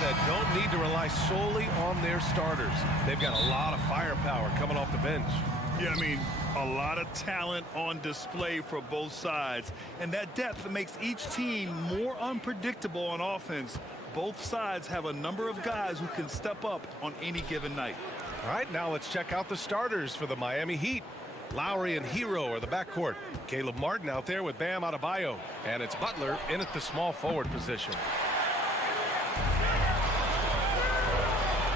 that don't need to rely solely on their starters. They've got a lot of firepower coming off the bench. Yeah, I mean, a lot of talent on display for both sides. And that depth makes each team more unpredictable on offense. Both sides have a number of guys who can step up on any given night. All right, now let's check out the starters for the Miami Heat. Lowry and Hero are the backcourt. Caleb Martin out there with Bam Adebayo. And it's Butler in at the small forward position.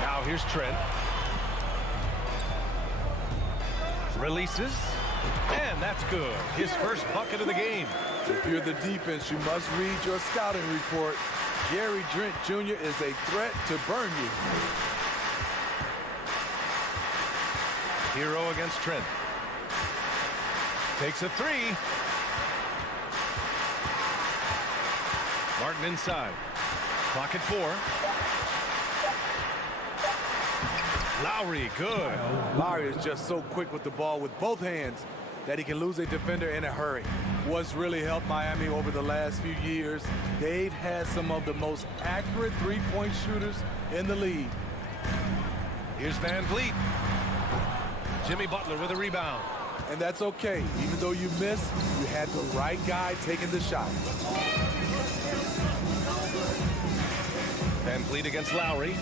Now here's Trent. Releases. And that's good. His first bucket of the game. If you're the defense, you must read your scouting report. Gary Trent Jr. is a threat to burn you. Hero against Trent. Takes a three. Martin inside. Clock at 4. Lowry, good. Lowry is just so quick with the ball with both hands that he can lose a defender in a hurry. What's really helped Miami over the last few years, they've had some of the most accurate three-point shooters in the league. Here's Van Vliet. Jimmy Butler with a rebound. And that's okay. Even though you miss, you had the right guy taking the shot. Van Vliet against Lowry.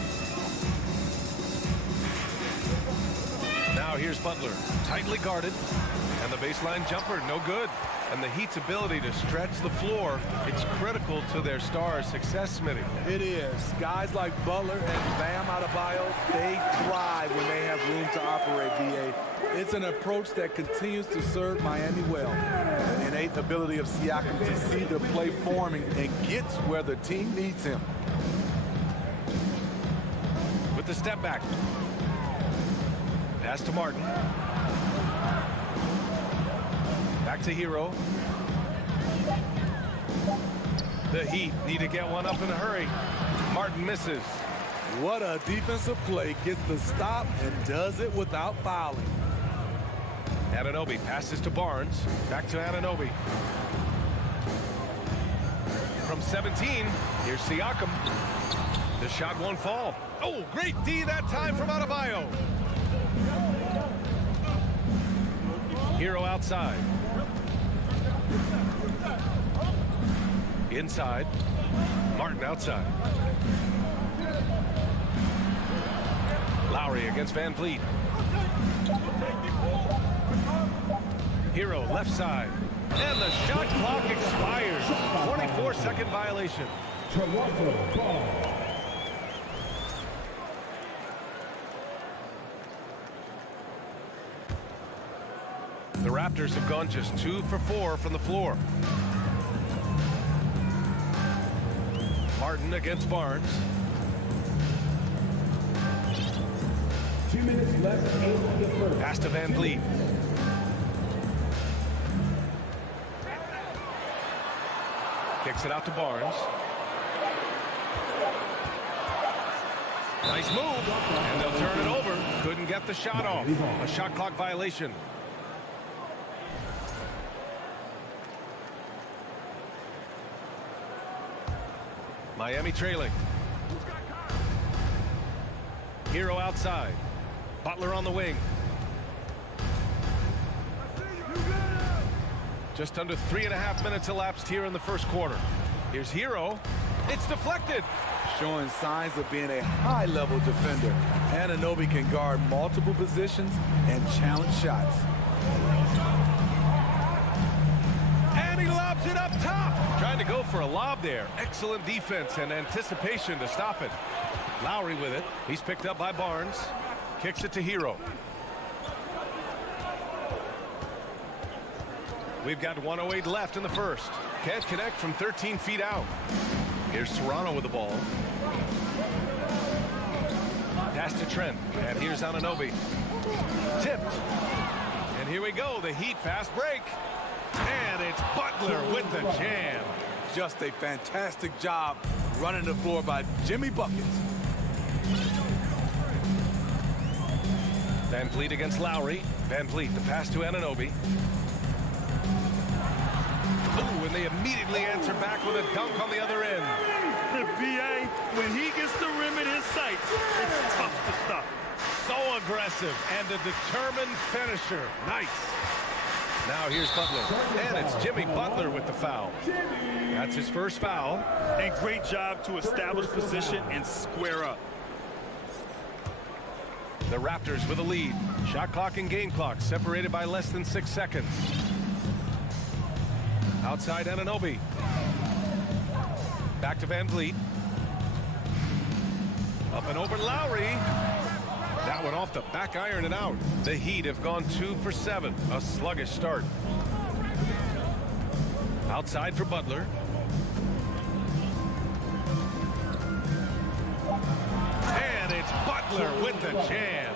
Now here's Butler, tightly guarded. And the baseline jumper, no good. And the Heat's ability to stretch the floor, it's critical to their stars' success, Smitty. It is. Guys like Butler and Bam Adebayo, they thrive when they have room to operate, VA. It's an approach that continues to serve Miami well. The innate ability of Siakam to see the play forming and gets where the team needs him. With the step back. Pass to Martin. Back to Hero. The Heat need to get one up in a hurry. Martin misses. What a defensive play. Gets the stop and does it without fouling. Anunoby passes to Barnes. Back to Anunoby. From 17, here's Siakam. The shot won't fall. Oh, great D that time from Adebayo. Hero outside. Inside. Martin outside. Lowry against Van Vliet. Hero left side. And the shot clock expires. 24-second violation. The Raptors have gone just 2 for 4 from the floor. Martin against Barnes. 2 minutes left in the first. Pass to Van Vliet. Kicks it out to Barnes. Nice move. And they'll turn it over. Couldn't get the shot off. A shot clock violation. Miami trailing. Hero outside. Butler on the wing. Just under 3.5 minutes elapsed here in the first quarter. Here's Hero. It's deflected. Showing signs of being a high-level defender. Anunoby can guard multiple positions and challenge shots. And he lobs it up top. Trying to go for a lob there. Excellent defense and anticipation to stop it. Lowry with it. He's picked up by Barnes. Kicks it to Hero. We've got 1:08 left in the first. Can't connect from 13 feet out. Here's Toronto with the ball. Pass to Trent. And here's Anunoby. Tipped. And here we go. The Heat fast break. And it's Butler with the jam. Just a fantastic job running the floor by Jimmy Buckets. Van Vliet against Lowry. Van Vliet, the pass to Anunoby. Ooh, and they immediately answer back with a dunk on the other end. BA, when he gets the aggressive and a determined finisher. Nice. Now here's Butler, and it's Jimmy Butler with the foul. That's his first foul. And great job to establish position and square up. The Raptors with a lead. Shot clock and game clock separated by less than 6 seconds. Outside Anunoby. Back to Van Vliet. Up and over Lowry. That one off the back iron and out. The Heat have gone 2 for 7. A sluggish start. Outside for Butler. And it's Butler with the jam.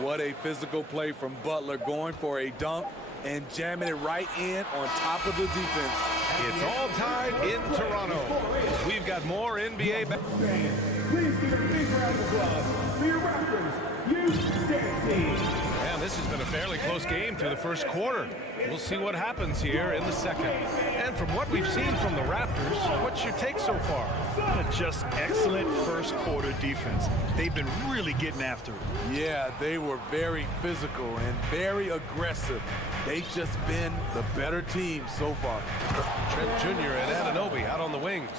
What a physical play from Butler, going for a dunk and jamming it right in on top of the defense. It's all tied in Toronto. We've got more NBA. Please give a big round of applause for your Raptors, Man, this has been a fairly close game through the first quarter. We'll see what happens here in the second. And from what we've seen from the Raptors, what's your take so far? Just excellent first quarter defense. They've been really getting after it. Yeah, they were very physical and very aggressive. They've just been the better team so far. Trent Jr. and Anunoby out on the wings.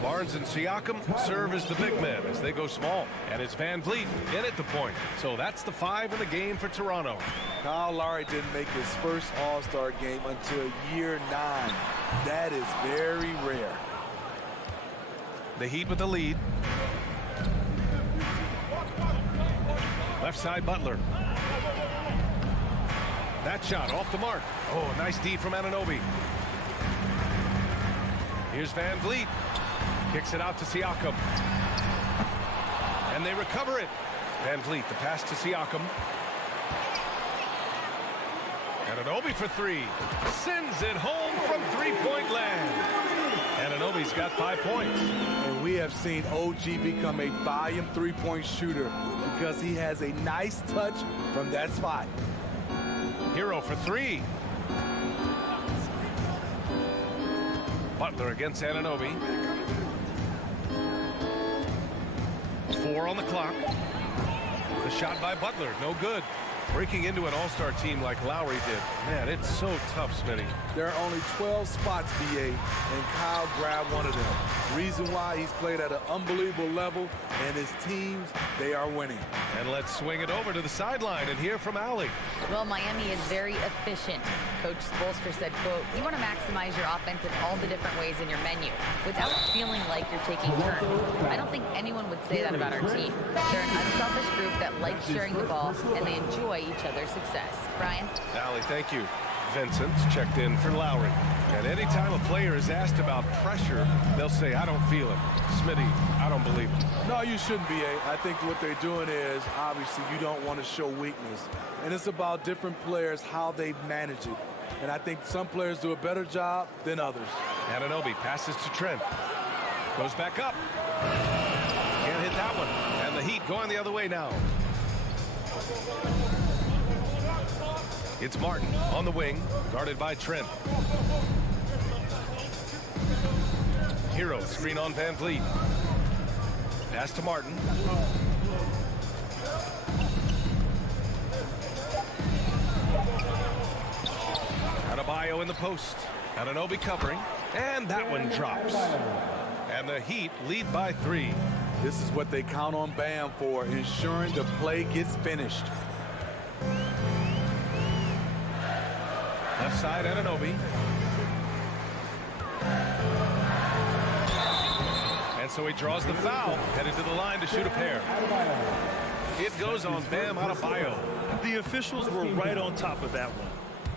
Barnes and Siakam serve as the big men as they go small. And it's Van Vliet in at the point. So that's the 5 in the game for Toronto. Kyle Lowry didn't make his first All-Star game until year 9. That is very rare. The Heat with the lead. Left side Butler. That shot off the mark. Oh, nice D from Anunoby. Here's Van Vliet. Kicks it out to Siakam. And they recover it. Van Vliet, the pass to Siakam. Anunoby for 3. Sends it home from three-point land. Anunoby's got 5 points. And we have seen OG become a volume three-point shooter because he has a nice touch from that spot. Hero for 3. Butler against Anunoby. 4 on the clock. The shot by Butler, no good. Breaking into an all-star team like Lowry did. Man, it's so tough, Smitty. There are only 12 spots, BA, and Kyle grabbed one of them. Reason why he's played at an unbelievable level, and his teams, they are winning. And let's swing it over to the sideline and hear from Allie. Well, Miami is very efficient. Coach Spoelstra said, quote, "You want to maximize your offense in all the different ways in your menu without feeling like you're taking turns." I don't think anyone would say that about our team. They're an unselfish group that likes sharing the ball, and they enjoy each other's success. Brian? Allie, thank you. Vincent's checked in for Lowry. And anytime a player is asked about pressure, they'll say, "I don't feel it." Smitty, I don't believe it. No, you shouldn't, BA. I think what they're doing is, obviously, you don't want to show weakness. And it's about different players, how they manage it. And I think some players do a better job than others. Anunoby passes to Trent. Goes back up. Can't hit that one. And the Heat going the other way now. It's Martin on the wing, guarded by Trent. Hero, screen on Van Vliet. Pass to Martin. Adebayo in the post. Anunoby covering. And that one drops. And the Heat lead by 3. This is what they count on Bam for, ensuring the play gets finished. Left side, Anunoby. And so he draws the foul, headed to the line to shoot a pair. It goes on Bam Adebayo. The officials were right on top of that one.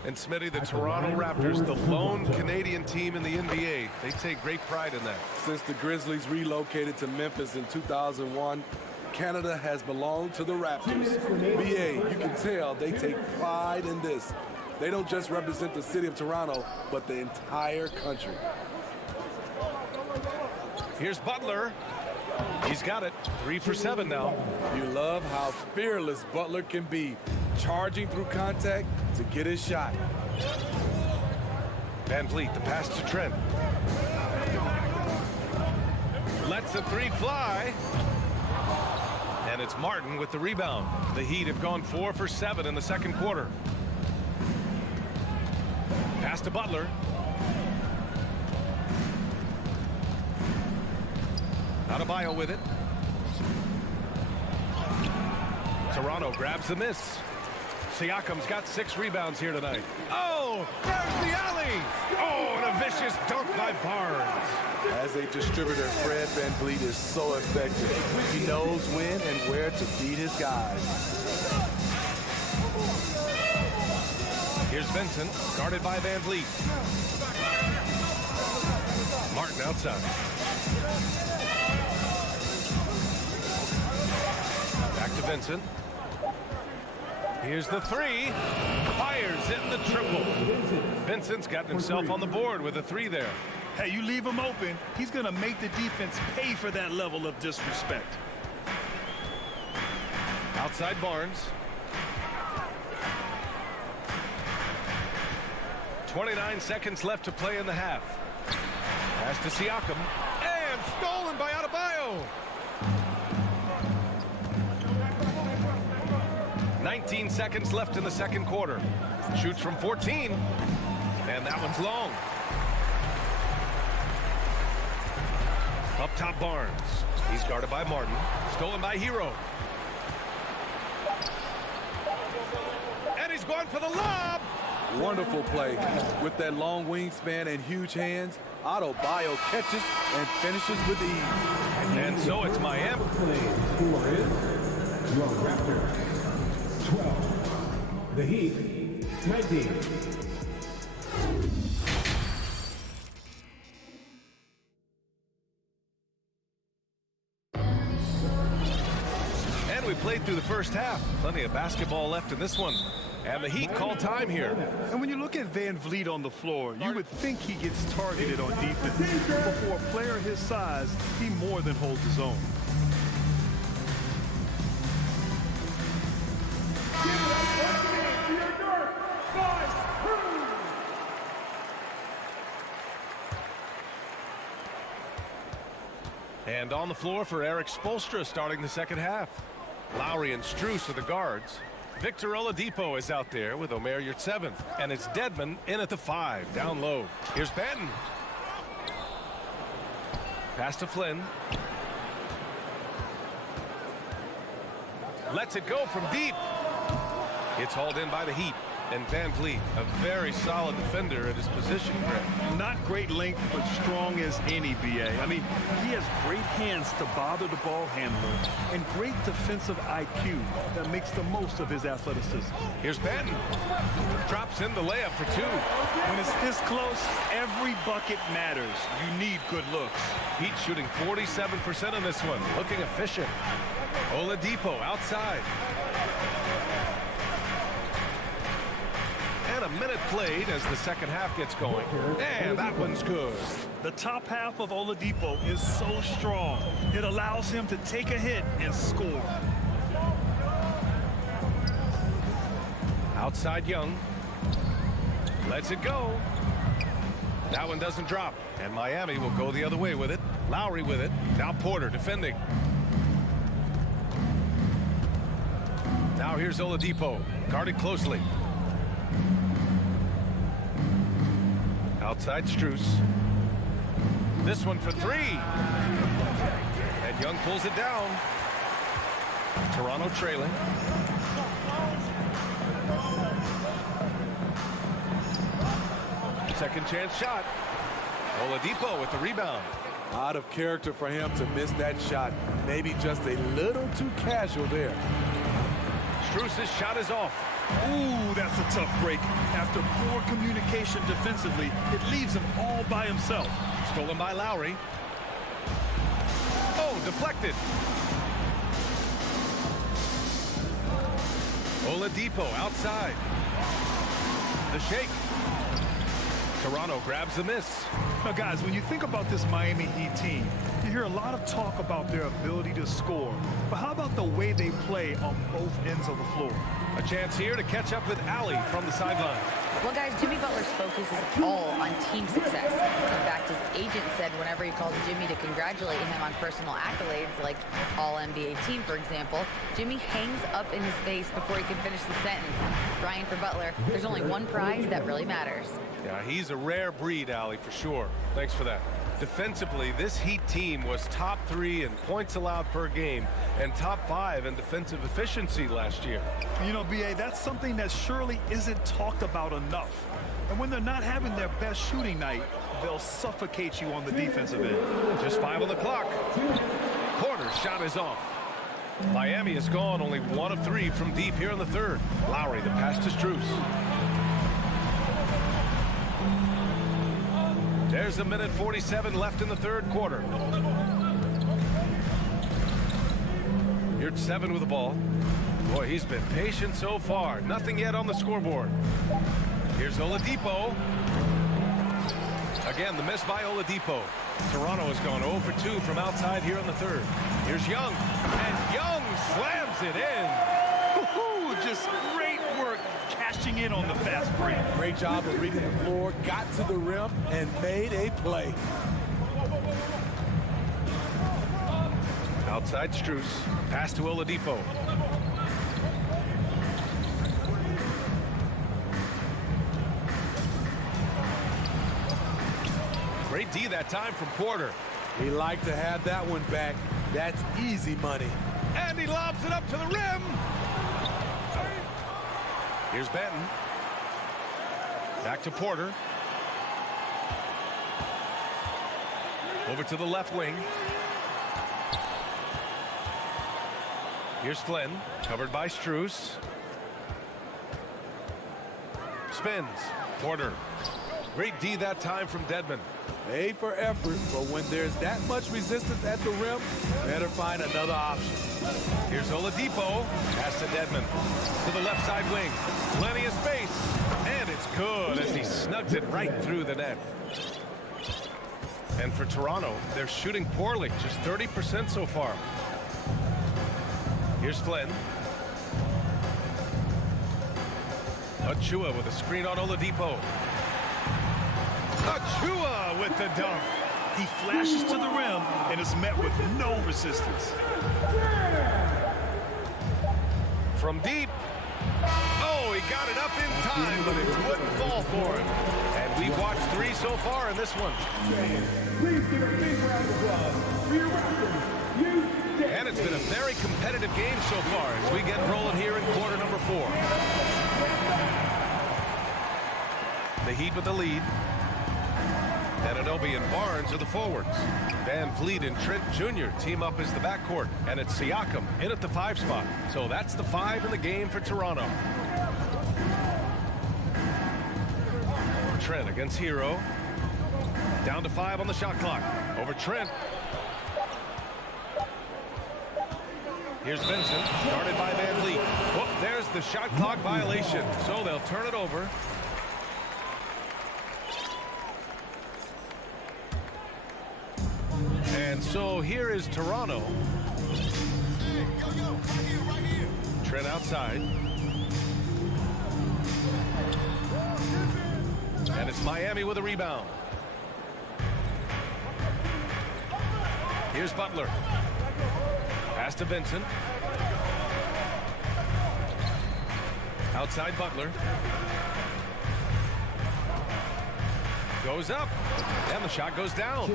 And Smitty, the Toronto Raptors, the lone Canadian team in the NBA. They take great pride in that. Since the Grizzlies relocated to Memphis in 2001, Canada has belonged to the Raptors. BA, you can tell they take pride in this. They don't just represent the city of Toronto, but the entire country. Here's Butler. He's got it. 3 for 7 now. You love how fearless Butler can be, charging through contact to get his shot. Van Vliet, the pass to Trent. Lets the 3 fly. And it's It's Martin with the rebound. The Heat have gone 4 for 7 in the second quarter. Pass to Butler. Adebayo with it. Toronto grabs the miss. Siakam's got 6 rebounds here tonight. Oh, there's the alley. Oh, and a vicious dunk by Barnes. As a distributor, Fred VanVleet is so effective. He knows when and where to feed his guys. Here's Vincent, guarded by VanVleet. Martin outside. Back to Vincent. Here's the 3. Fires in the triple. Vincent's gotten himself on the board with a 3 there. Hey, you leave him open, he's going to make the defense pay for that level of disrespect. Outside Barnes. 29 seconds left to play in the half. Pass to Siakam. And stolen by Adebayo. 19 seconds left in the second quarter. Shoots from 14. And that one's long. Up top Barnes. He's guarded by Martin. Stolen by Hero. And he's going for the lob. Wonderful play. With that long wingspan and huge hands, Adebayo catches and finishes with ease. And so it's Miami. Score is your Raptors 12. The Heat 19. And we played through the first half. Plenty of basketball left in this one. And the Heat call time here. And when you look at VanVleet on the floor, you would think he gets targeted on defense. But for a player his size, he more than holds his own. And on the floor for Eric Spoelstra starting the second half. Lowry and Strus are the guards. Victor Oladipo is out there with Omer Yurtseven. And it's Dedmon in at the 5, down low. Here's Banton. Pass to Flynn. Lets it go from deep. It's hauled in by the Heat. And VanVleet, a very solid defender at his position, Greg. Not great length, but strong as any, BA. I mean, he has great hands to bother the ball handler and great defensive IQ that makes the most of his athleticism. Here's Banton. Drops in the layup for 2. When it's this close, every bucket matters. You need good looks. Heat shooting 47% on this one. Looking efficient. Oladipo outside. And a minute played as the second half gets going. And that one's good. The top half of Oladipo is so strong. It allows him to take a hit and score. Outside Young. Lets it go. That one doesn't drop. And Miami will go the other way with it. Lowry with it. Now Porter defending. Now here's Oladipo. Guarded closely. Outside Strus. This one for 3. And Young pulls it down. Toronto trailing. Second chance shot. Oladipo with the rebound. Out of character for him to miss that shot. Maybe just a little too casual there. Strus's shot is off. Ooh, that's a tough break. After poor communication defensively, it leaves him all by himself. Stolen by Lowry. Oh, deflected. Oladipo outside. The shake. Toronto grabs the miss. Now, guys, when you think about this Miami Heat team, you hear a lot of talk about their ability to score. But how about the way they play on both ends of the floor? A chance here to catch up with Alley from the sideline. Well, guys, Jimmy Butler's focus is all on team success. In fact, his agent said whenever he calls Jimmy to congratulate him on personal accolades, like All-NBA team, for example, Jimmy hangs up in his face before he can finish the sentence. Brian, for Butler, there's only one prize that really matters. Yeah, he's a rare breed, Allie, for sure. Thanks for that. Defensively, this Heat team was top 3 in points allowed per game and top 5 in defensive efficiency last year. You know, B.A., that's something that surely isn't talked about enough. And when they're not having their best shooting night, they'll suffocate you on the defensive end. Just 5 on the clock. Porter's shot is off. Miami has gone only 1 of 3 from deep here in the third. Lowry, the pass to Strus. There's a minute 47 left in the third quarter. Here's 7 with the ball. Boy, he's been patient so far. Nothing yet on the scoreboard. Here's Oladipo. Again, the miss by Oladipo. Toronto has gone 0 for 2 from outside here in the third. Here's Young, and Young slams it in. Just great work cashing in on the fast break. Great job of reading the floor, got to the rim, and made a play. Outside Strus, pass to Oladipo. Great D that time from Porter. He liked to have that one back. That's easy money. And he lobs it up to the rim. Here's Benton. Back to Porter. Over to the left wing. Here's Flynn, covered by Strus. Spins. Porter. Great D that time from Dedmon. A for effort, but when there's that much resistance at the rim, better find another option. Here's Oladipo. Pass to Dedmon. To the left side wing. Plenty of space. And it's good as he snugs it right through the net. And for Toronto, they're shooting poorly. Just 30% so far. Here's Flynn. Achua with a screen on Oladipo. Achua with the dunk. He flashes to the rim and is met with no resistance. From deep. Oh, he got it up in time, but it wouldn't fall for him. And we've watched 3 so far in this one. Please give a big round of applause for your Raptors. And it's been a very competitive game so far as we get rolling here in quarter number 4. The Heat with the lead. Anunoby and Barnes are the forwards. Van Vliet and Trent Jr. team up as the backcourt. And it's Siakam in at the 5 spot. So that's the 5 in the game for Toronto. Trent against Hero. Down to 5 on the shot clock. Over Trent. Here's Vincent, guarded by Van Vliet. Oh, there's the shot clock violation. So they'll turn it over. And so here is Toronto. Trent outside. And it's Miami with a rebound. Here's Butler. Pass to Vincent. Outside Butler. Goes up. And the shot goes down.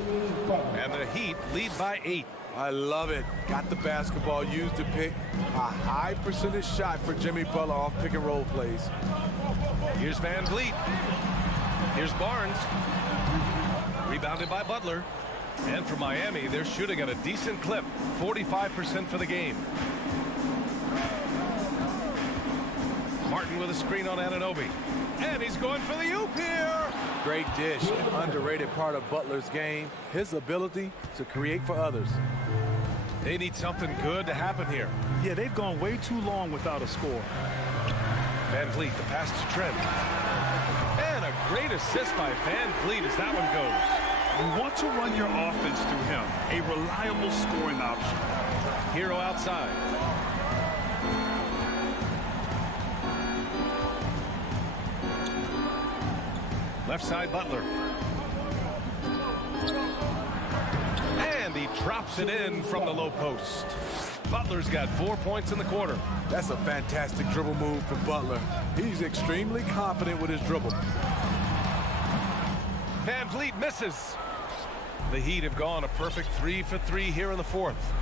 And the Heat lead by 8. I love it. Got the basketball, used to pick a high percentage shot for Jimmy Butler off pick and roll plays. Here's Van Vliet. Here's Barnes. Rebounded by Butler. And for Miami, they're shooting at a decent clip. 45% for the game. Martin with a screen on Anunoby. And he's going for the oop here. Great dish, an underrated part of Butler's game. His ability to create for others. They need something good to happen here. Yeah, they've gone way too long without a score. Van Vliet, the pass to Trent. And a great assist by Van Vliet as that one goes. You want to run your offense through him. A reliable scoring option. Hero outside. Left side, Butler. And he drops it in from the low post. Butler's got 4 points in the quarter. That's a fantastic dribble move from Butler. He's extremely confident with his dribble. Van Vliet misses. The Heat have gone a perfect 3 for 3 here in the fourth.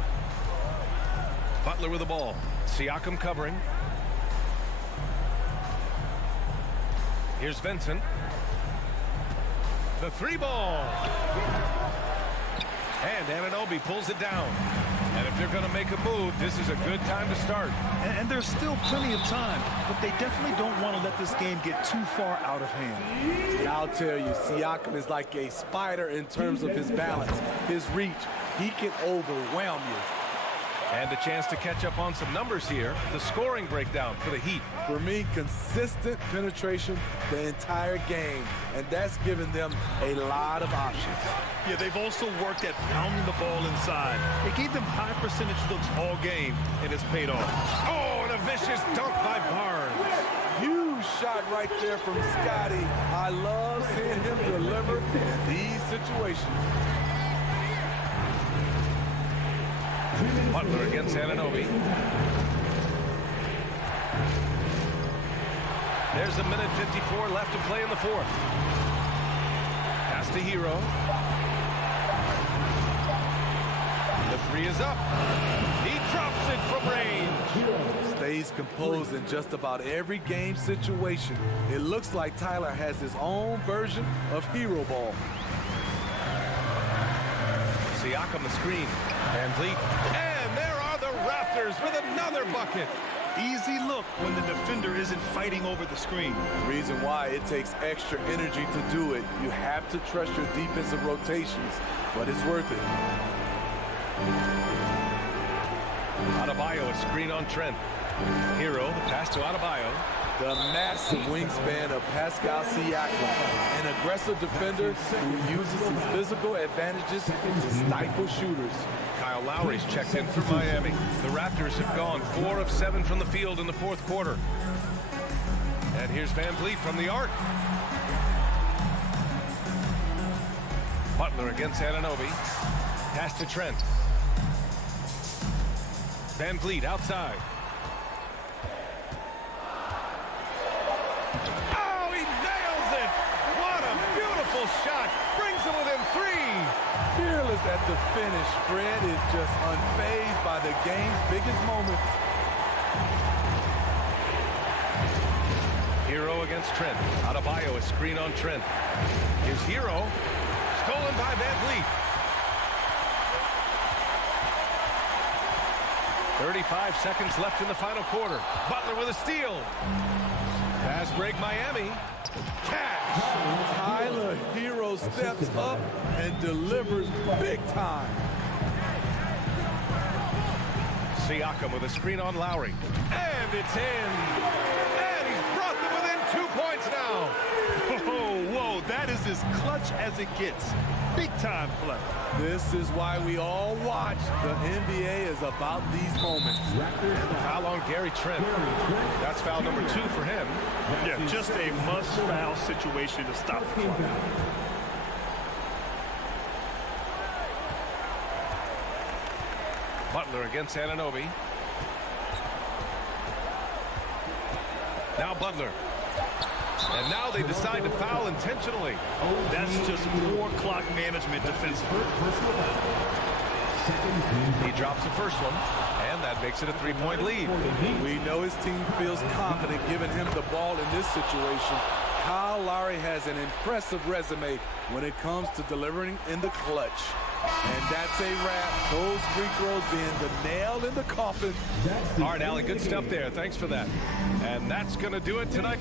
Butler with the ball. Siakam covering. Here's Vincent. The three ball. And Anunoby pulls it down. And if they're going to make a move, this is a good time to start. And there's still plenty of time, but they definitely don't want to let this game get too far out of hand. And I'll tell you, Siakam is like a spider in terms of his balance, his reach. He can overwhelm you. And a chance to catch up on some numbers here. The scoring breakdown for the Heat. For me, consistent penetration the entire game, and that's given them a lot of options. Yeah, they've also worked at pounding the ball inside. It gave them high percentage looks all game, and it's paid off. Oh, and a vicious dunk by Barnes. Huge shot right there from Scotty. I love seeing him deliver in these situations. Butler against Anunoby. There's a minute 54 left to play in the fourth. Pass to Hero. The three is up. He drops it from range. Stays composed in just about every game situation. It looks like Tyler has his own version of hero ball. Siakam the screen. Van Vliet. And there are the Raptors with another bucket. Easy look when the defender isn't fighting over the screen. Reason why it takes extra energy to do it. You have to trust your defensive rotations, but it's worth it. Adebayo, a screen on Trent. Hero, the pass to Adebayo. The massive wingspan of Pascal Siakam, an aggressive defender who uses his physical advantages to stifle shooters. Kyle Lowry's checked in for Miami. The Raptors have gone 4 of 7 from the field in the fourth quarter. And here's Van Vliet from the arc. Butler against Anunoby. Pass to Trent. Van Vliet outside. Oh, he nails it! What a beautiful shot! Brings him within 3. Fearless at the finish. Fred is just unfazed by the game's biggest moments. Hero against Trent. Adebayo, a screen on Trent. Here's Hero. Stolen by Van Vliet. 35 seconds left in the final quarter. Butler with a steal. Pass break Miami. Catch. Tyler Hero steps up and delivers big time. Siakam with a screen on Lowry. And it's in. And he's brought them within 2 points now. Whoa, that is as clutch as it gets. Big time play. This is why we all watch. The NBA is about these moments. Foul on Gary Trent. That's foul number 2 for him. Yeah, just a must-foul situation to stop the clock. Butler against Anunoby. Now Butler. And now they decide to foul intentionally. That's just poor clock management defensively. He drops the first one, and that makes it a 3-point lead. We know his team feels confident giving him the ball in this situation. Kyle Lowry has an impressive resume when it comes to delivering in the clutch. And that's a wrap. Those free throws being the nail in the coffin. All right, Allie, good stuff there. Thanks for that. And that's going to do it tonight.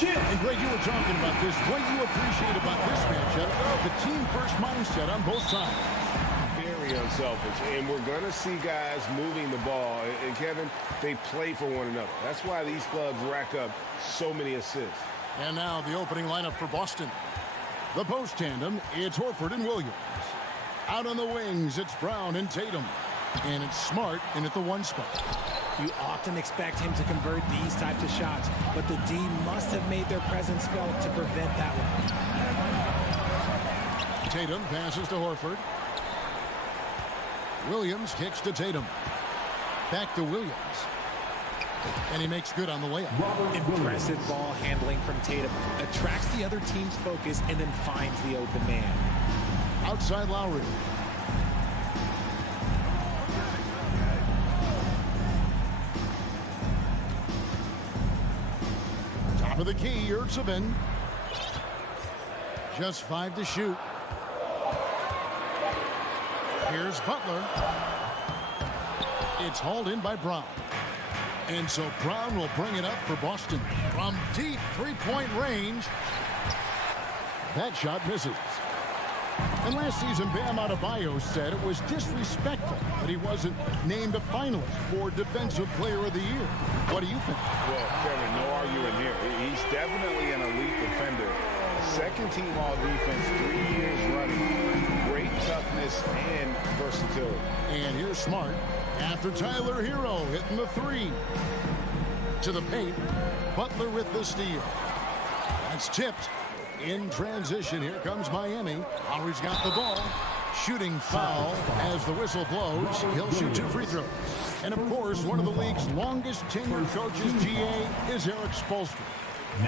And Greg, you were talking about this. What do you appreciate about this matchup? The team-first mindset on both sides. Very unselfish, and we're going to see guys moving the ball. And Kevin, they play for one another. That's why these clubs rack up so many assists. And now the opening lineup for Boston. The post tandem, it's Horford and Williams. Out on the wings, it's Brown and Tatum. And it's Smart in at the 1 spot. You often expect him to convert these types of shots, but the D must have made their presence felt to prevent that one. Tatum passes to Horford. Williams kicks to Tatum. Back to Williams. And he makes good on the layup. Impressive ball handling from Tatum. Attracts the other team's focus and then finds the open man. Outside Lowry. Top of the key, Yurtsevin. Just 5 to shoot. Here's Butler. It's hauled in by Brown. And so Brown will bring it up for Boston. From deep three-point range. That shot misses. And last season, Bam Adebayo said it was disrespectful that he wasn't named a finalist for Defensive Player of the Year. What do you think? Well, Kevin, no arguing here. He's definitely an elite defender. Second-team all-defense, 3 years running. Great toughness and versatility. And here's Smart after Tyler Hero hitting the 3. To the paint. Butler with the steal. That's tipped. In transition, here comes Miami. Lowry's got the ball. Shooting foul as the whistle blows. He'll shoot 2 free throws. And of course, one of the league's longest tenured coaches, GA, is Eric Spoelstra.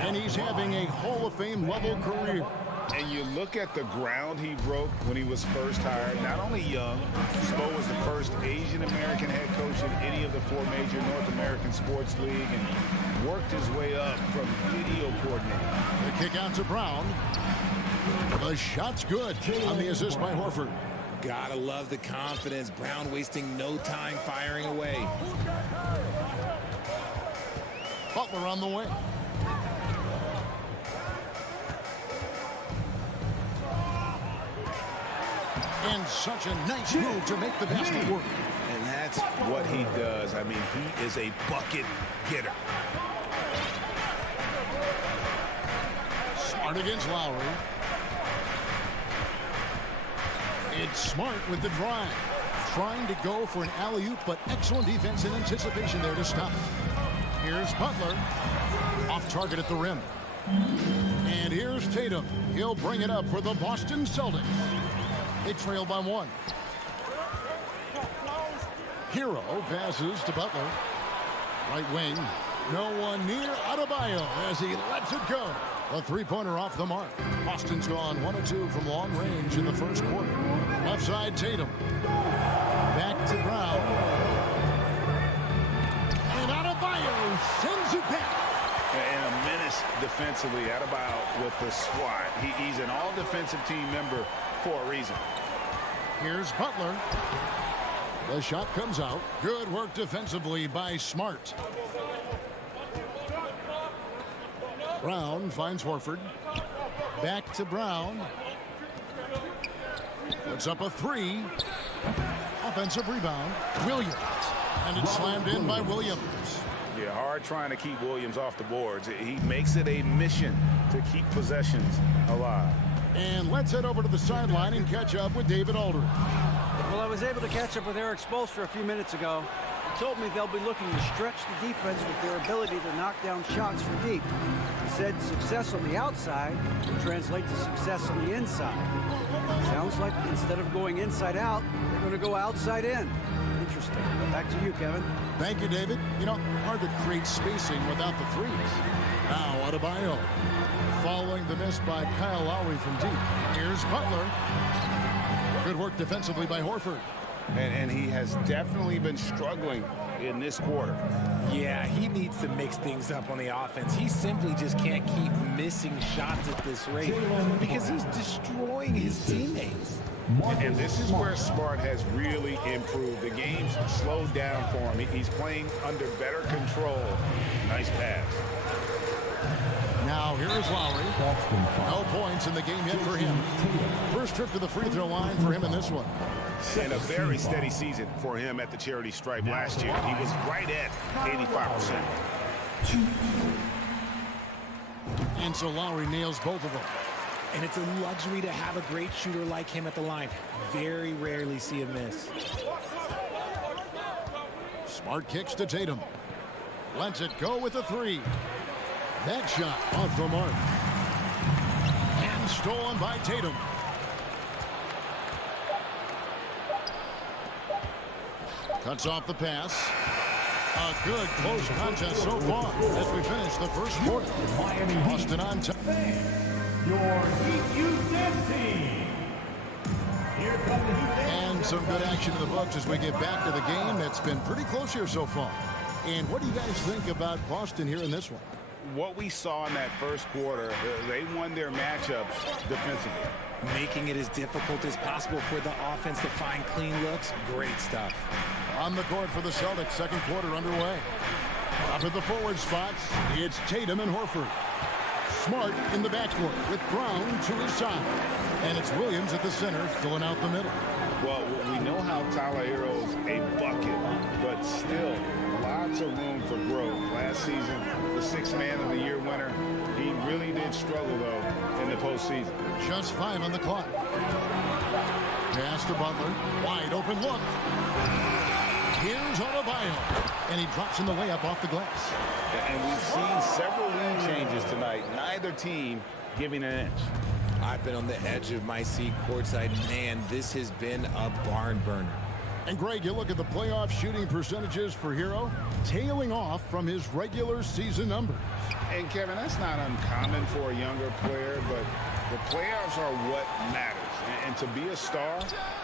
And he's having a Hall of Fame level career. And you look at the ground he broke when he was first hired. Not only young, Spo was the first Asian-American head coach in any of the 4 major North American sports league and worked his way up from video coordinator. The kick out to Brown. The shot's good on the assist by Horford. Gotta love the confidence. Brown wasting no time firing away. Butler on the way. And such a nice move to make the basket work. And that's what he does. I mean, he is a bucket getter. Smart against Lowry. It's Smart with the drive. Trying to go for an alley-oop, but excellent defense and anticipation there to stop it. Here's Butler. Off target at the rim. And here's Tatum. He'll bring it up for the Boston Celtics. They trail by 1. Hero passes to Butler. Right wing. No one near Adebayo as he lets it go. A 3-pointer off the mark. Boston's gone 1 of 2 from long range in the first quarter. Left side, Tatum. Back to Brown. And Adebayo sends it back. And a menace defensively. Adebayo with the swat. He's an all-defensive team member for a reason. Here's Butler. The shot comes out. Good work defensively by Smart. Brown finds Horford. Back to Brown. Puts up a 3. Offensive rebound. Williams. And it's slammed in by Williams. Yeah, hard trying to keep Williams off the boards. He makes it a mission to keep possessions alive. And let's head over to the sideline and catch up with David Aldridge. Well, I was able to catch up with Eric Spoelstra a few minutes ago. He told me they'll be looking to stretch the defense with their ability to knock down shots from deep. He said success on the outside will translate to success on the inside. Sounds like instead of going inside out, they're going to go outside in. Interesting. Back to you, Kevin. Thank you, David. You know, hard to create spacing without the threes. Now Adebayo. Following the miss by Kyle Lowry from deep. Here's Butler. Good work defensively by Horford. And he has definitely been struggling in this quarter. Yeah, he needs to mix things up on the offense. He simply just can't keep missing shots at this rate because he's destroying his teammates. And this is where Smart has really improved. The game's slowed down for him. He's playing under better control. Nice pass. Now Here is Lowry. No points in the game yet for him. First trip to the free throw line for him in this one. And a very steady season for him at the charity stripe last year. He was right at 85%. And so Lowry nails both of them. And it's a luxury to have a great shooter like him at the line. Very rarely see him miss. Smart kicks to Tatum. Lets it go with a three. That shot off the mark. And stolen by Tatum. Cuts off the pass. A good close contest so far as we finish the first quarter. Boston on top. Your Heat Dance team. Here come the Heat Dance. And some good action in the books as we get back to the game. That's been pretty close here so far. And what do you guys think about Boston here in this one? What we saw in that first quarter, they won their matchups defensively. Making it as difficult as possible for the offense to find clean looks. Great stuff. On the court for the Celtics, second quarter underway. Up at the forward spots, it's Tatum and Horford. Smart in the backcourt with Brown to his side. And it's Williams at the center, filling out the middle. Well, we know how Tyler Hero's a bucket, but still lots of room for growth. Last season, the Sixth Man of the Year winner, he really did struggle, though, in the postseason. Just 5 on the clock. Pass to Butler. Wide open look. Here's Adebayo. And he drops in the layup off the glass. And we've seen several lead changes tonight. Neither team giving an inch. I've been on the edge of my seat courtside. Man, this has been a barn burner. And Greg, you look at the playoff shooting percentages for Hero, tailing off from his regular season numbers. And Kevin, that's not uncommon for a younger player, but the playoffs are what matters. And to be a star,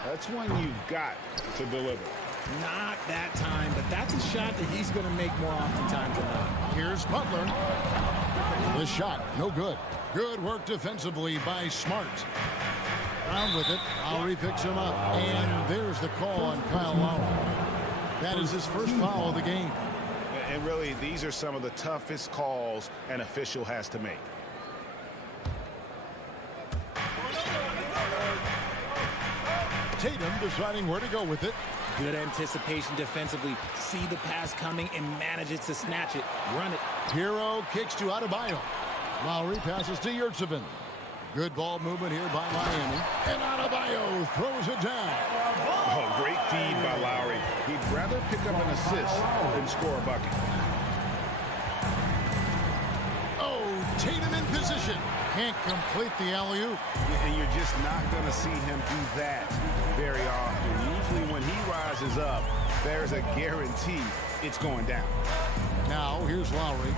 that's when you've got to deliver. Not that time, but that's a shot that he's going to make more oftentimes than not. Here's Butler. The shot, no good. Good work defensively by Smart. Round with it. Lowry picks him up. And there's the call on Kyle Lowry. That is his first foul of the game. And really, these are some of the toughest calls an official has to make. Tatum deciding where to go with it. Good anticipation defensively. See the pass coming and manages to snatch it. Run it. Hero kicks to Adebayo. Lowry passes to Yurtsevin. Good ball movement here by Miami. And Adebayo throws it down. Oh, great feed by Lowry. He'd rather pick up an assist than score a bucket. Oh, Tatum in position. Can't complete the alley-oop. And you're just not going to see him do that very often. Usually when he rises up, there's a guarantee it's going down. Now, here's Lowry.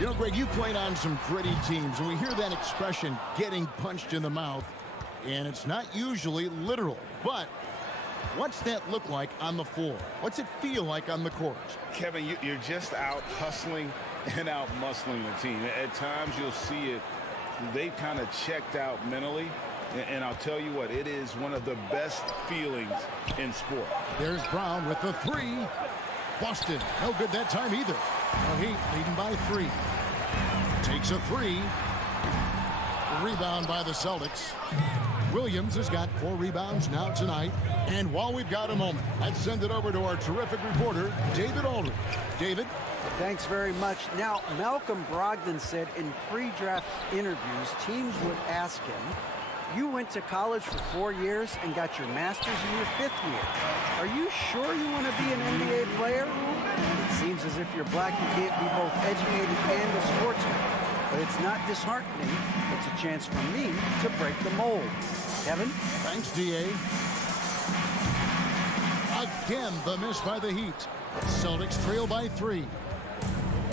You know, Greg, you played on some gritty teams, and we hear that expression, getting punched in the mouth, and it's not usually literal. But what's that look like on the floor? What's it feel like on the court? Kevin, you're just out hustling and out muscling the team. At times you'll see it, they've kind of checked out mentally. And I'll tell you what, it is one of the best feelings in sport. There's Brown with the three. Boston, no good that time either. The Heat leading by 3. Takes a 3. Rebound by the Celtics. Williams has got 4 rebounds now tonight. And while we've got a moment, let's send it over to our terrific reporter, David Aldridge. David? Thanks very much. Now, Malcolm Brogdon said in pre-draft interviews, teams would ask him, you went to college for 4 years and got your master's in your 5th year. Are you sure you want to be an NBA player? It seems as if you're black, you can't be both educated and a sportsman. But it's not disheartening. It's a chance for me to break the mold. Kevin? Thanks, D.A. Again, the miss by the Heat. Celtics trail by 3.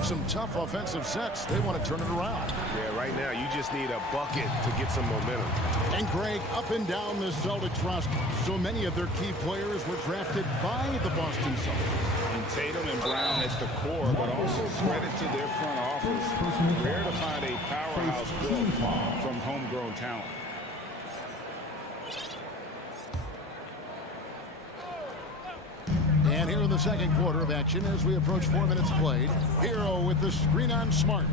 Some tough offensive sets. They want to turn it around. Yeah, right now you just need a bucket to get some momentum. And Greg, up and down the Celtics roster, so many of their key players were drafted by the Boston Celtics. And Tatum and Brown at the core, but also credit to their front office. Rare to find a powerhouse built from homegrown talent. And here in the second quarter of action, as we approach 4 minutes played, Hero with the screen on Smart.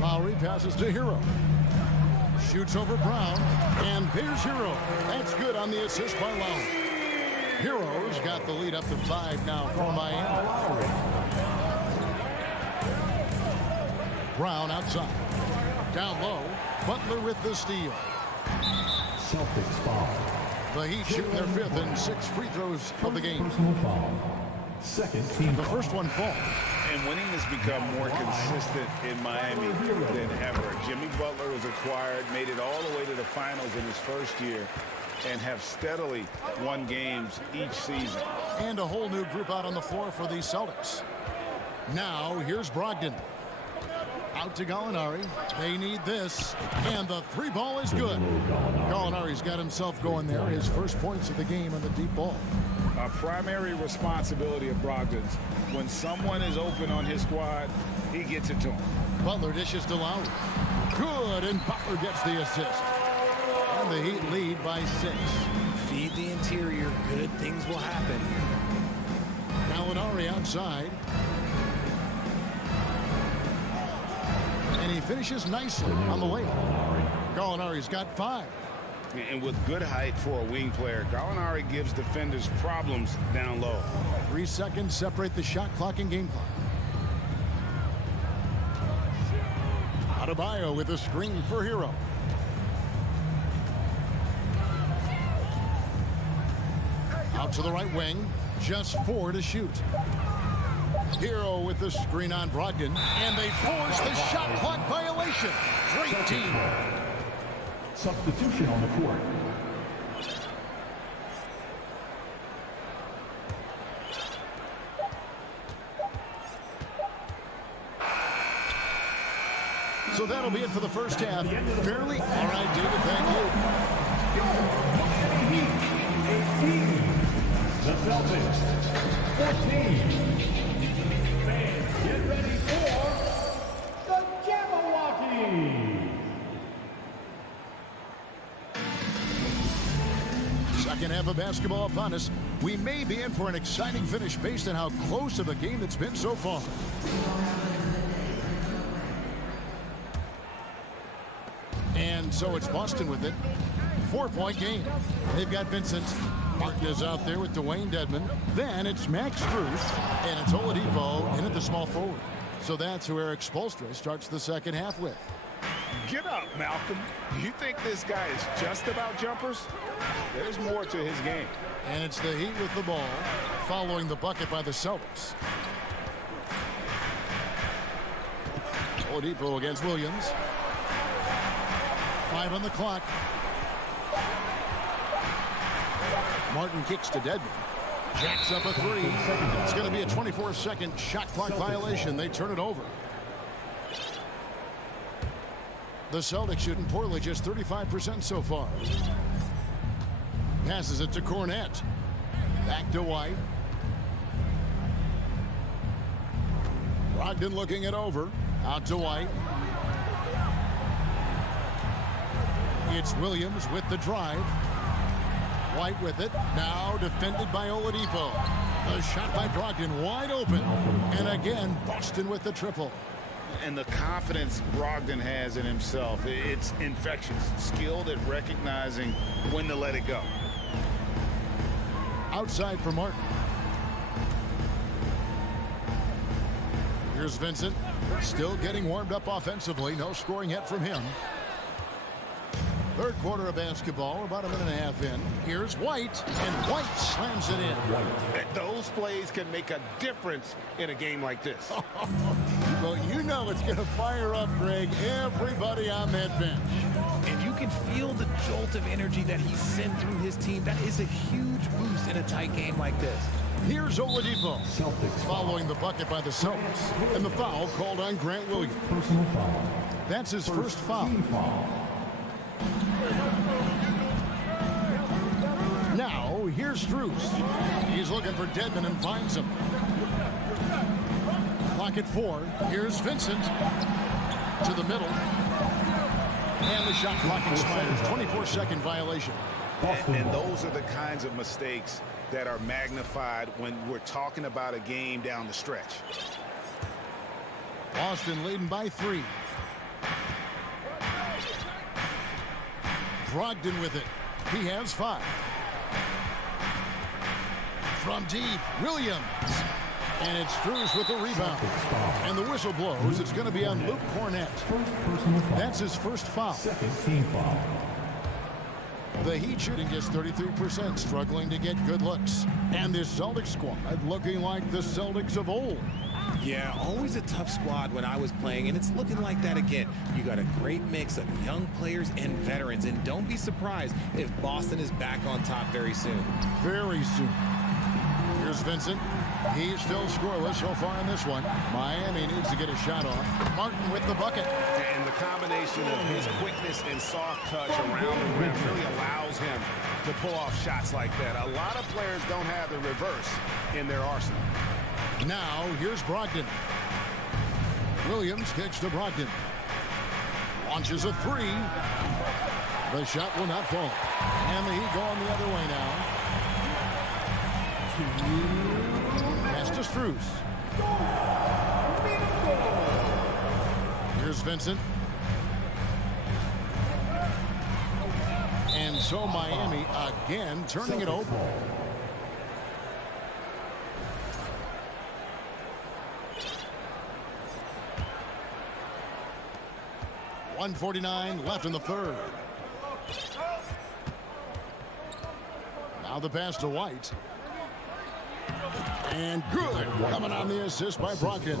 Lowry passes to Hero. Shoots over Brown, and there's Hero. That's good on the assist by Lowry. Hero's got the lead up to 5 now for Miami. Brown outside. Down low, Butler with the steal. Celtics foul. The Heat shooting their 5th and 6 free throws of the game. Personal foul. Second team. The first one falls. And winning has become more consistent in Miami than ever. Jimmy Butler was acquired, made it all the way to the finals in his first year, and have steadily won games each season. And a whole new group out on the floor for the Celtics. Now, here's Brogdon. Out to Gallinari. They need this. And the 3 ball is good. Gallinari's got himself going there. His first points of the game on the deep ball. A primary responsibility of Brogdon's. When someone is open on his squad, he gets it to him. Butler dishes to Lowry. Good, and Butler gets the assist. And the Heat lead by 6. Feed the interior. Good things will happen. Gallinari outside. And he finishes nicely on the layup. Gallinari's got 5. And with good height for a wing player, Gallinari gives defenders problems down low. 3 seconds separate the shot clock and game clock. Adebayo with a screen for Hero. Out to the right wing. Just 4 to shoot. Hero with the screen on Brogdon. And they force the shot clock violation. Great team. Substitution on the court. So that'll be it for the first half. Fairly. All right, David, thank you. 18. The Celtics. 14. Fans, get ready for the Jabberwocky. Second half of basketball upon us. We may be in for an exciting finish based on how close of a game it's been so far. And so it's Boston with it. 4-point game. They've got Vincent. Martin is out there with Dwayne Dedmon. Then it's Max Strus. And it's Oladipo in at the small forward. So that's who Eric Spoelstra starts the second half with. Get up, Malcolm. You think this guy is just about jumpers? There's more to his game. And it's the Heat with the ball, following the bucket by the Celtics. Oladipo against Williams. 5 on the clock. Martin kicks to Dedmon. Jacks up a 3. It's going to be a 24-second shot clock violation. They turn it over. The Celtics shooting poorly, just 35% so far. Passes it to Cornette. Back to White. Brogdon looking it over. Out to White. It's Williams with the drive. White with it. Now defended by Oladipo. A shot by Brogdon wide open. And again, Boston with the triple. And the confidence Brogdon has in himself, it's infectious. Skilled at recognizing when to let it go. Outside for Martin. Here's Vincent. Still getting warmed up offensively. No scoring yet from him. Third quarter of basketball, about a minute and a half in. Here's White, and White slams it in. Those plays can make a difference in a game like this. Well, you know it's going to fire up, Greg, everybody on that bench. And you can feel the jolt of energy that he sent through his team. That is a huge boost in a tight game like this. Here's Oladipo. Celtics following the bucket by the Celtics. And the foul called on Grant Williams. Personal foul. That's his first foul. Team foul. Now, here's Strus. He's looking for Dedmon and finds him. Clock at 4. Here's Vincent. To the middle. And the shot clock expires. 24-second violation. And those are the kinds of mistakes that are magnified when we're talking about a game down the stretch. Boston leading by 3. Brogdon with it. He has 5. From deep, Williams. And it's Strus with the rebound. And the whistle blows. It's going to be on Luke Cornett. That's his first foul. Second team foul. The Heat shooting just 33%, struggling to get good looks. And this Celtics squad looking like the Celtics of old. Yeah, always a tough squad when I was playing, and it's looking like that again. You got a great mix of young players and veterans, and don't be surprised if Boston is back on top very soon. Very soon. Here's Vincent. He's still scoreless so far in this one. Miami needs to get a shot off. Martin with the bucket. And the combination of his quickness and soft touch around the rim really allows him to pull off shots like that. A lot of players don't have the reverse in their arsenal. Now, here's Brogdon. Williams kicks to Brogdon. Launches a 3. The shot will not fall. And the Heat going the other way now. Pass to Strus. Here's Vincent. And so Miami again turning it over. .149 left in the third. Now the pass to White. And good. Coming on the assist by Brogdon.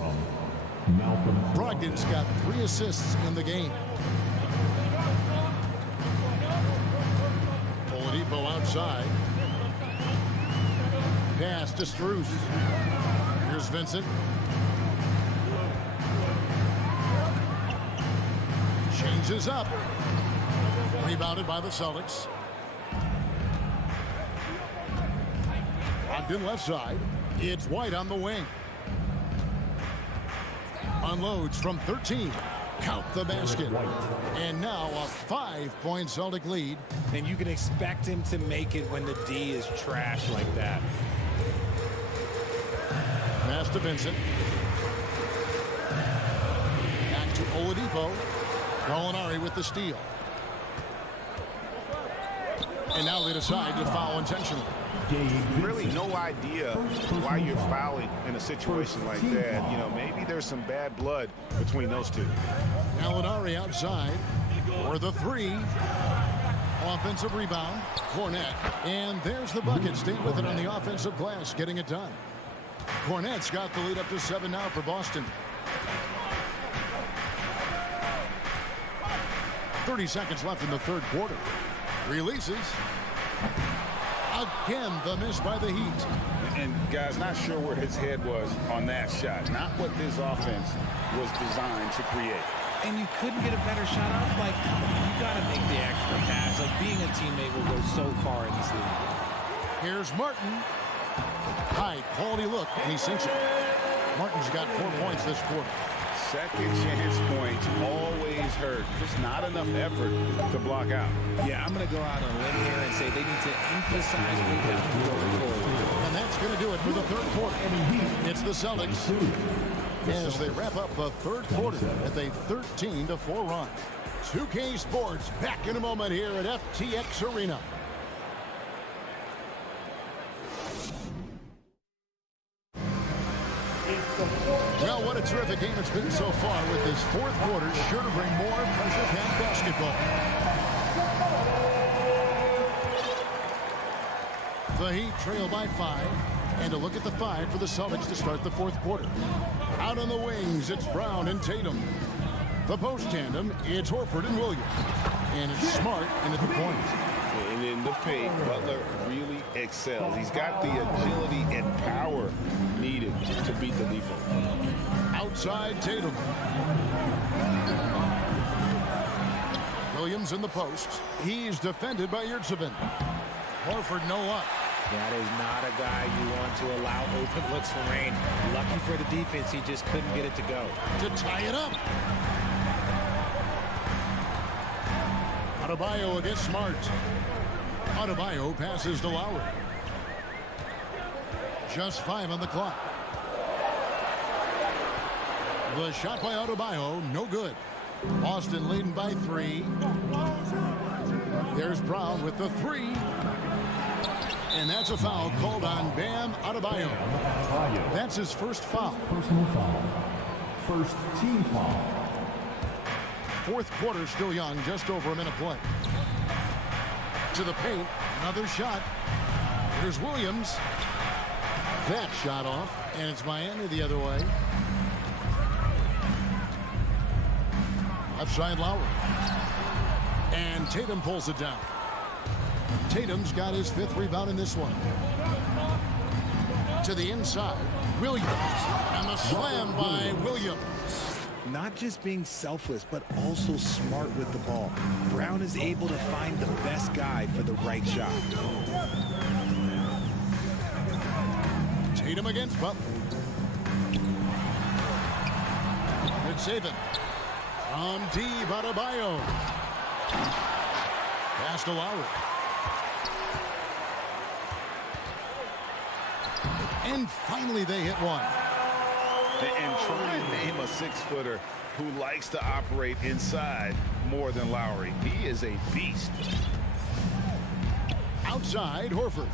Brogdon's got 3 assists in the game. Oladipo outside. Pass to Strus. Here's Vincent. Changes up. Rebounded by the Celtics. Brogdon left side. It's White on the wing. Unloads from 13. Count the basket. And now a 5-point Celtic lead. And you can expect him to make it when the D is trash like that. Pass to Vincent. Back to Oladipo. Gallinari with the steal. And now they decide to foul intentionally. Really no idea why you're fouling in a situation like that. You know, maybe there's some bad blood between those two. Gallinari outside for the 3. Offensive rebound. Cornett. And there's the bucket. Staying with it on the offensive glass, getting it done. Cornett's got the lead up to 7 now for Boston. 30 seconds left in the third quarter. Releases. Again, the miss by the Heat. And guys, not sure where his head was on that shot. Not what this offense was designed to create. And you couldn't get a better shot off. Like, you got to make the extra pass. Like, being a teammate will go so far in this league. Here's Martin. High quality look, and he sinks it. Martin's got 4 points this quarter. Second chance points always hurt. Just not enough effort to block out. Yeah, I'm going to go out on a limb here and say they need to emphasize rebounding going forward. And that's going to do it for the third quarter. It's the Celtics as they wrap up the third quarter with a 13-4 run. 2K Sports back in a moment here at FTX Arena. Well, what a terrific game it's been so far, with this fourth quarter sure to bring more pressure-packed basketball. The Heat trail by 5, and a look at the 5 for the Celtics to start the fourth quarter. Out on the wings, it's Brown and Tatum. The post tandem, it's Horford and Williams. And it's Smart in at the point. And in the paint, Butler really excels. He's got the agility and power needed to beat the defense. Outside Tatum. Williams in the post. He's defended by Yurtseven. Horford no luck. That is not a guy you want to allow open looks for rain. Lucky for the defense, he just couldn't get it to go. To tie it up. Adebayo against Smart. Adebayo passes to Lowry. Just 5 on the clock. The shot by Adebayo, no good. Boston leading by 3. There's Brown with the 3. And that's a foul called on Bam Adebayo. That's his first foul. Personal foul. First team foul. Fourth quarter still young, just over a minute play. To the paint, another shot. Here's Williams. That shot off, and it's Miami the other way. Left side Lowry. And Tatum pulls it down. Tatum's got his 5th rebound in this one. To the inside, Williams. And the slam by Williams. Not just being selfless, but also smart with the ball. Brown is able to find the best guy for the right shot. Tatum against Butler. Good saving. From deep, Adebayo. Pass to Lowry. And finally they hit one. And try and name a 6-footer who likes to operate inside more than Lowry. He is a beast. Outside, Horford.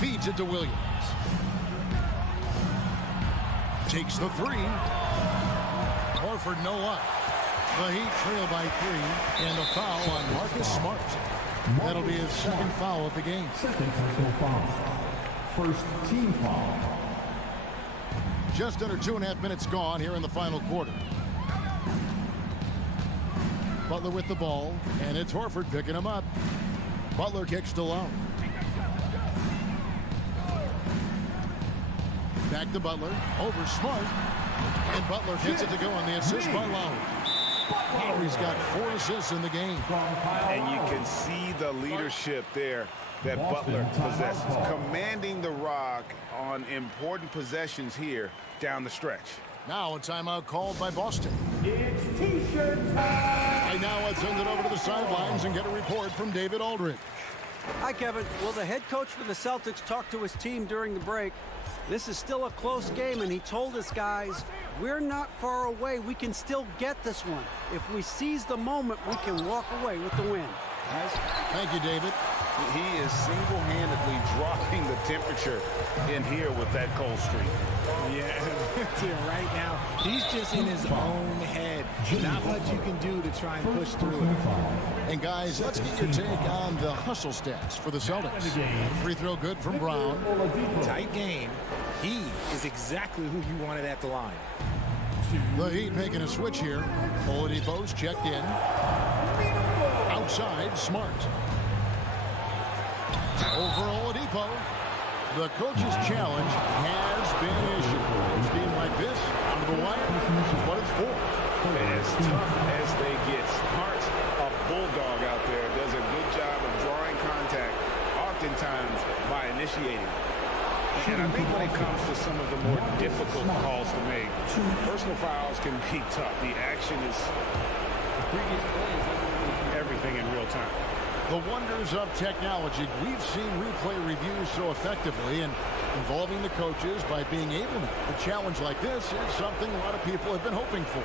Feeds it to Williams. Takes the 3. Horford no luck. The Heat trail by 3. And a foul on Marcus Smart. That'll be his 2nd foul of the game. Second personal foul. First team foul. Just under 2.5 minutes gone here in the final quarter. Butler with the ball, and it's Horford picking him up. Butler kicks to Lowry. Back to Butler, over Smart, and Butler gets it to go on the assist by Lowry. Lowry's got 4 assists in the game. And you can see the leadership there that Butler possesses, commanding the rock on important possessions here down the stretch. Now a timeout called by Boston. It's T-shirt time. Right now let's send it over to the sidelines and get a report from David Aldridge. Hi, Kevin. Well, the head coach for the Celtics talked to his team during the break. This is still a close game, and he told his guys, we're not far away. We can still get this one. If we seize the moment, we can walk away with the win. Thank you, David. He is single-handedly dropping the temperature in here with that cold streak. Yeah, right now, he's just in his own head. Not much you can do to try and push through it. And guys, let's get your take on the hustle stats for the Celtics. Free throw good from Brown. Tight game. He is exactly who you wanted at the line. The Heat making a switch here. Oladipo's checked in. Outside, Smart. Over Oladipo. The coach's challenge has been issued. A team like this, under the wire, this is what it's for. As tough as they get, Smart, a bulldog out there, does a good job of drawing contact, oftentimes by initiating. And I think when it comes to some of the more difficult calls to make, personal fouls can be tough. The action is everything in real time. The wonders of technology. We've seen replay reviews so effectively, and involving the coaches by being able to. A challenge like this is something a lot of people have been hoping for.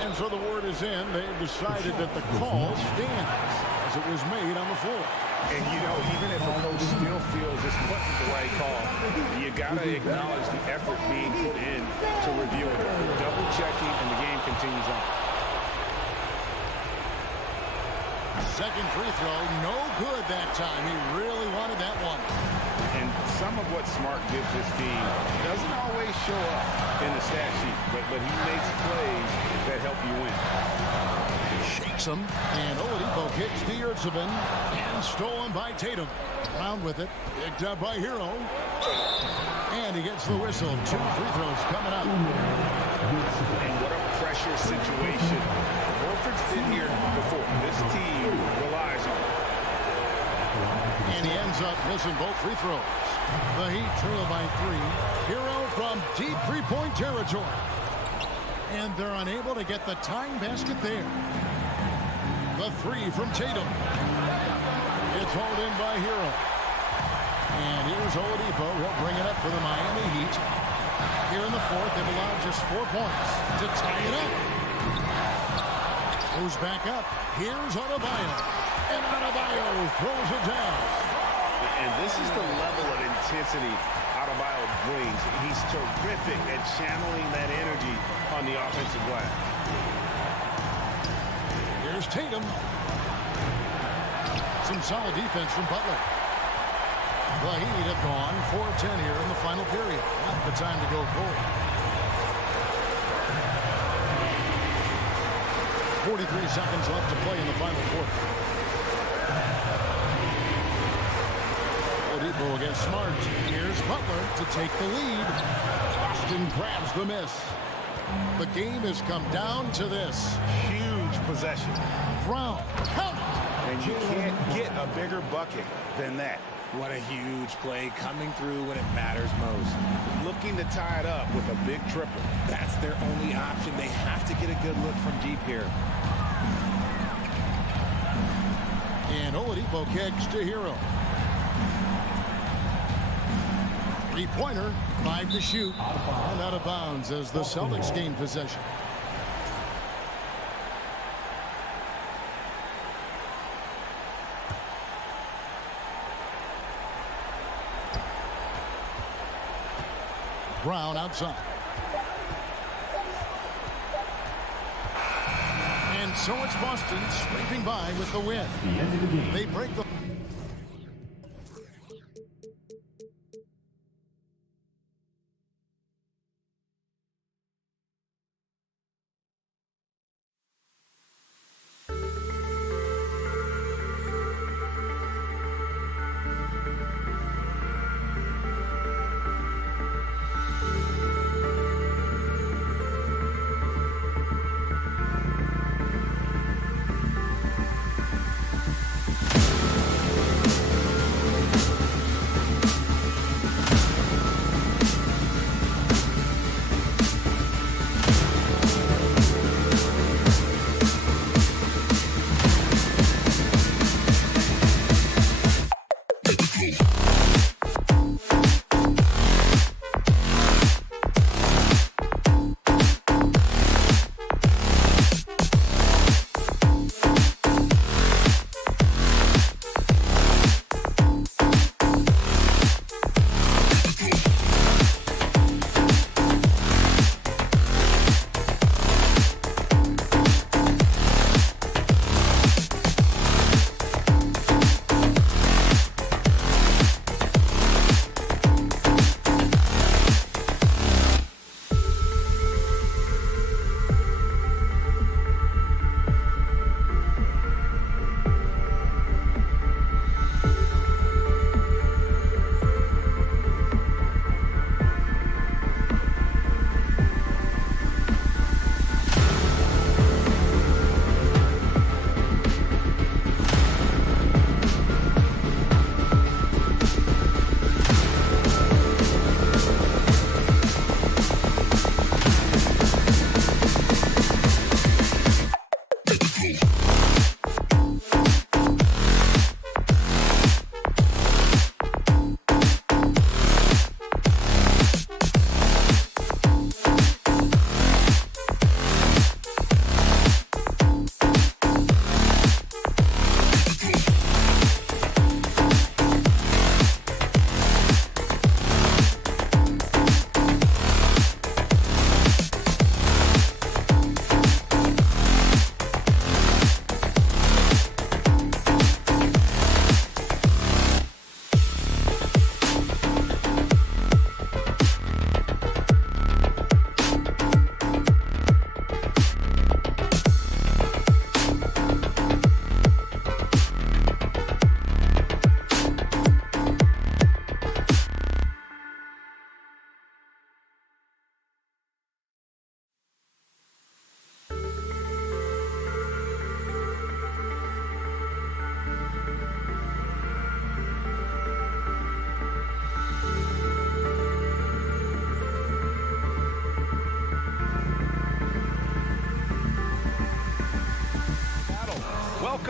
And so the word is in. They've decided that the call stands as it was made on the floor. And, you know, even if a coach still feels this wasn't the right call, you got to acknowledge the effort being put in to review it. Double checking, and the game continues on. Second free throw, no good that time. He really wanted that one. And some of what Smart gives this team doesn't always show up in the stat sheet, but he makes plays that help you win. Shakes him, and Oladipo kicks to Yurtsevin, and stolen by Tatum. Brown with it, picked up by Hero. And he gets the whistle. 2 free throws coming up. And what a pressure situation. Horford's been here before. This team relies on him. And he ends up missing both free throws. The Heat trail by 3. Hero from deep three-point territory. And they're unable to get the tying basket there. The 3 from Tatum. in by Hero. And here's Oladipo. He'll bring it up for the Miami Heat. Here in the fourth, they've allowed just 4 points to tie it up. Goes back up. Here's Adebayo. And Adebayo throws it down. And this is the level of intensity Adebayo brings. He's terrific at channeling that energy on the offensive glass. Here's Tatum. Some solid defense from Butler. The Heat have gone 4 of 10 here in the final period. Not the time to go cold. 43 seconds left to play in the final quarter. Oladipo against Smart. Here's Butler to take the lead. Boston grabs the miss. The game has come down to this. Huge possession. Brown, count. And you can't get a bigger bucket than that. What a huge play coming through when it matters most. Looking to tie it up with a big triple. That's their only option. They have to get a good look from deep here. And Oladipo kicks to Hero. 3-pointer, 5 to shoot. And out of bounds as the Celtics gain possession. Brown outside. And so it's Boston scraping by with the win. The end of the game. They break the...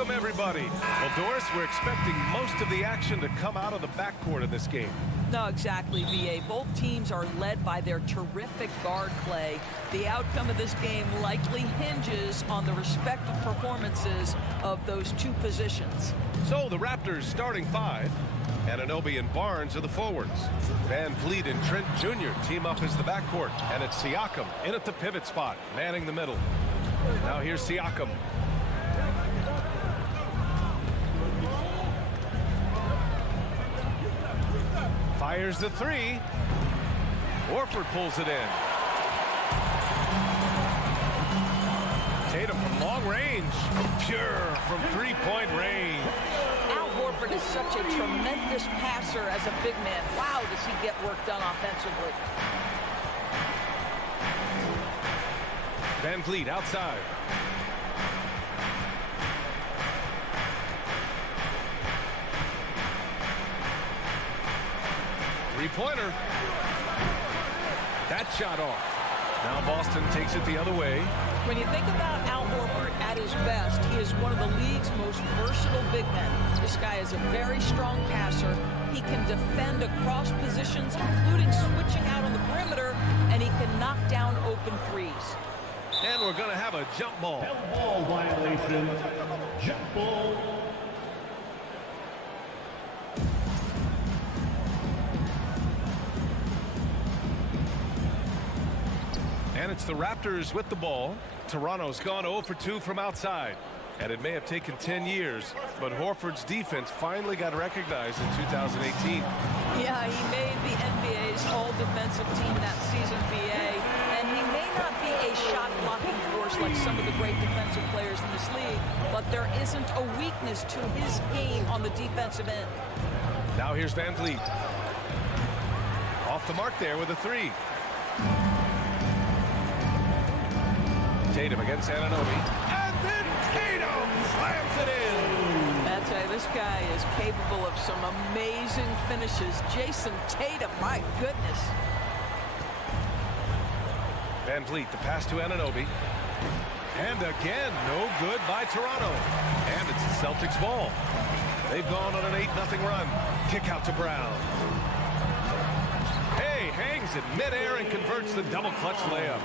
Welcome, everybody. Well, Doris, we're expecting most of the action to come out of the backcourt in this game. No, exactly, VA. Both teams are led by their terrific guard play. The outcome of this game likely hinges on the respective performances of those two positions. So the Raptors starting five. Anunoby and Barnes are the forwards. Van Vliet and Trent Jr. team up as the backcourt. And it's Siakam in at the pivot spot, manning the middle. Now here's Siakam. Fires the three. Horford pulls it in. Tatum from long range. Pure from three-point range. Al Horford is such a tremendous passer as a big man. Wow, does he get work done offensively. Van Vliet outside. Three-pointer. That shot off. Now Boston takes it the other way. When you think about Al Horford at his best, he is one of the league's most versatile big men. This guy is a very strong passer. He can defend across positions, including switching out on the perimeter, and he can knock down open threes. And we're going to have a jump ball. Jump ball violation. Jump ball. And it's the Raptors with the ball. Toronto's gone 0 for 2 from outside. And it may have taken 10 years, but Horford's defense finally got recognized in 2018. Yeah, he made the NBA's all-defensive team that season, BA. And he may not be a shot-blocking force like some of the great defensive players in this league, but there isn't a weakness to his game on the defensive end. Now here's Van Vliet. Off the mark there with a three. Tatum against Anunoby. And then Tatum slams it in. I tell you, this guy is capable of some amazing finishes. Jason Tatum, my goodness. Van Vliet, the pass to Anunoby. And again, no good by Toronto. And it's the Celtics ball. They've gone on an 8-0 run. Kick out to Brown. Hay hangs it midair and converts the double clutch layup.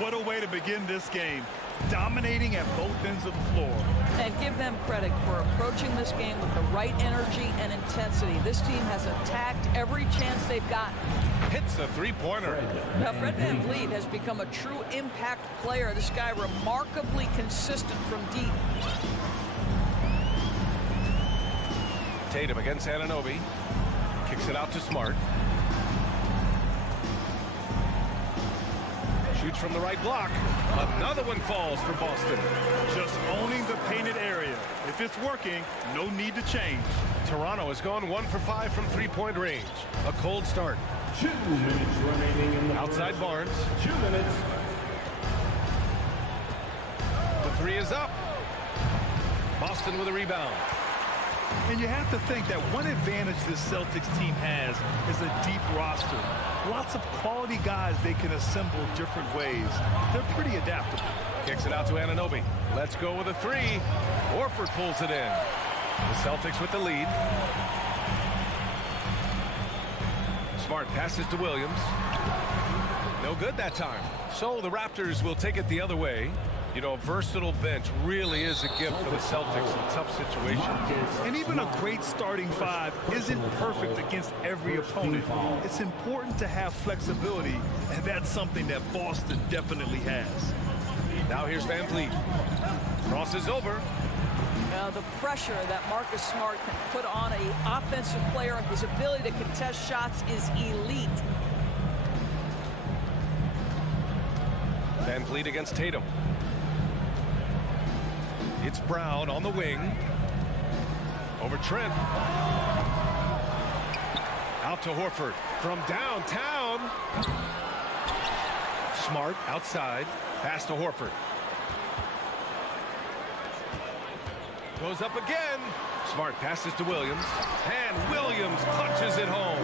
What a way to begin this game. Dominating at both ends of the floor. And give them credit for approaching this game with the right energy and intensity. This team has attacked every chance they've gotten. Hits a three-pointer. Now, Fred Van Vliet has become a true impact player. This guy remarkably consistent from deep. Tatum against Anunoby. Kicks it out to Smart. Shoots from the right block. Another one falls for Boston. Just owning the painted area. If it's working, no need to change. Toronto has gone 1 for 5 from three-point range. A cold start. 2 minutes remaining in the Outside first. Barnes. 2 minutes. The three is up. Boston with a rebound. And you have to think that one advantage this Celtics team has is a deep roster. Lots of quality guys they can assemble different ways. They're pretty adaptable. Kicks it out to Anunoby. Let's go with a three. Horford pulls it in. The Celtics with the lead. Smart passes to Williams. No good that time. So the Raptors will take it the other way. You know, a versatile bench really is a gift for the Celtics in tough situations. And even a great starting five isn't perfect against every opponent. It's important to have flexibility, and that's something that Boston definitely has. Now here's Van Vliet. Crosses over. Now, the pressure that Marcus Smart can put on an offensive player, his ability to contest shots is elite. Van Vliet against Tatum. It's Brown on the wing. Over Trent. Out to Horford from downtown. Smart outside. Pass to Horford. Goes up again. Smart passes to Williams. And Williams punches it home.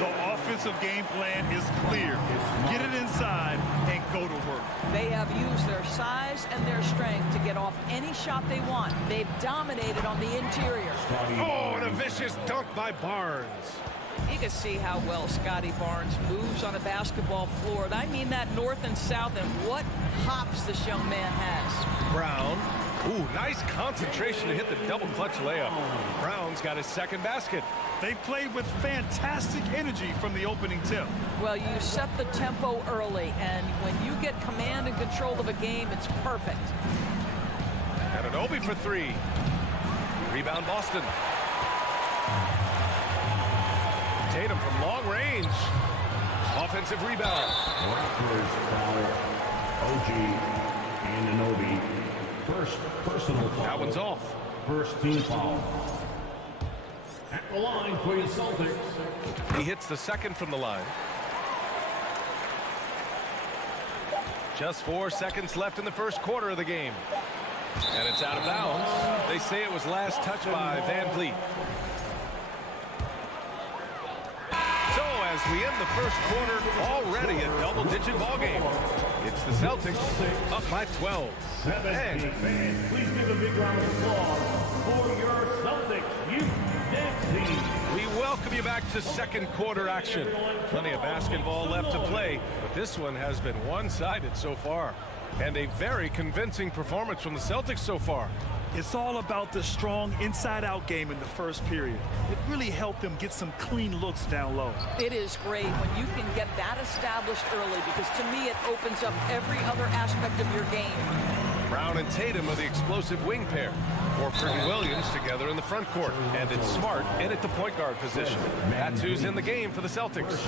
The defensive game plan is clear. Get it inside and go to work. They have used their size and their strength to get off any shot they want. They've dominated on the interior. Oh, and a vicious dunk by Barnes. You can see how well Scotty Barnes moves on a basketball floor. And I mean that north and south, and what hops this young man has. Brown. Ooh, nice concentration to hit the double clutch layup. Brown's got his second basket. They've played with fantastic energy from the opening tip. Well, you set the tempo early, and when you get command and control of a game, it's perfect. And an Obi for three. Rebound Boston. Tatum from long range. Offensive rebound. Raptors foul. OG Anunoby. First personal foul. That one's off. First team foul. At the line for your Celtics. He hits the second from the line. Just 4 seconds left in the first quarter of the game. And it's out of bounds. They say it was last touched by Van Vliet. So as we end the first quarter, already a double-digit ball game. It's the Celtics up by 12. Fans, please give a big round of applause for your Celtics youth dance team. We welcome you back to second quarter action. Plenty of basketball left to play, but this one has been one-sided so far. And a very convincing performance from the Celtics so far. It's all about the strong inside-out game in the first period. It really helped them get some clean looks down low. It is great when you can get that established early, because to me it opens up every other aspect of your game. Brown and Tatum are the explosive wing pair. Horford and Williams together in the front court. And it's Smart in at the point guard position. That's who's in the game for the Celtics.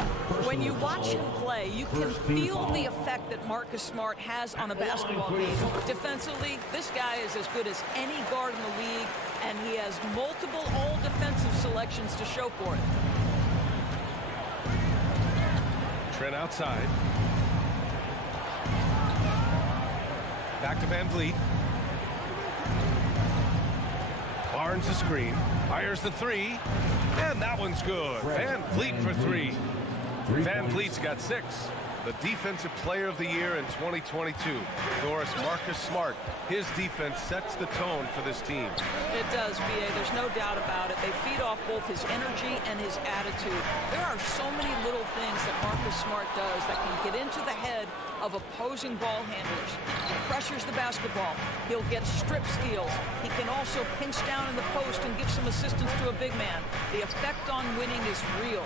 When you watch him play, you can feel the effect that Marcus Smart has on a basketball game. Defensively, this guy is as good as any guard in the league, and he has multiple all-defensive selections to show for it. Trent outside. Back to Van Vliet. Barnes the screen. Fires the three. And that one's good. Van Vliet for three. Van Vliet's got 6. The Defensive Player of the Year in 2022. Doris, Marcus Smart. His defense sets the tone for this team. It does, B.A. There's no doubt about it. They feed off both his energy and his attitude. There are so many little things that Marcus Smart does that can get into the head of opposing ball handlers. He pressures the basketball. He'll get strip steals. He can also pinch down in the post and give some assistance to a big man. The effect on winning is real.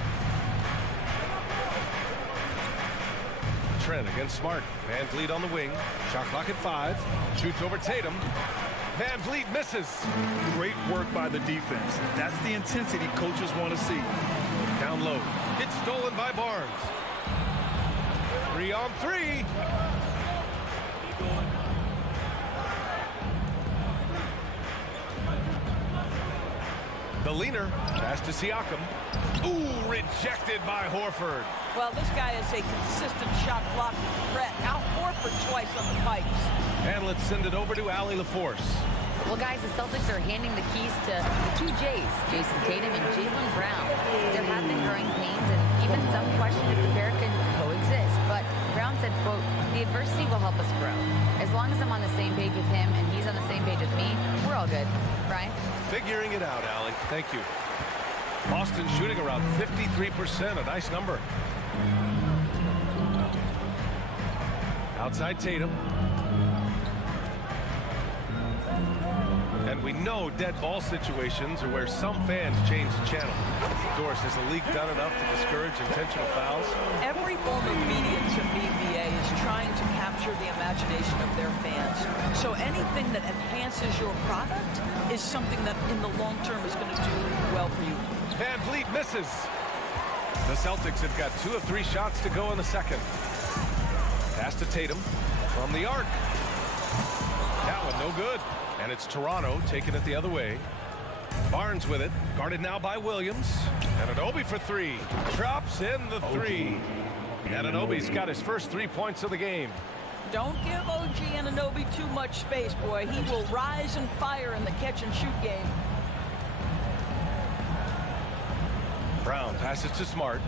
Trent against Smart. Van Vliet on the wing. Shot clock at 5. Shoots over Tatum. Van Vliet misses. Great work by the defense. That's the intensity coaches want to see. Down low. It's stolen by Barnes. 3 on 3. The leaner. Pass to Siakam. Ooh, rejected by Horford. Well, this guy is a consistent shot blocking threat. Out Horford twice on the pipes. And let's send it over to Allie LaForce. Well, guys, the Celtics are handing the keys to the 2 J's, Jason Tatum and Jaylen Brown. There have been growing pains and even some question if the pair can coexist. But Brown said, quote, "The adversity will help us grow. As long as I'm on the same page with him and he's on the same page with me, we're all good." Brian? Figuring it out, Allie. Thank you. Boston shooting around 53%, a nice number. Outside Tatum. And we know dead ball situations are where some fans change the channel. Doris, has the league done enough to discourage intentional fouls? Every form of media to me, BA, is trying to capture the imagination of their fans. So anything that enhances your product is something that in the long term is going to do well for you. Van Vliet misses. The Celtics have got 2 of 3 shots to go in the second. Pass to Tatum from the arc. That one no good. And it's Toronto taking it the other way. Barnes with it. Guarded now by Williams. And Anunoby for 3. Drops in the 3. And Anunoby's got his first 3 points of the game. Don't give OG Anunoby too much space, boy. He will rise and fire in the catch-and-shoot game. Brown passes to Smart.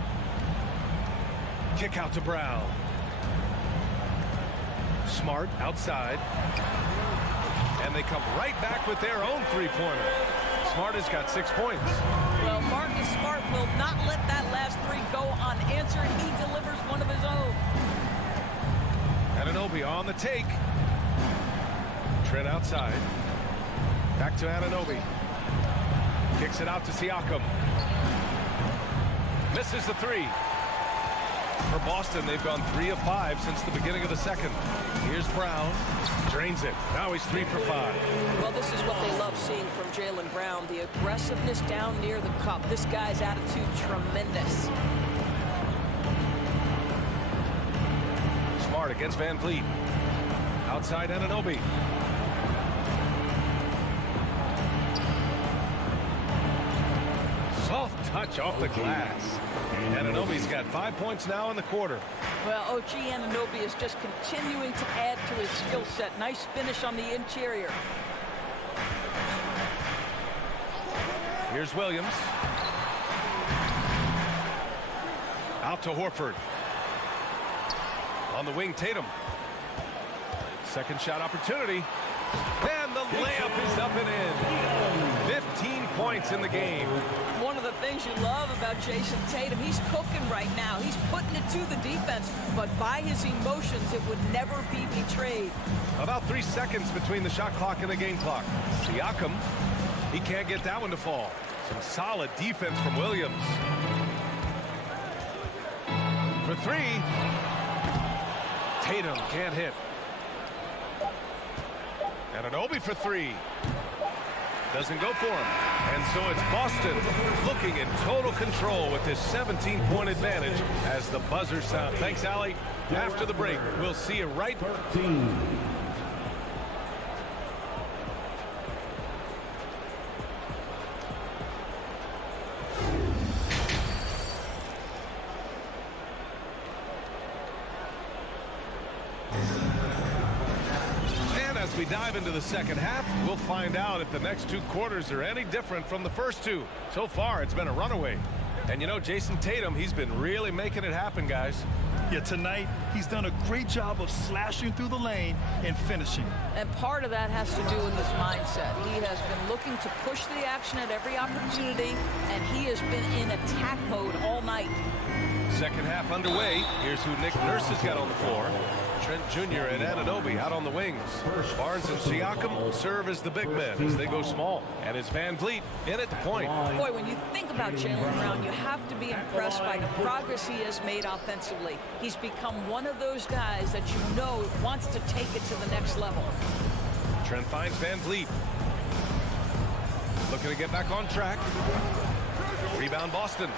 Kick out to Brown. Smart outside. And they come right back with their own three-pointer. Smart has got 6 points. Well, Marcus Smart will not let that last three go unanswered. He delivers one of his own. Anunoby on the take. Trent outside. Back to Anunoby. Kicks it out to Siakam. Misses the three. For Boston, they've gone 3 of 5 since the beginning of the second. Here's Brown. Drains it. Now he's 3 for 5. Well, this is what they love seeing from Jaylen Brown. The aggressiveness down near the cup. This guy's attitude, tremendous. Smart against Van Vliet. Outside Anunoby. Soft touch off the glass. Anunoby's got 5 points now in the quarter. Well, OG Anunoby is just continuing to add to his skill set. Nice finish on the interior. Here's Williams. Out to Horford. On the wing, Tatum. Second shot opportunity. And the layup is up and in. 15 points in the game. One of the things you love about Jason Tatum, he's cooking right now. He's putting it to the defense, but by his emotions, it would never be betrayed. About 3 seconds between the shot clock and the game clock. Siakam, he can't get that one to fall. Some solid defense from Williams. For three. Tatum can't hit. Anunoby for three. Doesn't go for him. And so it's Boston looking in total control with this 17-point advantage as the buzzer sounds. Thanks, Allie. After the break, we'll see you right. As we dive into the second half, we'll find out if the next 2 quarters are any different from the first 2. So far, it's been a runaway. And you know, Jason Tatum, he's been really making it happen, guys. Yeah, tonight, he's done a great job of slashing through the lane and finishing. And part of that has to do with his mindset. He has been looking to push the action at every opportunity, and he has been in attack mode all night. Second half underway. Here's who Nick Nurse has got on the floor. Trent Jr. and Anunoby out on the wings. Barnes and Siakam serve as the big men as they go small. And it's Van Vliet in at the point. Boy, when you think about Jaylen Brown, you have to be impressed by the progress he has made offensively. He's become one of those guys that you know wants to take it to the next level. Trent finds Van Vliet. Looking to get back on track. Rebound Boston.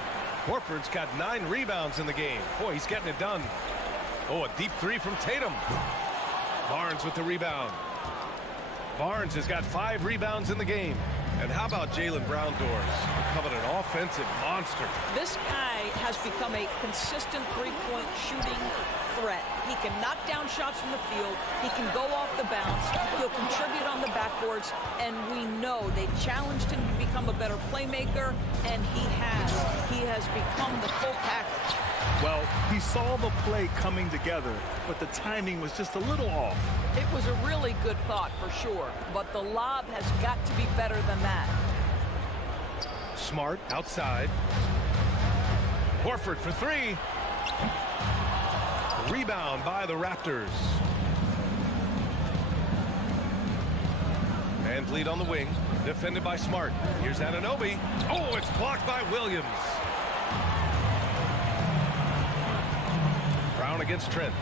Horford's got 9 rebounds in the game. Boy, he's getting it done. Oh, a deep three from Tatum. Barnes with the rebound. Barnes has got 5 rebounds in the game. And how about Jaylen Brown doors? Becoming an offensive monster. This guy has become a consistent three-point shooting threat. He can knock down shots from the field. He can go off the bounce. He'll contribute on the backboards. And we know they challenged him to become a better playmaker, and he has. He has become the full package. Well, he saw the play coming together, but the timing was just a little off. It was a really good thought for sure, but the lob has got to be better than that. Smart outside. Horford for 3. Rebound by the Raptors. Van Vliet on the wing, defended by Smart. Here's Anunoby. Oh, it's blocked by Williams. Brown against Trent.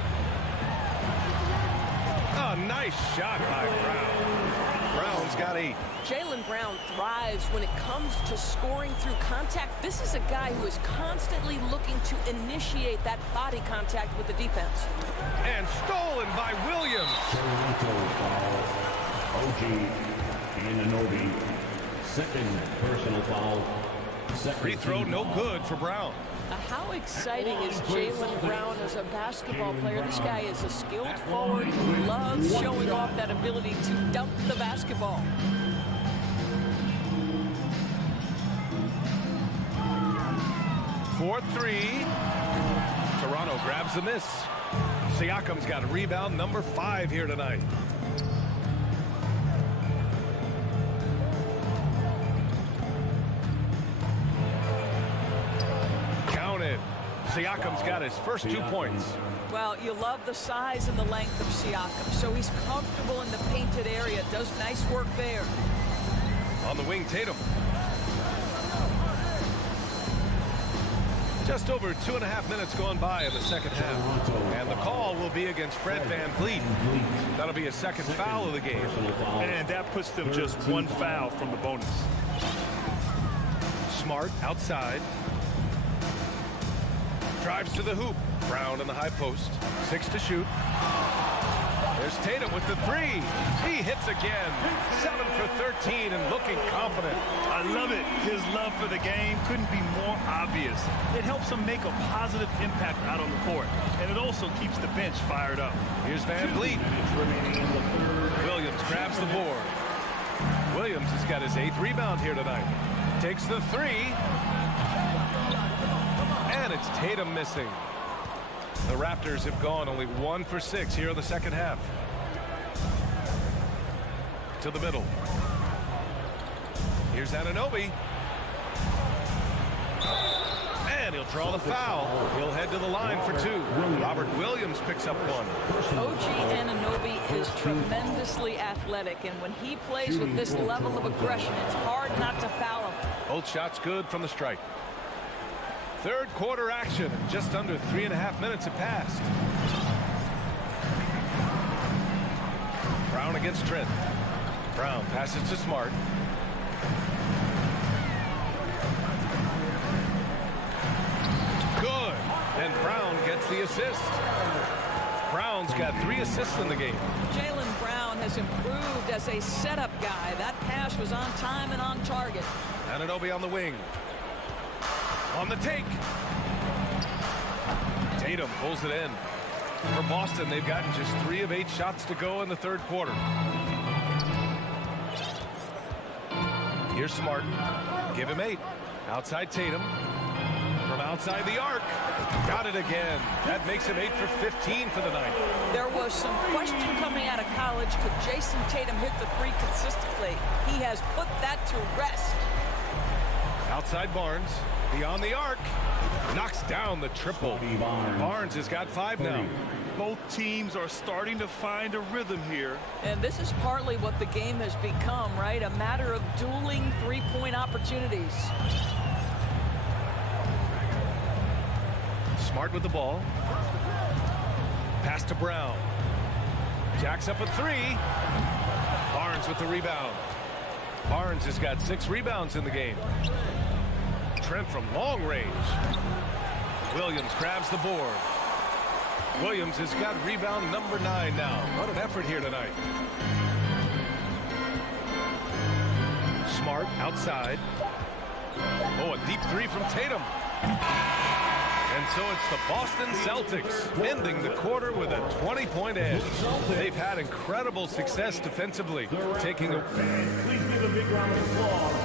Oh, nice shot by Brown. Brown's got 8. Jaylen Brown thrives when it comes to scoring through contact. This is a guy who is constantly looking to initiate that body contact with the defense. And stolen by Williams. OG Anunoby, second personal foul. Free throw no good for Brown. How exciting is Jaylen Brown as a basketball player? This guy is a skilled forward who loves showing off that ability to dump the basketball. For 3. Toronto grabs the miss. Siakam's got a rebound, number 5 here tonight. Counted. Siakam's got his first 2 points. Well, you love the size and the length of Siakam, so he's comfortable in the painted area. Does nice work there. On the wing, Tatum. Just over 2.5 minutes gone by in the second half. And the call will be against Fred VanVleet. That'll be a second foul of the game. And that puts them just 1 foul from the bonus. Smart outside. Drives to the hoop. Brown in the high post. 6 to shoot. There's Tatum with the 3. He hits again. 7 for 13 and looking confident. I love it. His love for the game couldn't be more obvious. It helps him make a positive impact out on the court. And it also keeps the bench fired up. Here's VanVleet. Williams grabs the board. Williams has got his 8th rebound here tonight. Takes the 3. And it's Tatum missing. The Raptors have gone only 1 for 6 here in the second half. To the middle. Here's Anunoby. And he'll draw the foul. He'll head to the line for 2. Robert Williams picks up 1. OG Anunoby is tremendously athletic, and when he plays with this level of aggression, it's hard not to foul him. Both shots good from the strike. Third quarter action. Just under 3.5 minutes have passed. Brown against Trent. Brown passes to Smart. Good. And Brown gets the assist. Brown's got 3 assists in the game. Jaylen Brown has improved as a setup guy. That pass was on time and on target. Anunoby on the wing. On the take. Tatum pulls it in. For Boston, they've gotten just 3 of 8 shots to go in the third quarter. Here's Smart. Give him 8. Outside Tatum. From outside the arc. Got it again. That makes him 8 for 15 for the night. There was some question coming out of college. Could Jason Tatum hit the 3 consistently? He has put that to rest. Outside Barnes. Beyond the arc. Knocks down the triple. Barnes has got 5 now. Both teams are starting to find a rhythm here. And this is partly what the game has become, right? A matter of dueling 3-point opportunities. Smart with the ball. Pass to Brown. Jacks up a 3. Barnes with the rebound. Barnes has got 6 rebounds in the game. Trent from long range. Williams grabs the board. Williams has got rebound number 9 now. What an effort here tonight. Smart outside. Oh, a deep 3 from Tatum. And so it's the Boston Celtics ending the quarter with a 20-point edge. They've had incredible success defensively, taking a... Please give a big round of applause.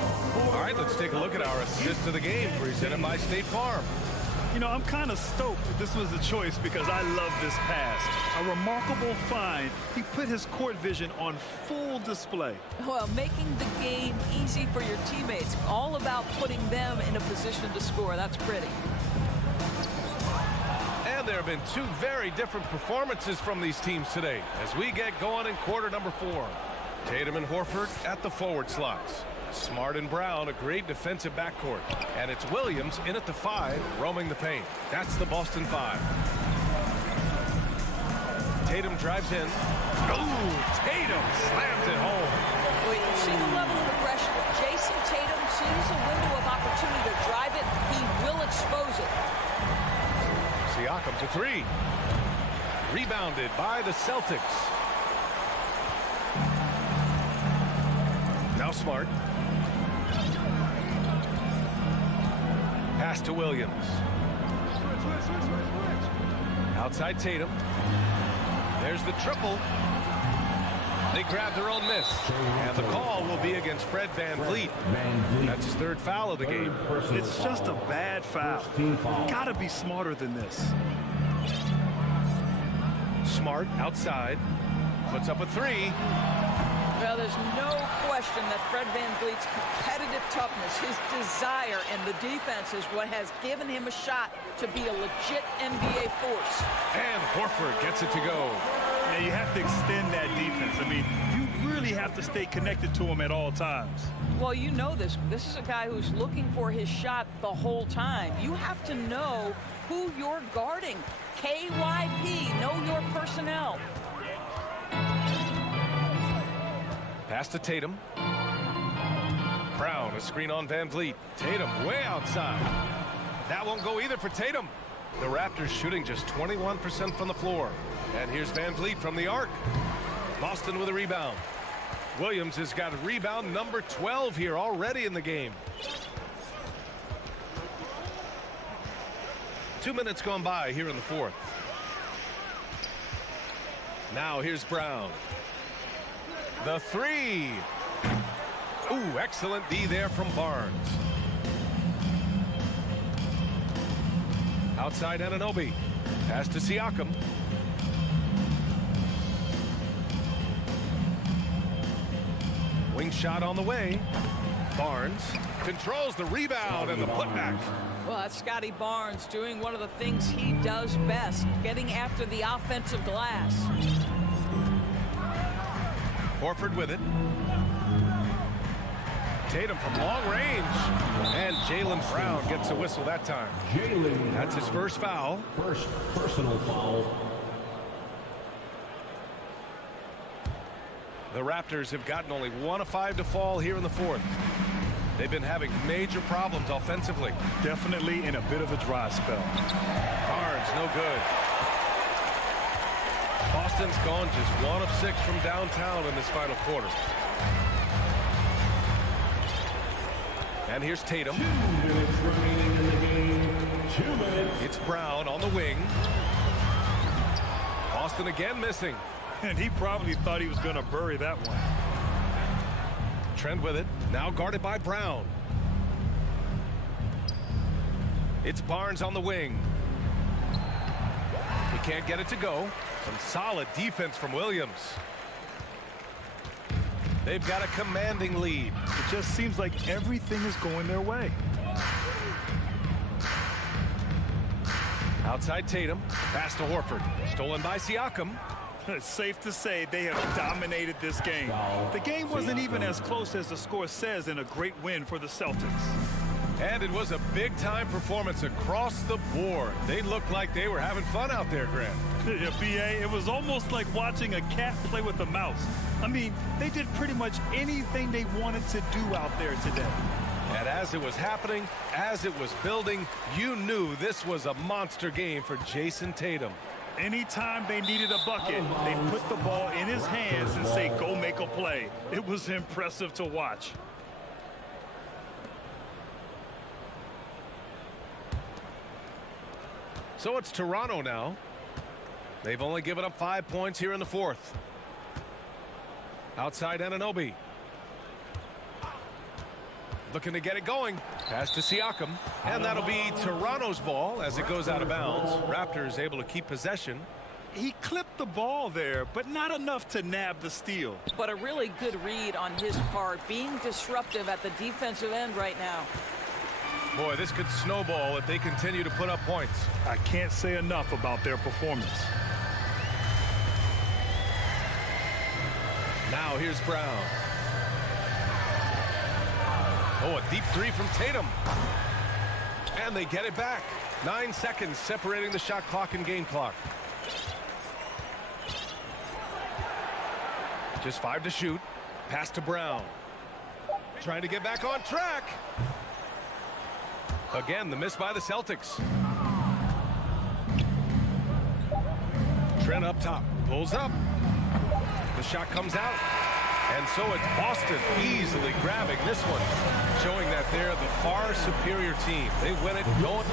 All right, let's take a look at our assist of the game presented by State Farm. You know, I'm kind of stoked that this was the choice because I love this pass. A remarkable find. He put his court vision on full display. Well, making the game easy for your teammates. All about putting them in a position to score. That's pretty. And there have been 2 very different performances from these teams today as we get going in quarter number 4. Tatum and Horford at the forward slots. Smart and Brown, a great defensive backcourt. And it's Williams in at the 5, roaming the paint. That's the Boston 5. Tatum drives in. Ooh, Tatum slams it home. Well, you can see the level of aggression. If Jason Tatum sees a window of opportunity to drive it, he will expose it. Siakam to 3. Rebounded by the Celtics. Now Smart. Pass to Williams. Outside Tatum. There's the triple. They grab their own miss. And the call will be against Fred VanVleet. That's his 3rd foul of the game. It's just a bad foul. Gotta be smarter than this. Smart outside. Puts up a three. Well, there's no question that Fred VanVleet's competitive toughness, his desire, and the defense is what has given him a shot to be a legit NBA force. And Horford gets it to go. Now, you have to extend that defense. I mean, you really have to stay connected to him at all times. Well, you know this. This is a guy who's looking for his shot the whole time. You have to know who you're guarding. KYP, know your personnel. Pass to Tatum. Brown, a screen on VanVleet. Tatum way outside. That won't go either for Tatum. The Raptors shooting just 21% from the floor. And here's VanVleet from the arc. Boston with a rebound. Williams has got rebound number 12 here already in the game. 2 minutes gone by here in the fourth. Now here's Brown. The three. Ooh, excellent D there from Barnes. Outside Anunoby. Pass to Siakam. Wing shot on the way. Barnes controls the rebound and the putback. Well, that's Scotty Barnes doing one of the things he does best, getting after the offensive glass. Horford with it. Tatum from long range. And Jaylen Brown gets a whistle that time. That's his first foul. First personal foul. The Raptors have gotten only 1 of 5 to fall here in the fourth. They've been having major problems offensively. Definitely in a bit of a dry spell. Barnes, no good. Boston's gone just 1 of 6 from downtown in this final quarter. And here's Tatum. 2 minutes remaining in the game. 2 minutes. It's Brown on the wing. Boston again missing. And he probably thought he was going to bury that one. Trent with it. Now guarded by Brown. It's Barnes on the wing. He can't get it to go. Some solid defense from Williams. They've got a commanding lead. It just seems like everything is going their way. Outside Tatum. Pass to Horford. Stolen by Siakam. It's safe to say they have dominated this game. The game wasn't even as close as the score says in a great win for the Celtics. And it was a big-time performance across the board. They looked like they were having fun out there, Grant. Yeah, B.A., it was almost like watching a cat play with a mouse. I mean, they did pretty much anything they wanted to do out there today. And as it was happening, as it was building, you knew this was a monster game for Jason Tatum. Anytime they needed a bucket, they put the ball in his hands and say, go make a play. It was impressive to watch. So it's Toronto now. They've only given up 5 points here in the fourth. Outside Anunoby. Looking to get it going. Pass to Siakam. And that'll be Toronto's ball as it goes out of bounds. Raptors able to keep possession. He clipped the ball there, but not enough to nab the steal. But a really good read on his part, being disruptive at the defensive end right now. Boy, this could snowball if they continue to put up points. I can't say enough about their performance. Now here's Brown. Oh, a deep three from Tatum. And they get it back. 9 seconds separating the shot clock and game clock. Just 5 to shoot. Pass to Brown. Trying to get back on track. Again, the miss by the Celtics. Trent up top. Pulls up. The shot comes out. And so it's Boston easily grabbing this one, showing that they're the far superior team. They win it going.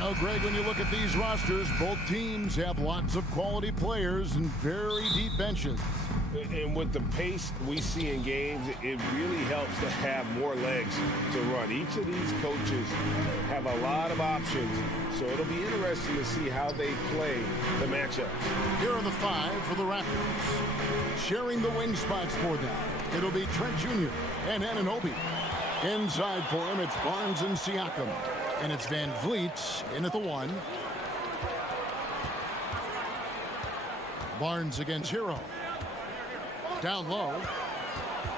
Now, Greg, when you look at these rosters, both teams have lots of quality players and very deep benches. And with the pace we see in games, it really helps to have more legs to run. Each of these coaches have a lot of options, so it'll be interesting to see how they play the matchups. Here are the five for the Raptors. Sharing the wing spots for them, it'll be Trent Jr. and Anunoby. Inside for him, it's Barnes and Siakam. And it's Van Vliet in at the one. Barnes against Hero. Down low.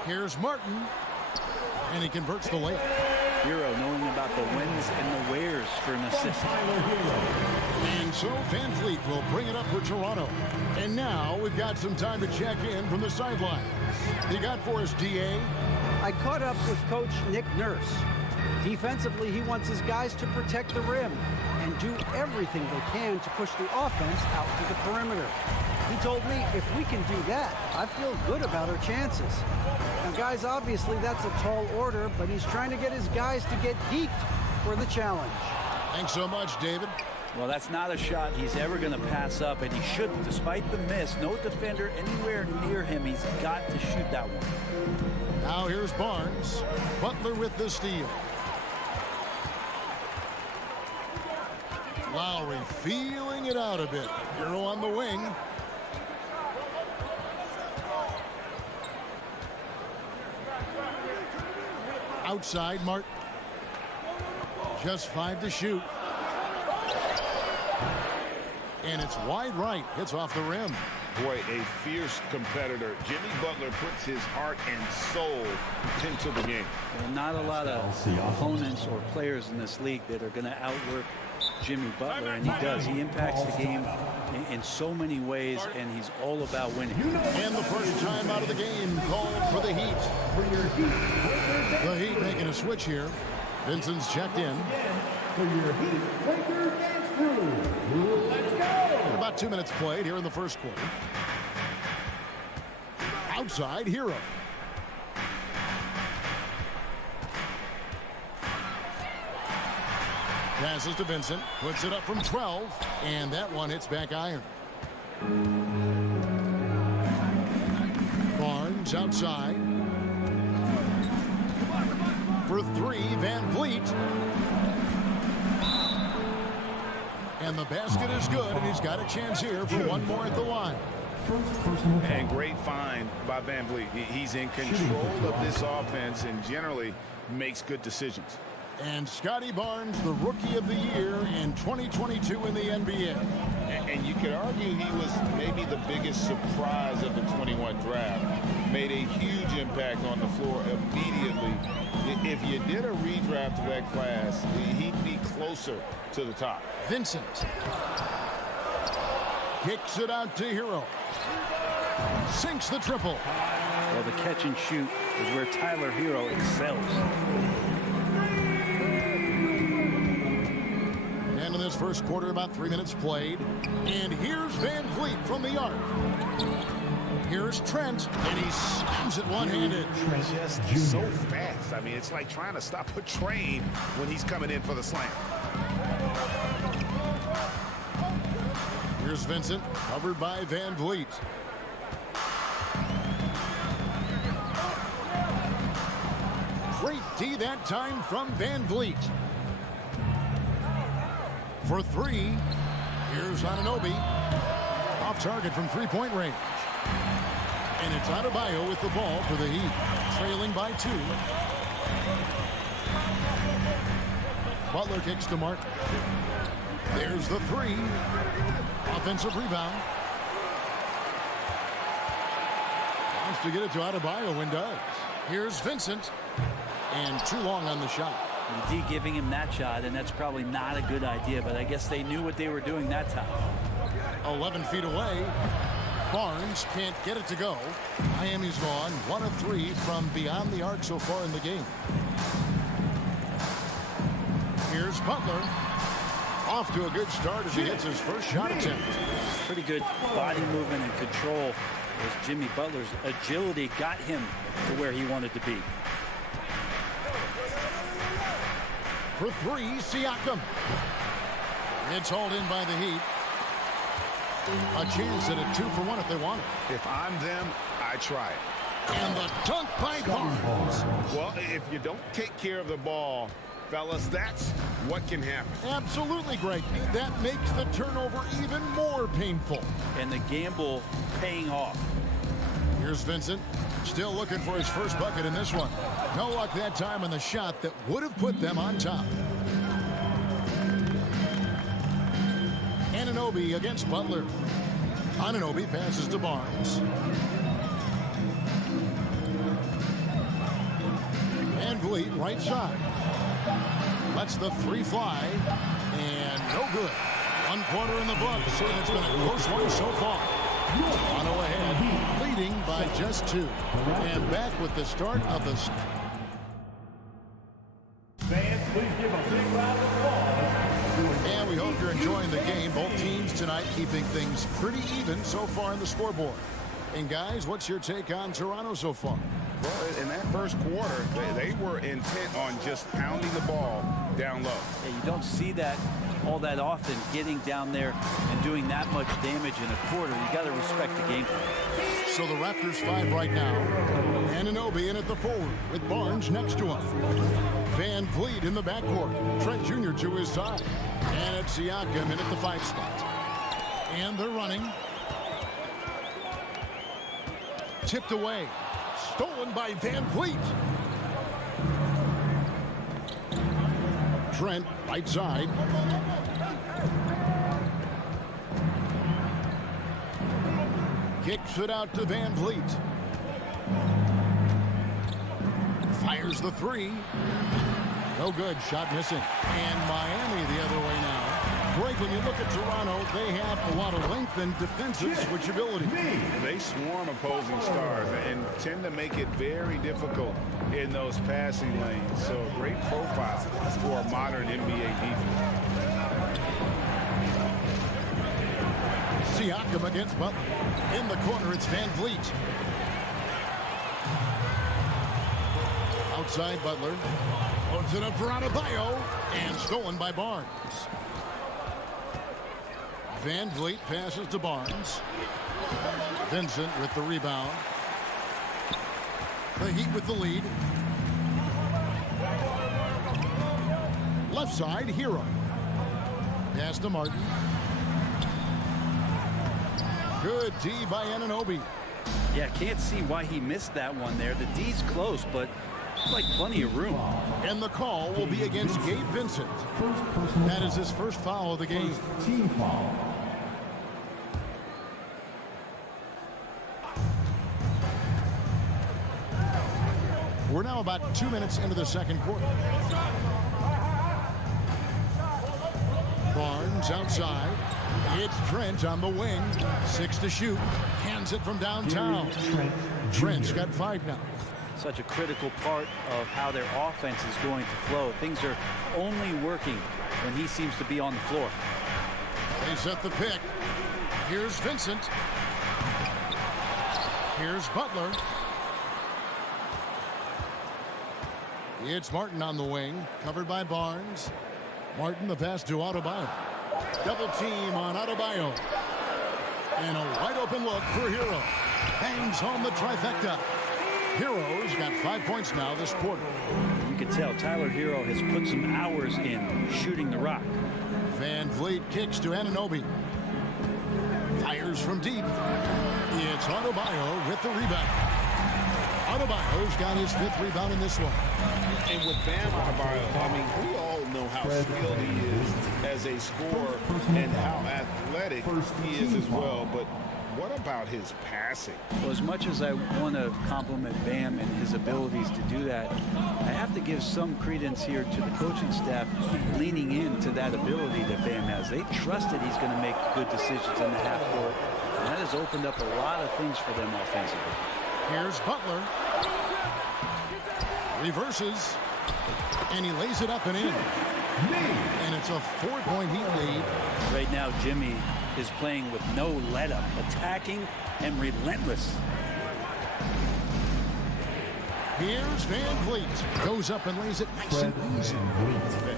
Here's Martin. And he converts the layup. Hero knowing about the wins and the wheres for an assist. And so Van Vliet will bring it up for Toronto. And now we've got some time to check in from the sidelines. You got for us, D.A.? I caught up with Coach Nick Nurse. Defensively, he wants his guys to protect the rim and do everything they can to push the offense out to the perimeter. He told me if we can do that, I feel good about our chances. Now, guys, obviously that's a tall order, but he's trying to get his guys to get geeked for the challenge. Thanks so much, David. Well, that's not a shot he's ever going to pass up, and he shouldn't. Despite the miss, no defender anywhere near him. He's got to shoot that one. Now here's Barnes. Butler with the steal. Lowry feeling it out a bit. Hero on the wing. Outside, Martin. Just 5 to shoot. And it's wide right. Hits off the rim. Boy, a fierce competitor. Jimmy Butler puts his heart and soul into the game. Well, not a lot of opponents or players in this league that are going to outwork Jimmy Butler, and he does. He impacts the game in so many ways, and he's all about winning. And the first time out of the game called for the Heat. The Heat making a switch here. Vincent's checked in. For your Heat Lakers dance crew. Let's go! About 2 minutes played here in the first quarter. Outside, Hero. Passes to Vincent, puts it up from 12, and that one hits back iron. Barnes outside. For three, Van Vliet. And the basket is good, and he's got a chance here for one more at the line. And great find by Van Vliet. He's in control of this offense and generally makes good decisions. And Scotty Barnes, the Rookie of the Year in 2022 in the NBA. And you could argue he was maybe the biggest surprise of the 21 draft. Made a huge impact on the floor immediately. If you did a redraft of that class, he'd be closer to the top. Vincent kicks it out to Hero. Sinks the triple. Well, the catch and shoot is where Tyler Hero excels. And in this first quarter, about 3 minutes played. And here's Van Vliet from the arc. Here's Trent, and he slams it one-handed. Just so fast. I mean, it's like trying to stop a train when he's coming in for the slam. Here's Vincent, covered by Van Vliet. Great D that time from Van Vliet. For three, here's Anunoby. Off target from three-point range. And it's Adebayo with the ball for the Heat, trailing by 2. Butler kicks to Mark. There's the three. Offensive rebound. Wants to get it to Adebayo and does. Here's Vincent. And too long on the shot. The D giving him that shot, and that's probably not a good idea, but I guess they knew what they were doing that time. 11 feet away. Barnes can't get it to go. Miami's gone 1 of 3 from beyond the arc so far in the game. Here's Butler. Off to a good start as he gets his first shot attempt. Pretty good body movement and control as Jimmy Butler's agility got him to where he wanted to be. For three, Siakam. It's hauled in by the Heat. A chance at a 2-for-1 if they want it. If I'm them, I try it. And the dunk by Barnes. Well, if you don't take care of the ball, fellas, that's what can happen. Absolutely, Greg. That makes the turnover even more painful. And the gamble paying off. Here's Vincent. Still looking for his first bucket in this one. No luck that time on the shot that would have put them on top. Anunoby against Butler. Anunoby passes to Barnes. Van Vliet right side. Lets the three fly. And no good. 1 quarter in the books. And it's been a close one so far. Toronto ahead, leading by just 2. And back with the start of the... Fans, please give a big round of applause. And we hope you're enjoying the game. Both teams tonight keeping things pretty even so far in the scoreboard. And guys, what's your take on Toronto so far? Well, in that first quarter, they were intent on just pounding the ball down low. Yeah, you don't see that all that often, getting down there and doing that much damage in a quarter. You got to respect the game. So the Raptors 5 right now. Anunoby in at the forward with Barnes next to him. Van Vliet in the backcourt. Trent Jr. to his side. And it's Siakam in at the 5 spot. And they're running. Tipped away. Stolen by Van Vliet. Trent, right side. Kicks it out to Van Vliet. Fires the three. No good. Shot missing. And Miami the other way now. Greg, when you look at Toronto, they have a lot of length and defensive switchability. They swarm opposing stars and tend to make it very difficult in those passing lanes. So great profile for a modern NBA defense. Siakam against Butler. In the corner, it's Van Vliet. Outside Butler. Loads it up for Adebayo. And stolen by Barnes. Van Vliet passes to Barnes. Vincent with the rebound. The Heat with the lead. Left side, Hero. Pass to Martin. Good D by Anunoby. Yeah, can't see why he missed that one there. The D's close, but like plenty of room. And the call will be against Gabe Vincent. That is his first foul of the game. Team foul. We're now about 2 minutes into the second quarter. Barnes outside. It's Trent on the wing. 6 to shoot. Hands it from downtown. Trent's got 5 now. Such a critical part of how their offense is going to flow. Things are only working when he seems to be on the floor. They set the pick. Here's Vincent. Here's Butler. It's Martin on the wing, covered by Barnes. Martin, the pass to Adebayo. Double team on Adebayo. And a wide open look for Hero. Hangs home the trifecta. Hero's got 5 points now this quarter. You can tell Tyler Hero has put some hours in shooting the rock. Van Vliet kicks to Anunoby. Fires from deep. It's Adebayo with the rebound. Adebayo's got his 5th rebound in this one. And with Bam Adebayo, I mean, we all know how skilled he is as a scorer and how athletic he is as well. But what about his passing? Well, as much as I want to compliment Bam and his abilities to do that, I have to give some credence here to the coaching staff leaning into that ability that Bam has. They trust that he's going to make good decisions in the half court, and that has opened up a lot of things for them offensively. Here's Butler. Reverses. And he lays it up and in. And it's a 4-point Heat lead. Right now, Jimmy is playing with no let-up, attacking and relentless. Here's Van Vliet. Goes up and lays it nice and easy.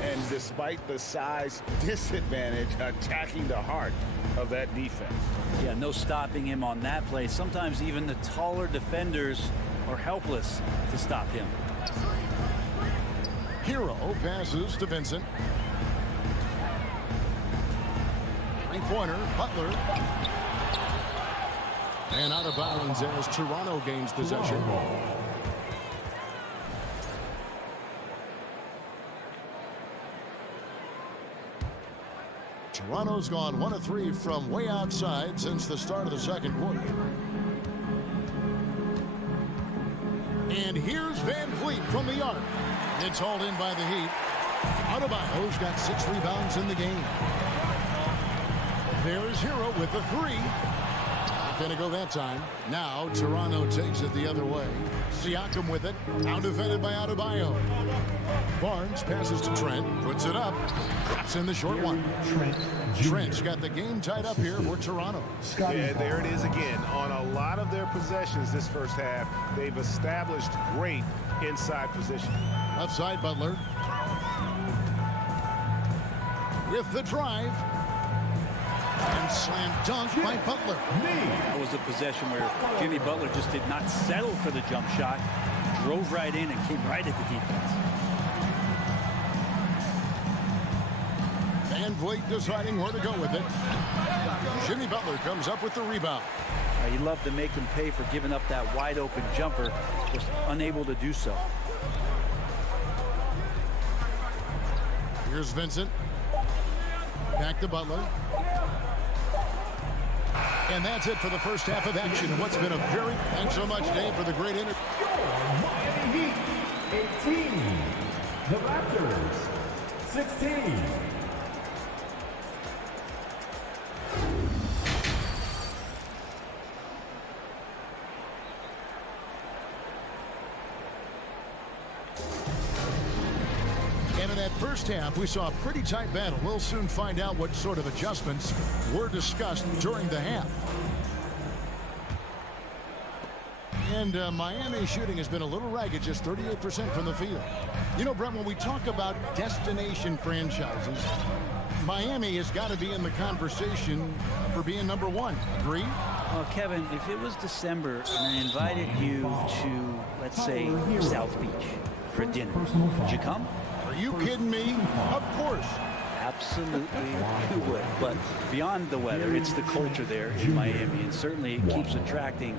And despite the size disadvantage, attacking the heart of that defense. Yeah, no stopping him on that play. Sometimes even the taller defenders are helpless to stop him. Hero passes to Vincent. 3-pointer, Butler. And out of bounds as Toronto gains possession. Toronto's gone 1 of 3 from way outside since the start of the second quarter. And here's Van Vliet from the arc. It's hauled in by the Heat. Adebayo's got 6 rebounds in the game. There's Hero with the 3. Not going to go that time. Now Toronto takes it the other way. Siakam with it. Now defended by Adebayo. Barnes passes to Trent. Puts it up. Drops in the short one. Trent's got the game tied up here for Toronto. Yeah, there it is again. On a lot of their possessions this first half, they've established great inside position. Left side, Butler. With the drive. And slam dunk by Butler. That was a possession where Jimmy Butler just did not settle for the jump shot. Drove right in and came right at the defense. Van Vliet deciding where to go with it. Jimmy Butler comes up with the rebound. He loved to make him pay for giving up that wide open jumper. Just unable to do so. Here's Vincent. Back to Butler. And that's it for the first half of action. What's been a very, thanks so much, Dave, for the great interview. Miami Heat, 18. The Raptors, 16. And in that first half, we saw a pretty tight battle. We'll soon find out what sort of adjustments were discussed during the half. And Miami's shooting has been a little ragged, just 38% from the field. You know, Brent, when we talk about destination franchises, Miami has got to be in the conversation for being number one. Agree? Well, Kevin, if it was December and I invited you to, let's say, South Beach for dinner, would you come? Are you kidding me? Of course. Absolutely, you would. But beyond the weather, it's the culture there in Miami, and certainly it keeps attracting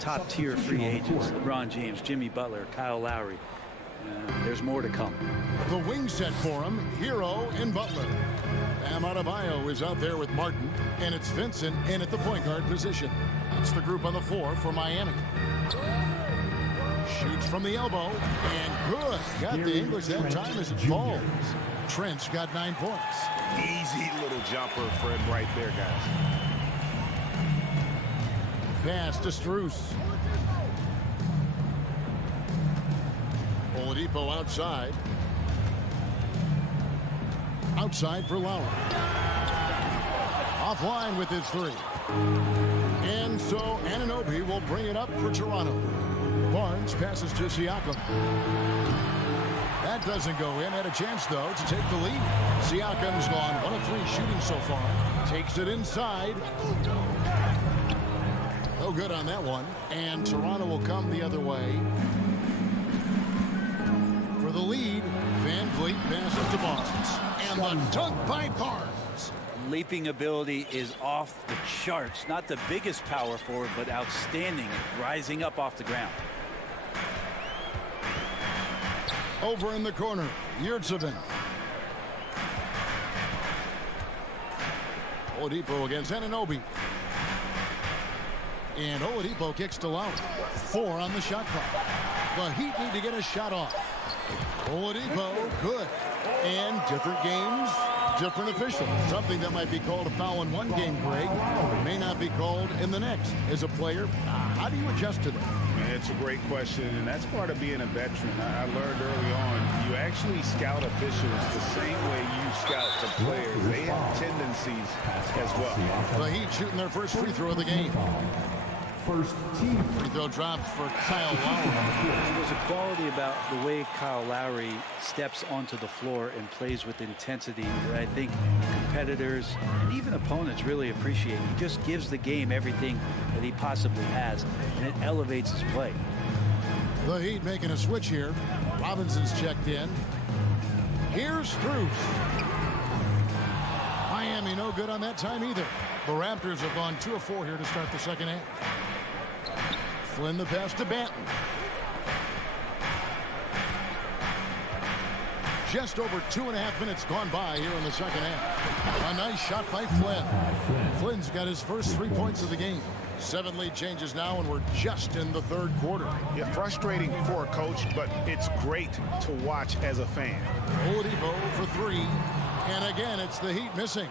top-tier free agents. LeBron James, Jimmy Butler, Kyle Lowry. There's more to come. The wing set for him, Hero and Butler. Bam Adebayo is out there with Martin, and it's Vincent in at the point guard position. That's the group on the floor for Miami. Shoots from the elbow, and good. Got the English that time as it falls. Trent's got 9 points. Easy little jumper for him right there, guys. Pass to Strus. Oladipo outside. Outside for Lowry. Offline with his three. And so Anunoby will bring it up for Toronto. Barnes passes to Siakam. That doesn't go in. Had a chance, though, to take the lead. Siakam's gone 1 of 3 shooting so far. Takes it inside. No good on that one. And Toronto will come the other way. For the lead, Van Vliet passes to Barnes. And the dunk by Barnes. Leaping ability is off the charts. Not the biggest power forward, but outstanding, rising up off the ground. Over in the corner, Yurtsevin. Oladipo against Anunoby. And Oladipo kicks to Lowry. 4 on the shot clock. The Heat need to get a shot off. Oladipo, good. And different games, different officials. Something that might be called a foul in one game, Greg, may not be called in the next. As a player, how do you adjust to that? It's a great question, and that's part of being a veteran. I learned early on, you actually scout officials the same way you scout the players. They have tendencies as well. The Heat shooting their first free throw of the game. First team. Free throw drops for Kyle Lowry. There's a quality about the way Kyle Lowry steps onto the floor and plays with intensity that I think competitors and even opponents really appreciate. He just gives the game everything that he possibly has, and it elevates his play. The Heat making a switch here. Robinson's checked in. Here's Strus. Miami no good on that time either. The Raptors have gone 2 of 4 here to start the second half. Flynn the pass to Banton. Just over 2.5 minutes gone by here in the second half. A nice shot by Flynn. Flynn's got his first 3 points of the game. 7 lead changes now, and we're just in the third quarter. Yeah, frustrating for a coach, but it's great to watch as a fan. Oladipo for 3. And again, it's the Heat missing.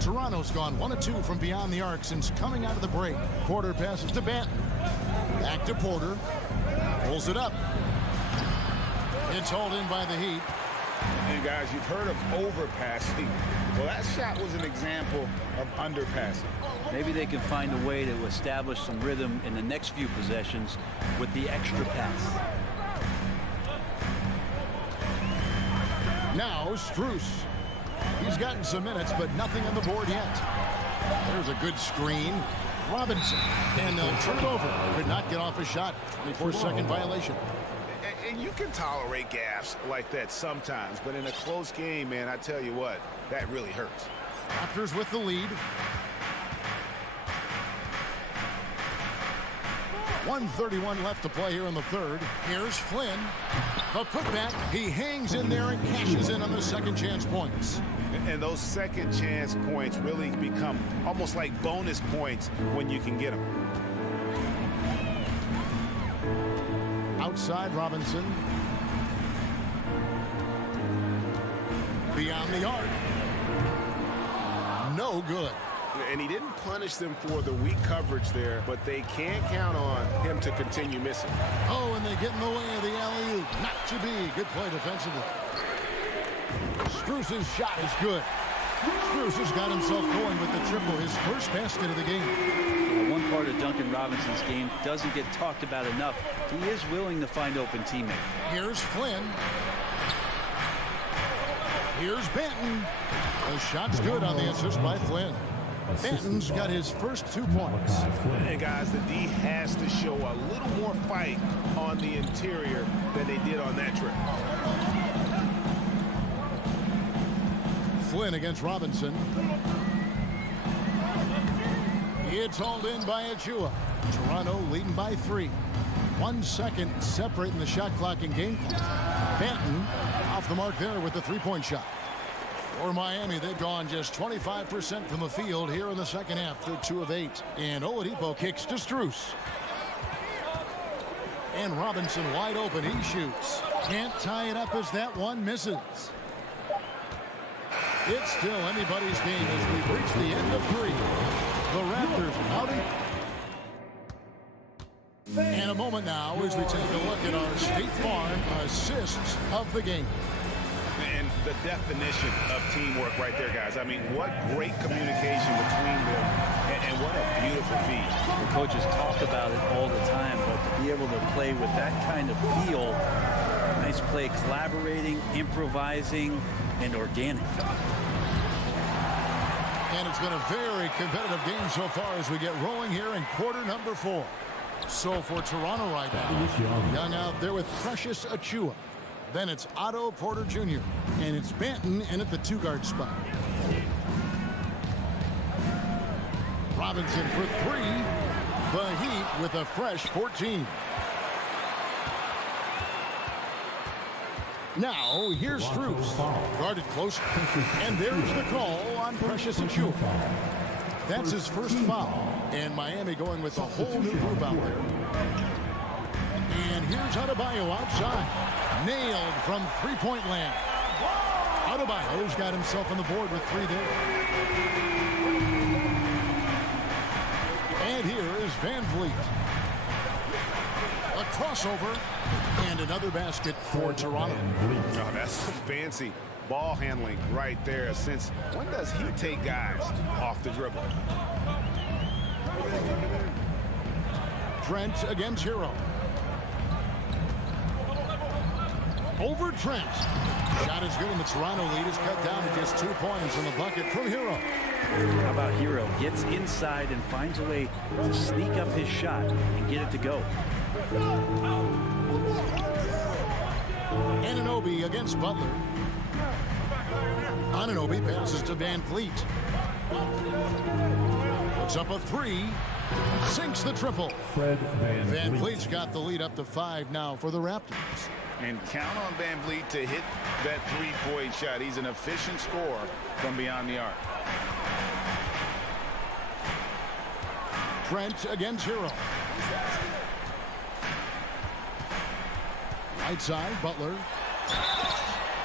Toronto's gone 1 of 2 from beyond the arc since coming out of the break. Porter passes to Banton. Back to Porter. Pulls it up. It's hauled in by the Heat. And guys, you've heard of overpassing. Well, that shot was an example of underpassing. Maybe they can find a way to establish some rhythm in the next few possessions with the extra pass. Now Strus. He's gotten some minutes, but nothing on the board yet. There's a good screen. Robinson, and they'll turn it over. Could not get off a shot. 24-second violation. And you can tolerate gaffes like that sometimes, but in a close game, man, I tell you what, that really hurts. Raptors with the lead. 1:31 left to play here in the third. Here's Flynn. The putback. He hangs in there and cashes in on the second chance points. And those second chance points really become almost like bonus points when you can get them. Outside Robinson. Beyond the arc. No good. And he didn't punish them for the weak coverage there, but they can't count on him to continue missing. Oh, and they get in the way of the alley-oop. Not to be. Good play defensively. Strus's shot is good. Strus has got himself going with the triple, his first basket of the game. One part of Duncan Robinson's game doesn't get talked about enough. He is willing to find open teammates. Here's Flynn. Here's Banton. The shot's good on the assist by Flynn. Banton's got his first 2 points. And guys, the D has to show a little more fight on the interior than they did on that trip. Flynn against Robinson. It's hauled in by Achua. Toronto leading by 3. 1 second separating the shot clock and game clock. Banton off the mark there with the 3-point shot. For Miami, they've gone just 25% from the field here in the second half. They're 2 of 8. And Oladipo kicks to Strus. And Robinson wide open. He shoots. Can't tie it up as that one misses. It's still anybody's game as we've reached the end of 3. The Raptors out in... And a moment now as we take a look at our State Farm assists of the game. And the definition of teamwork right there, guys. I mean, what great communication between them, and what a beautiful feat. The coaches talk about it all the time, but to be able to play with that kind of feel, nice play, collaborating, improvising, and organic. And it's been a very competitive game so far as we get rolling here in quarter number 4. So for Toronto right now, Young out there with Precious Achua. Then it's Otto Porter Jr. And it's Banton in at the 2-guard spot. Robinson for 3. The Heat with a fresh 14. Now, here's Strus. Guarded close. And there's the call on Precious Achua. That's his first foul. And Miami going with a whole new group out there. And here's Adebayo outside. Nailed from 3-point land. Adebayo's got himself on the board with 3 there. And here is Van Vliet. A crossover. And another basket for Toronto. Oh, that's some fancy ball handling right there. Since when does he take guys off the dribble? Trent against Hero. Over Trent. Shot is good, and the Toronto lead is cut down to just 2 points in the bucket from Hero. How about Hero? Gets inside and finds a way to sneak up his shot and get it to go. Anunoby against Butler. Anunoby passes to Van Vliet. Puts up a 3. Sinks the triple. Van Vliet's got the lead up to 5 now for the Raptors. And count on Van Vliet to hit that 3-point shot. He's an efficient scorer from beyond the arc. Trent against Hero. Right side, Butler.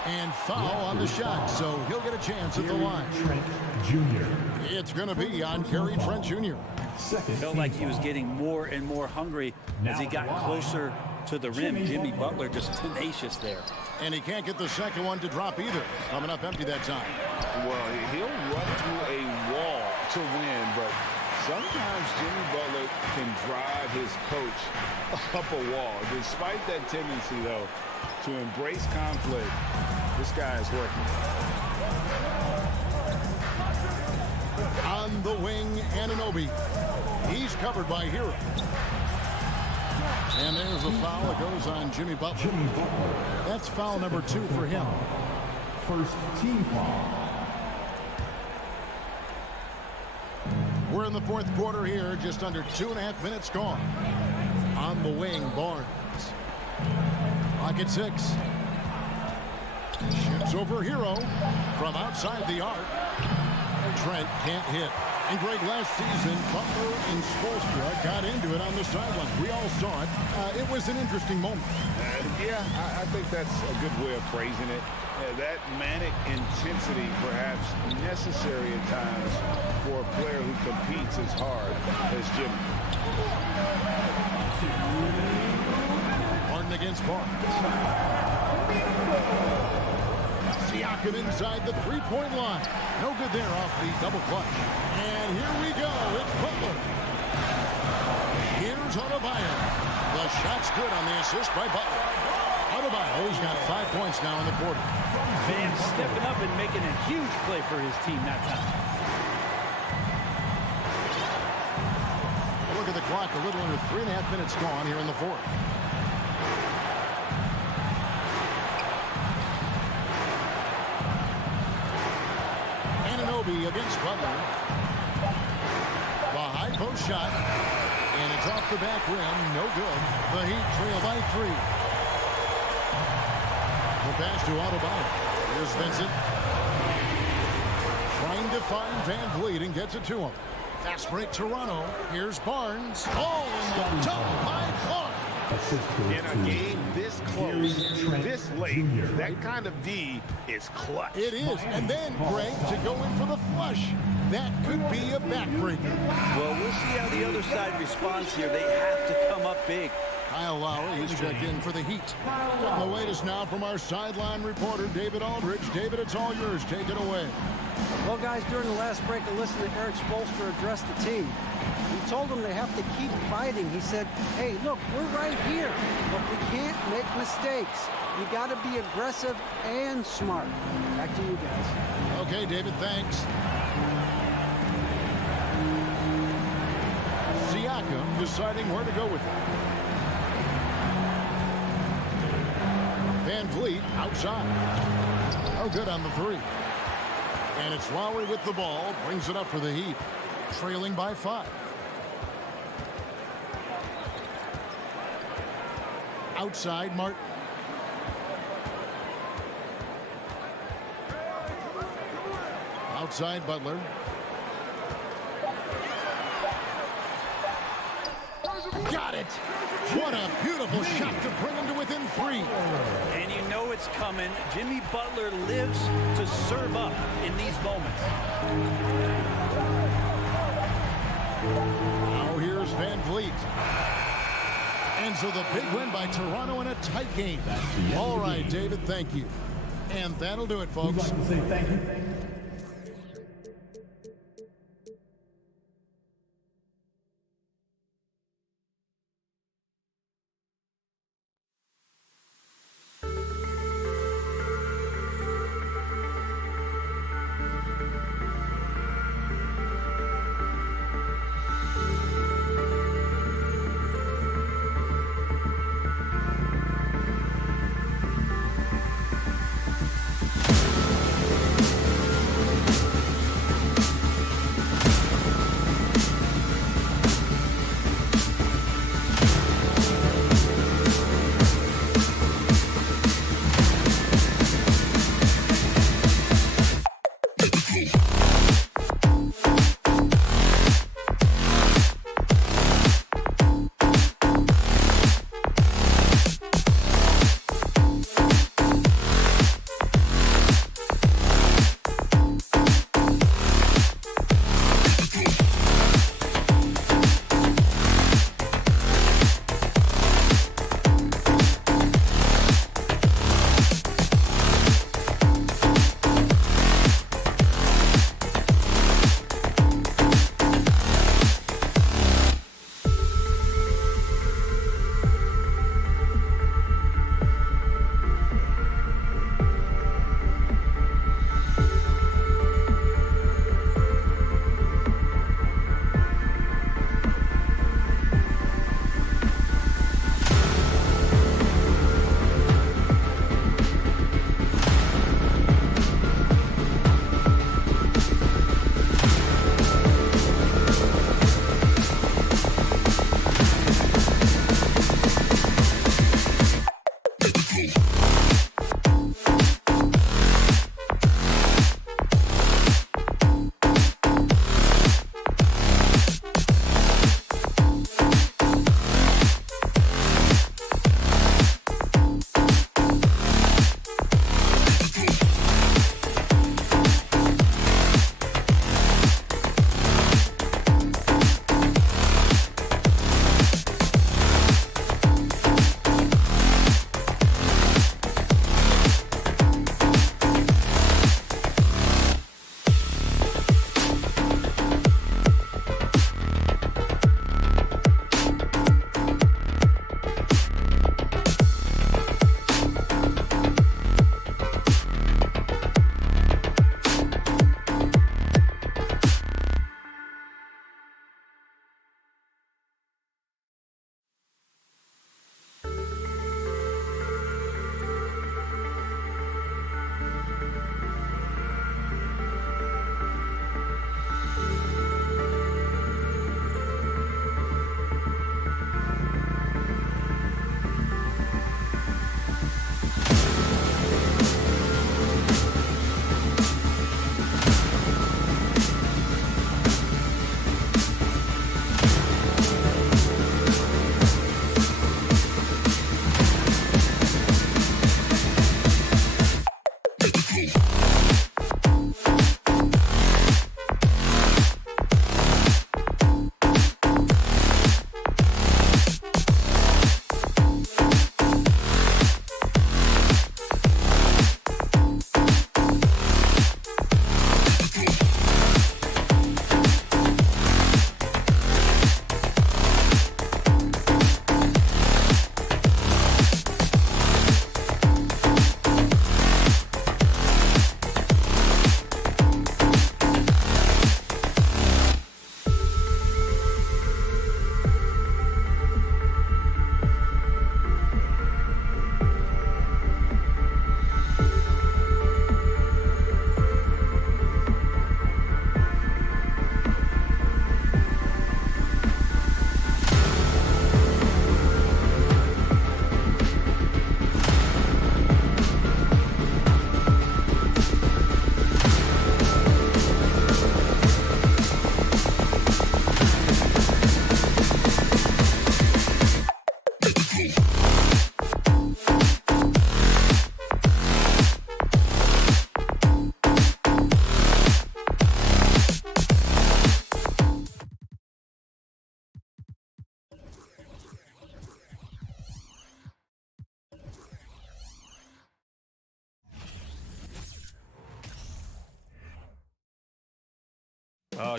And foul on the shot, so he'll get a chance at the line. Trent Jr. It's going to be on Gary Trent Jr. Felt like he was getting more and more hungry as he got closer to the rim. Jimmy Butler just tenacious there. And he can't get the second one to drop either. Coming up empty that time. Well, he'll run through a wall to win, but sometimes Jimmy Butler can drive his coach up a wall. Despite that tendency, though, to embrace conflict, this guy is working. On the wing, Anunoby. He's covered by Hero. And there's a foul that goes on Jimmy Butler. That's foul number 2 for him. First team foul. We're in the 4th quarter here, just under 2.5 minutes gone. On the wing, Barnes. Clock at 6. Shoots over Hero from outside the arc. Trent can't hit. And Greg, last season, Butler and Spoelstra got into it on the sideline. We all saw it. It was an interesting moment. Yeah, I think that's a good way of phrasing it. That manic intensity perhaps necessary at times for a player who competes as hard as Jimmy. Harden against Barnes. Siakam inside the 3-point line. No good there off the double clutch. And here we go. It's Butler. Here's Adebayo. The shot's good on the assist by Butler. Adebayo's got 5 points now in the quarter. Bam stepping up and making a huge play for his team that time. Look at the clock, a little under 3.5 minutes gone here in the fourth. Ananobi against Butler. The high post shot, and it's off the back rim, no good. The Heat trail by 3. The pass to Adebayo. Here's Vincent. Trying to find Van Vliet and gets it to him. Fast break Toronto. Here's Barnes. Oh, and the dunk by Clark. In a game this close, this late, that kind of D is clutch. It is. And then, Greg, to go in for the flush. That could be a backbreaker. Well, we'll see how the other side responds here. They have to come up big. Kyle Lowry is checked in for the Heat. And the latest now from our sideline reporter, David Aldridge. David, it's all yours. Take it away. Well, guys, during the last break, I listened to Eric Spoelstra address the team. He told them they have to keep fighting. He said, hey, look, we're right here, but we can't make mistakes. You got to be aggressive and smart. Back to you guys. Okay, David, thanks. Siakam deciding where to go with it. Van Vliet outside. Oh, good on the 3. And it's Lowry with the ball. Brings it up for the Heat. Trailing by 5. Outside, Martin. Outside, Butler. Got it! What a beautiful shot to bring him to within 3. And you know it's coming. Jimmy Butler lives to serve up in these moments. Now here's Van Vliet. And so the big win by Toronto in a tight game. All right, David, thank you. And that'll do it, folks. We'd like to say thank you.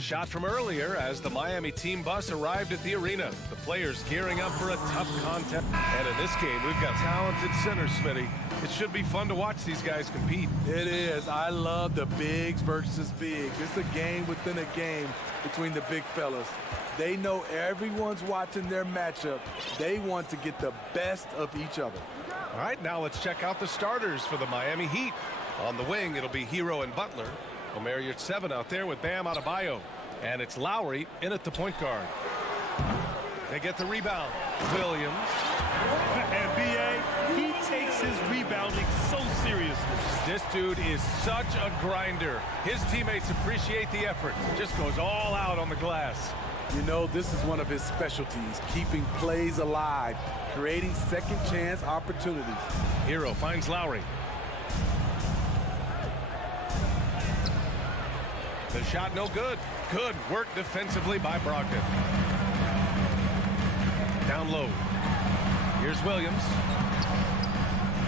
A shot from earlier as the Miami team bus arrived at the arena. The players gearing up for a tough contest. And in this game, we've got talented centers, Smitty. It should be fun to watch these guys compete. It is. I love the bigs versus bigs. It's a game within a game between the big fellas. They know everyone's watching their matchup. They want to get the best of each other. All right, now let's check out the starters for the Miami Heat. On the wing, it'll be Hero and Butler. Omer Yurtseven out there with Bam Adebayo. And it's Lowry in at the point guard. They get the rebound. Williams. And B.A., he takes his rebounding so seriously. This dude is such a grinder. His teammates appreciate the effort. Just goes all out on the glass. You know, this is one of his specialties, keeping plays alive, creating second chance opportunities. Hero finds Lowry. The shot no good. Good work defensively by Brogdon. Down low. Here's Williams.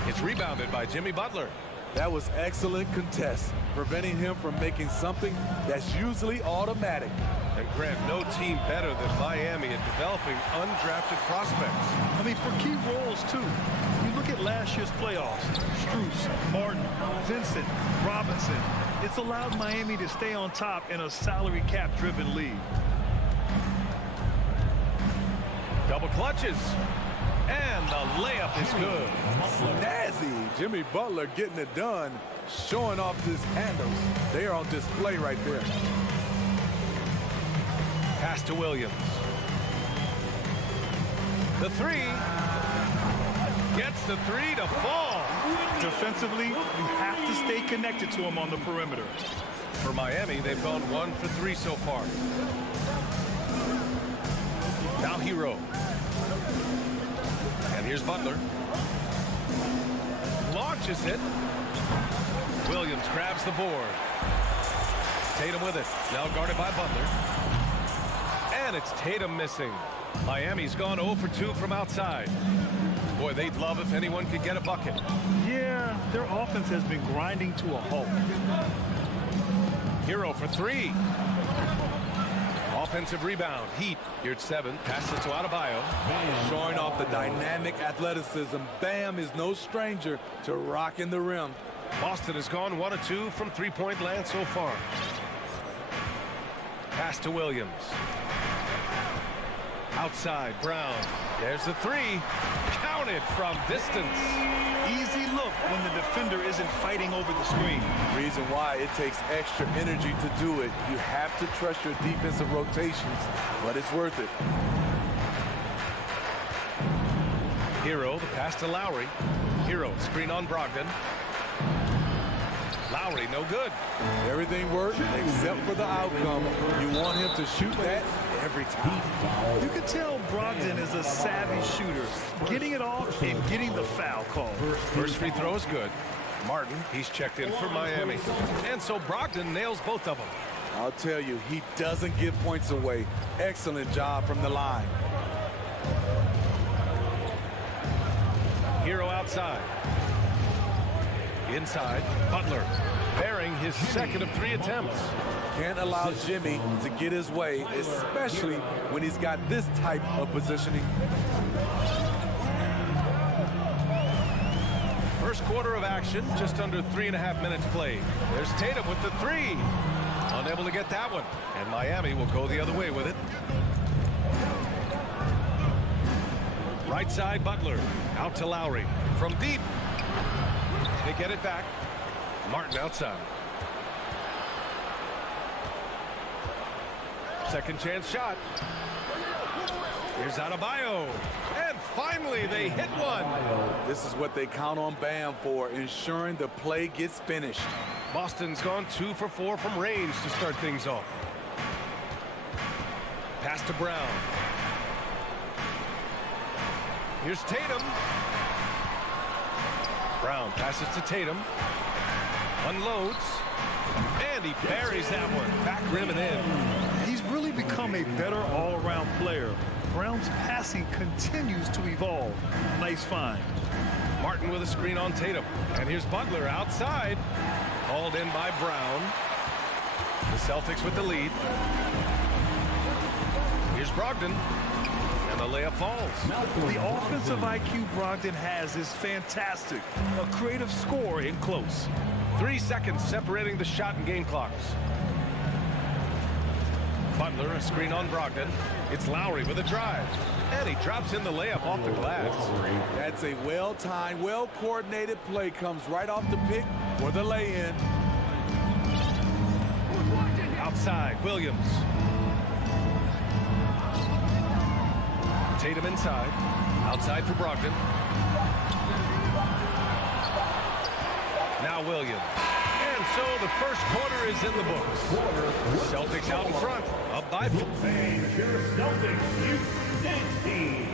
It's rebounded by Jimmy Butler. That was excellent contest, preventing him from making something that's usually automatic. And Grant, no team better than Miami at developing undrafted prospects. I mean, for key roles, too. You look at last year's playoffs. Strus, Martin, Vincent, Robinson. It's allowed Miami to stay on top in a salary cap-driven league. Double clutches. And the layup is good. Snazzy. Jimmy Butler getting it done, showing off his handles. They are on display right there. Pass to Williams. The three. Gets the three to fall. Defensively, you have to stay connected to him on the perimeter. For Miami, they've gone 1 for 3 so far. Now Hero. And here's Butler. Launches it. Williams grabs the board. Tatum with it. Now guarded by Butler. And it's Tatum missing. Miami's gone 0 for 2 from outside. Boy, they'd love if anyone could get a bucket. Yeah, their offense has been grinding to a halt. Hero for 3. Offensive rebound. Heat. Yurtseven passes to Adebayo. Showing off the dynamic athleticism. Bam is no stranger to rocking the rim. Boston has gone 1 of 2 from three-point land so far. Pass to Williams. Outside, Brown. There's the 3. Counted from distance. Easy look when the defender isn't fighting over the screen. Reason why it takes extra energy to do it. You have to trust your defensive rotations, but it's worth it. Hero, the pass to Lowry. Hero, screen on Brogdon. Lowry, no good. Everything worked except for the outcome. You want him to shoot that every time. You can tell Brogdon is a savvy shooter, getting it off and getting the foul call. First free throw is good. Martin, he's checked in for Miami. And so Brogdon nails both of them. I'll tell you, he doesn't give points away. Excellent job from the line. Hero outside. Inside, Butler, bearing his second of 3 attempts. Can't allow Jimmy to get his way, especially when he's got this type of positioning. First quarter of action, just under 3.5 minutes played. There's Tatum with the 3. Unable to get that one. And Miami will go the other way with it. Right side, Butler. Out to Lowry. From deep. They get it back. Martin outside. Second chance shot. Here's Adebayo. And finally they hit one. This is what they count on Bam for, ensuring the play gets finished. Boston's gone 2 for 4 from range to start things off. Pass to Brown. Here's Tatum. Brown passes to Tatum. Unloads. And he buries that one. Back rim and in. He's really become a better all-around player. Brown's passing continues to evolve. Nice find. Martin with a screen on Tatum. And here's Butler outside. Hauled in by Brown. The Celtics with the lead. Here's Brogdon. And the layup falls. The offensive IQ Brogdon has is fantastic. A creative score in close. 3 seconds separating the shot and game clocks. Butler, a screen on Brogdon. It's Lowry with a drive. And he drops in the layup off the glass. That's a well-timed, well-coordinated play. Comes right off the pick for the lay-in. Outside, Williams. Tatum inside. Outside for Brogdon. Now Williams. And so the first quarter is in the books. Celtics out in front. Up by 4. Your Celtics youth dance team.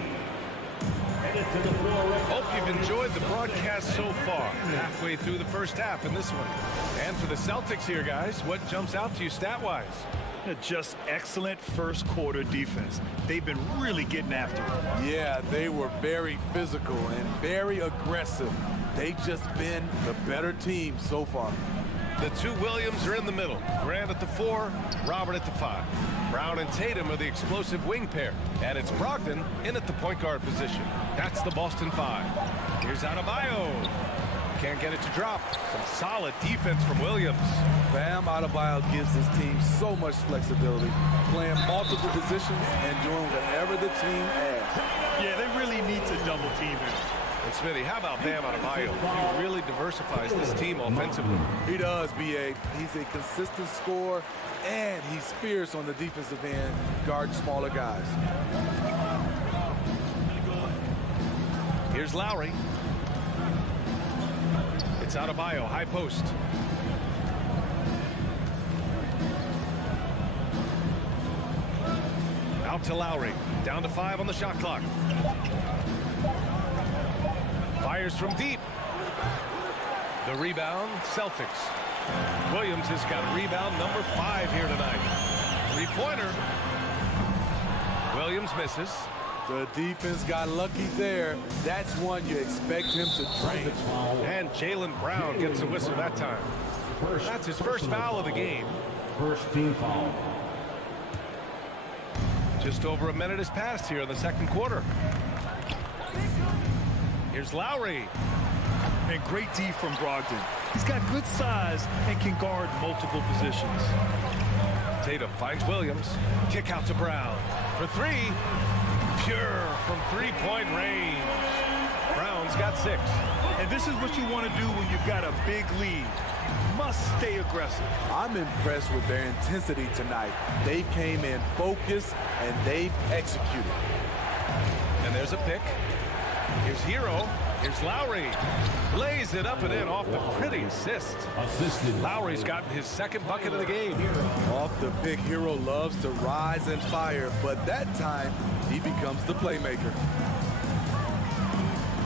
Headed to the floor. Hope you've enjoyed the broadcast so far. Halfway through the first half in this one. And for the Celtics here, guys, what jumps out to you stat-wise? Just excellent first quarter defense. They've been really getting after it. Yeah, they were very physical and very aggressive. They've just been the better team so far. The two Williams are in the middle. Grant at the 4, Robert at the 5. Brown and Tatum are the explosive wing pair. And it's Brogdon in at the point guard position. That's the Boston 5. Here's Adebayo. Can't get it to drop. Some solid defense from Williams. Bam Adebayo gives his team so much flexibility, playing multiple positions and doing whatever the team asks. Yeah, they really need to double team him. And Smitty, how about Bam Adebayo? He really diversifies this team offensively. He does, B.A. He's a consistent scorer, and he's fierce on the defensive end, guarding smaller guys. Here's Lowry. It's Adebayo, high post. Out to Lowry. Down to 5 on the shot clock. Fires from deep. The rebound, Celtics. Williams has got rebound number 5 here tonight. Three-pointer. Williams misses. The defense got lucky there. That's one you expect him to drain. And Jaylen Brown gets a whistle that time. That's his first foul of the game. First team foul. Just over a minute has passed here in the second quarter. Here's Lowry. And great D from Brogdon. He's got good size and can guard multiple positions. Tatum finds Williams. Kick out to Brown. For 3. Pure from three-point range. Brown's got 6. And this is what you want to do when you've got a big lead. Must stay aggressive. I'm impressed with their intensity tonight. They came in focused, and they've executed. And there's a pick. Here's Hero. Here's Lowry. Lays it up and in off the pretty assist. Lowry's gotten his second bucket of the game. Off the pick, Hero loves to rise and fire, but that time, he becomes the playmaker.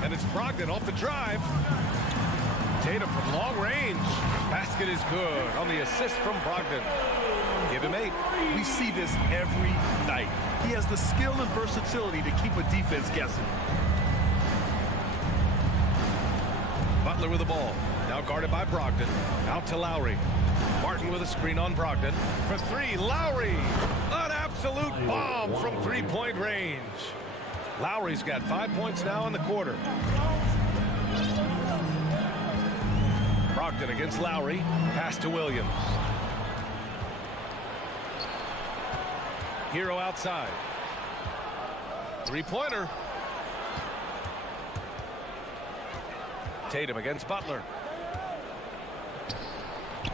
And it's Brogdon off the drive. Tatum from long range. Basket is good on the assist from Brogdon. Give him 8. We see this every night. He has the skill and versatility to keep a defense guessing. Butler with the ball. Now guarded by Brogdon. Out to Lowry. Martin with a screen on Brogdon. For 3, Lowry. An absolute bomb from three-point range. Lowry's got 5 points now in the quarter. Brogdon against Lowry. Pass to Williams. Hero outside. Three-pointer. Tatum against Butler.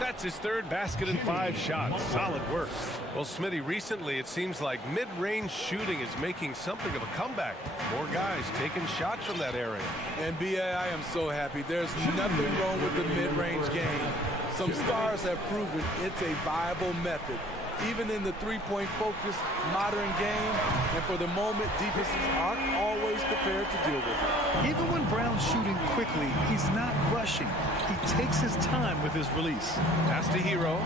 That's his third basket and 5 shots. Solid work. Well, Smitty, recently it seems like mid-range shooting is making something of a comeback. More guys taking shots from that area. And B.A., I am so happy. There's nothing wrong with the mid-range game. Some stars have proven it's a viable method, even in the three-point focused modern game. And for the moment, defenses aren't always prepared to deal with it. Even when Brown's shooting quickly, he's not rushing. He takes his time with his release. Pass to Hero.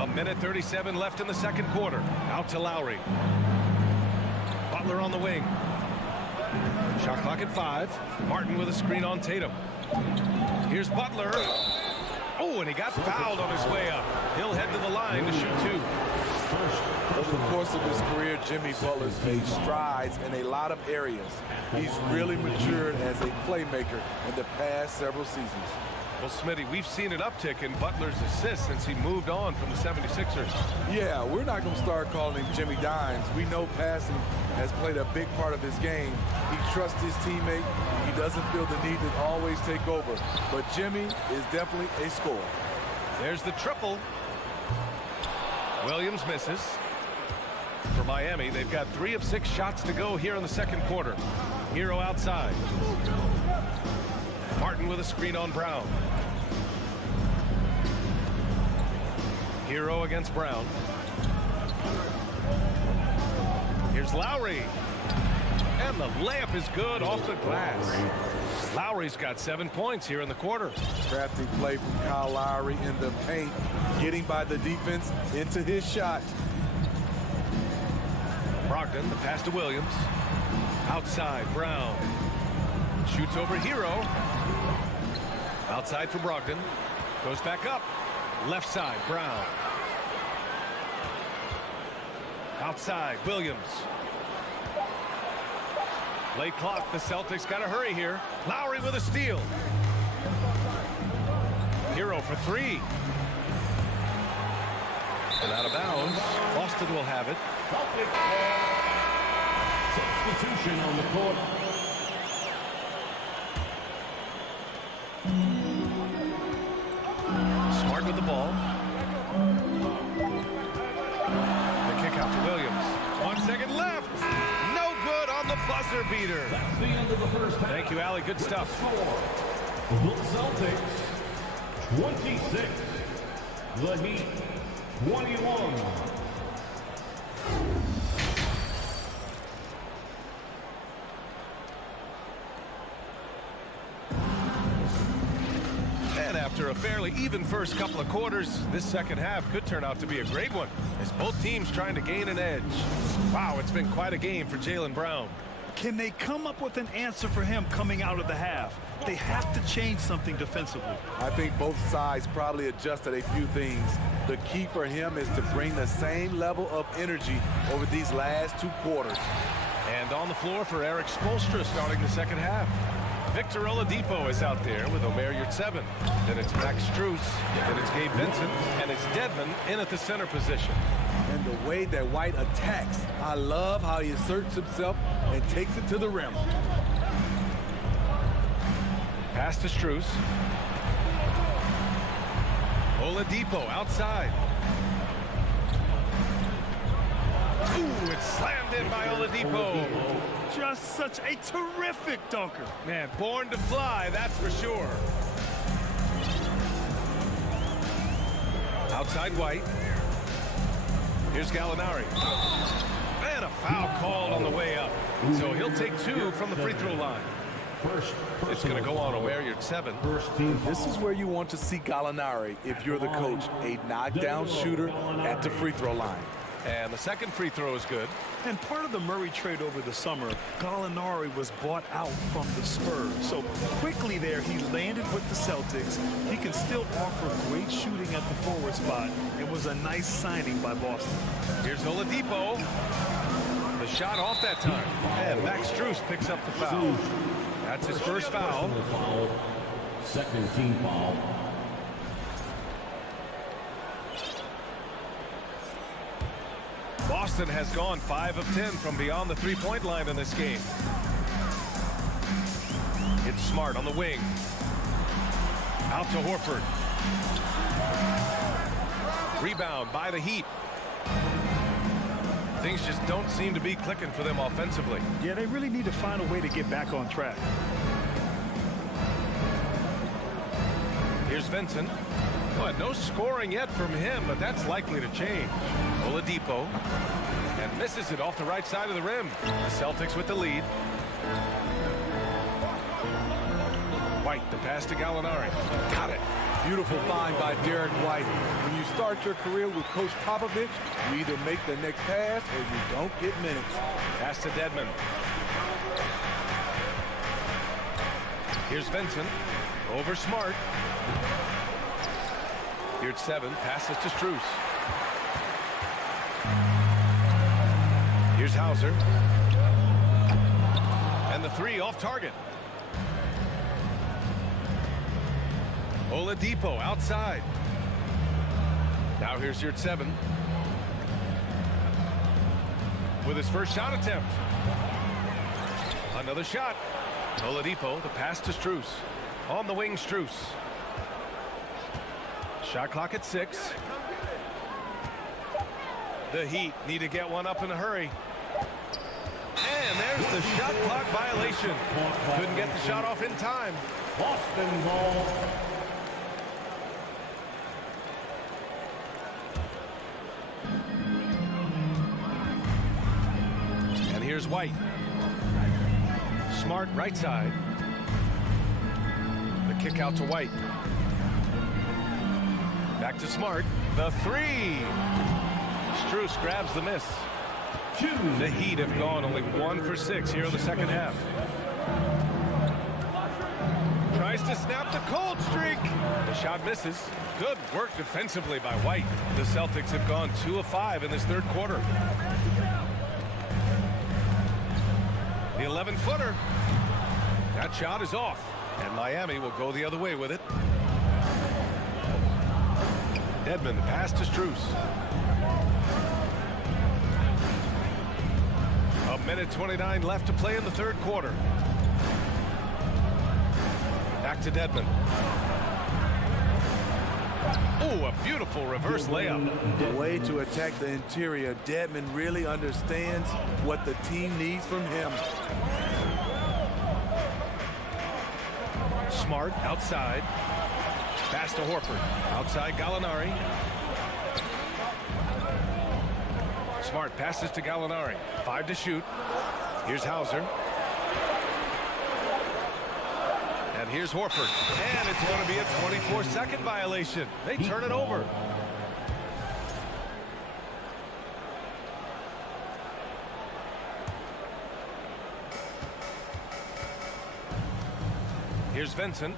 A minute 37 left in the second quarter. Out to Lowry. Butler on the wing. Shot clock at 5. Martin with a screen on Tatum. Here's Butler. Oh, and he got fouled on his way up. He'll head to the line to shoot 2. Over the course of his career, Jimmy Butler's made strides in a lot of areas. He's really matured as a playmaker in the past several seasons. Well, Smitty, we've seen an uptick in Butler's assists since he moved on from the 76ers. Yeah, we're not going to start calling him Jimmy Dimes. We know passing has played a big part of his game. He trusts his teammate. He doesn't feel the need to always take over. But Jimmy is definitely a scorer. There's the triple. Williams misses. For Miami, they've got 3 of 6 shots to go here in the second quarter. Hero outside. Martin with a screen on Brown. Hero against Brown. Here's Lowry. And the layup is good off the glass. Lowry's got 7 points here in the quarter. Crafty play from Kyle Lowry in the paint, getting by the defense into his shot. Brogdon, the pass to Williams. Outside, Brown. Shoots over Hero. Outside for Brogdon. Goes back up. Left side, Brown. Outside, Williams. Late clock, the Celtics got to hurry here. Lowry with a steal. Hero for 3. And out of bounds. Boston will have it. Substitution on the court. Smart with the ball. The kick out to Williams. 1 second left. No good on the buzzer beater. That's the end of the first half. Thank you, Allie. Good stuff. The Celtics 26. The Heat 21. And after a fairly even first couple of quarters, this second half could turn out to be a great one as both teams trying to gain an edge. Wow, it's been quite a game for Jaylen Brown. Can they come up with an answer for him coming out of the half? They have to change something defensively. I think both sides probably adjusted a few things. The key for him is to bring the same level of energy over these last 2 quarters. And on the floor for Eric Spoelstra starting the second half. Victor Oladipo is out there with Omer Yurtseven. Then it's Max Strus. Then it's Gabe Vincent. And it's Dedmon in at the center position. And the way that White attacks, I love how he asserts himself and takes it to the rim. Pass to Strus. Oladipo outside. Ooh, it's slammed in by Oladipo. Just such a terrific dunker. Man, born to fly, that's for sure. Outside White. Here's Gallinari. And a foul called on the way up. So he'll take 2 from the free throw line. It's going to go on Omer Yurtseven. This is where you want to see Gallinari if you're the coach. A knockdown shooter at the free throw line. And the second free throw is good. And part of the Murray trade over the summer, Gallinari was bought out from the Spurs. So quickly there, he landed with the Celtics. He can still offer great shooting at the forward spot. It was a nice signing by Boston. Here's Oladipo. The shot off that time. And Max Strus picks up the foul. That's his first foul. Second team foul. Boston has gone 5 of 10 from beyond the three-point line in this game. It's Smart on the wing. Out to Horford. Rebound by the Heat. Things just don't seem to be clicking for them offensively. Yeah, they really need to find a way to get back on track. Here's Vincent. But no scoring yet from him, but that's likely to change. Oladipo. And misses it off the right side of the rim. The Celtics with the lead. White, the pass to Gallinari. Got it. Beautiful find by Derek White. When you start your career with Coach Popovich, you either make the next pass or you don't get minutes. Pass to Dedmon. Here's Vincent. Over Smart. Here at 7, passes to Strus. Here's Hauser. And the 3 off target. Oladipo outside. Now here's your 7. With his first shot attempt. Another shot. Oladipo, the pass to Strus. On the wing, Strus. Shot clock at 6. The Heat need to get one up in a hurry. And there's the shot clock violation. Couldn't get the shot off in time. Boston ball. And here's White. Smart right side. The kick out to White. Back to Smart. The 3. Strus grabs the miss. The Heat have gone only 1 for 6 here in the second half. Tries to snap the cold streak. The shot misses. Good work defensively by White. The Celtics have gone 2 of 5 in this third quarter. The 11-footer. That shot is off. And Miami will go the other way with it. Dedmon, the pass to Strus. A minute 29 left to play in the third quarter. Back to Dedmon. Oh, a beautiful reverse layup. The way to attack the interior. Dedmon really understands what the team needs from him. Smart outside. Pass to Horford. Outside Gallinari. Smart passes to Gallinari. 5 to shoot. Here's Hauser. And here's Horford. And it's going to be a 24-second violation. They turn it over. Here's Vincent.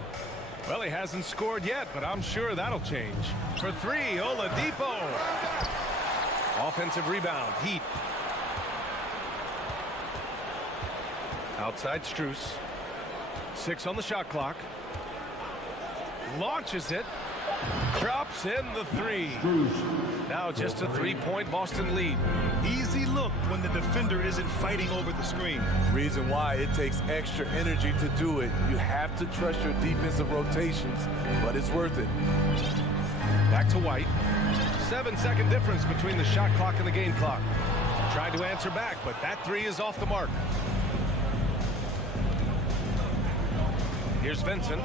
Well, he hasn't scored yet, but I'm sure that'll change. For 3, Oladipo. Offensive rebound, Heat. Outside Strus. 6 on the shot clock. Launches it. Drops in the 3. Now just a 3-point Boston lead. Easy look when the defender isn't fighting over the screen. Reason why it takes extra energy to do it. You have to trust your defensive rotations, but it's worth it. Back to White. 7-second difference between the shot clock and the game clock. Tried to answer back, but that 3 is off the mark. Here's Vincent.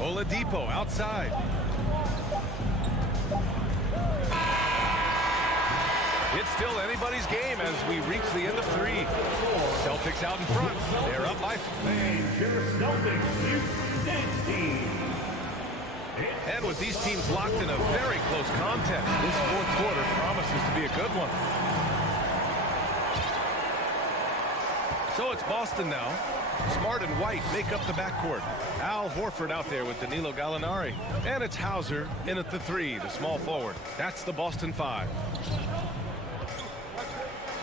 Oladipo outside. It's still anybody's game as we reach the end of 3. Celtics out in front. They're up by 4. Your Celtics, Youth team. And with these teams locked in a very close contest, this fourth quarter promises to be a good one. So it's Boston now. Smart and White make up the backcourt. Al Horford out there with Danilo Gallinari. And it's Hauser in at the 3, the small forward. That's the Boston 5.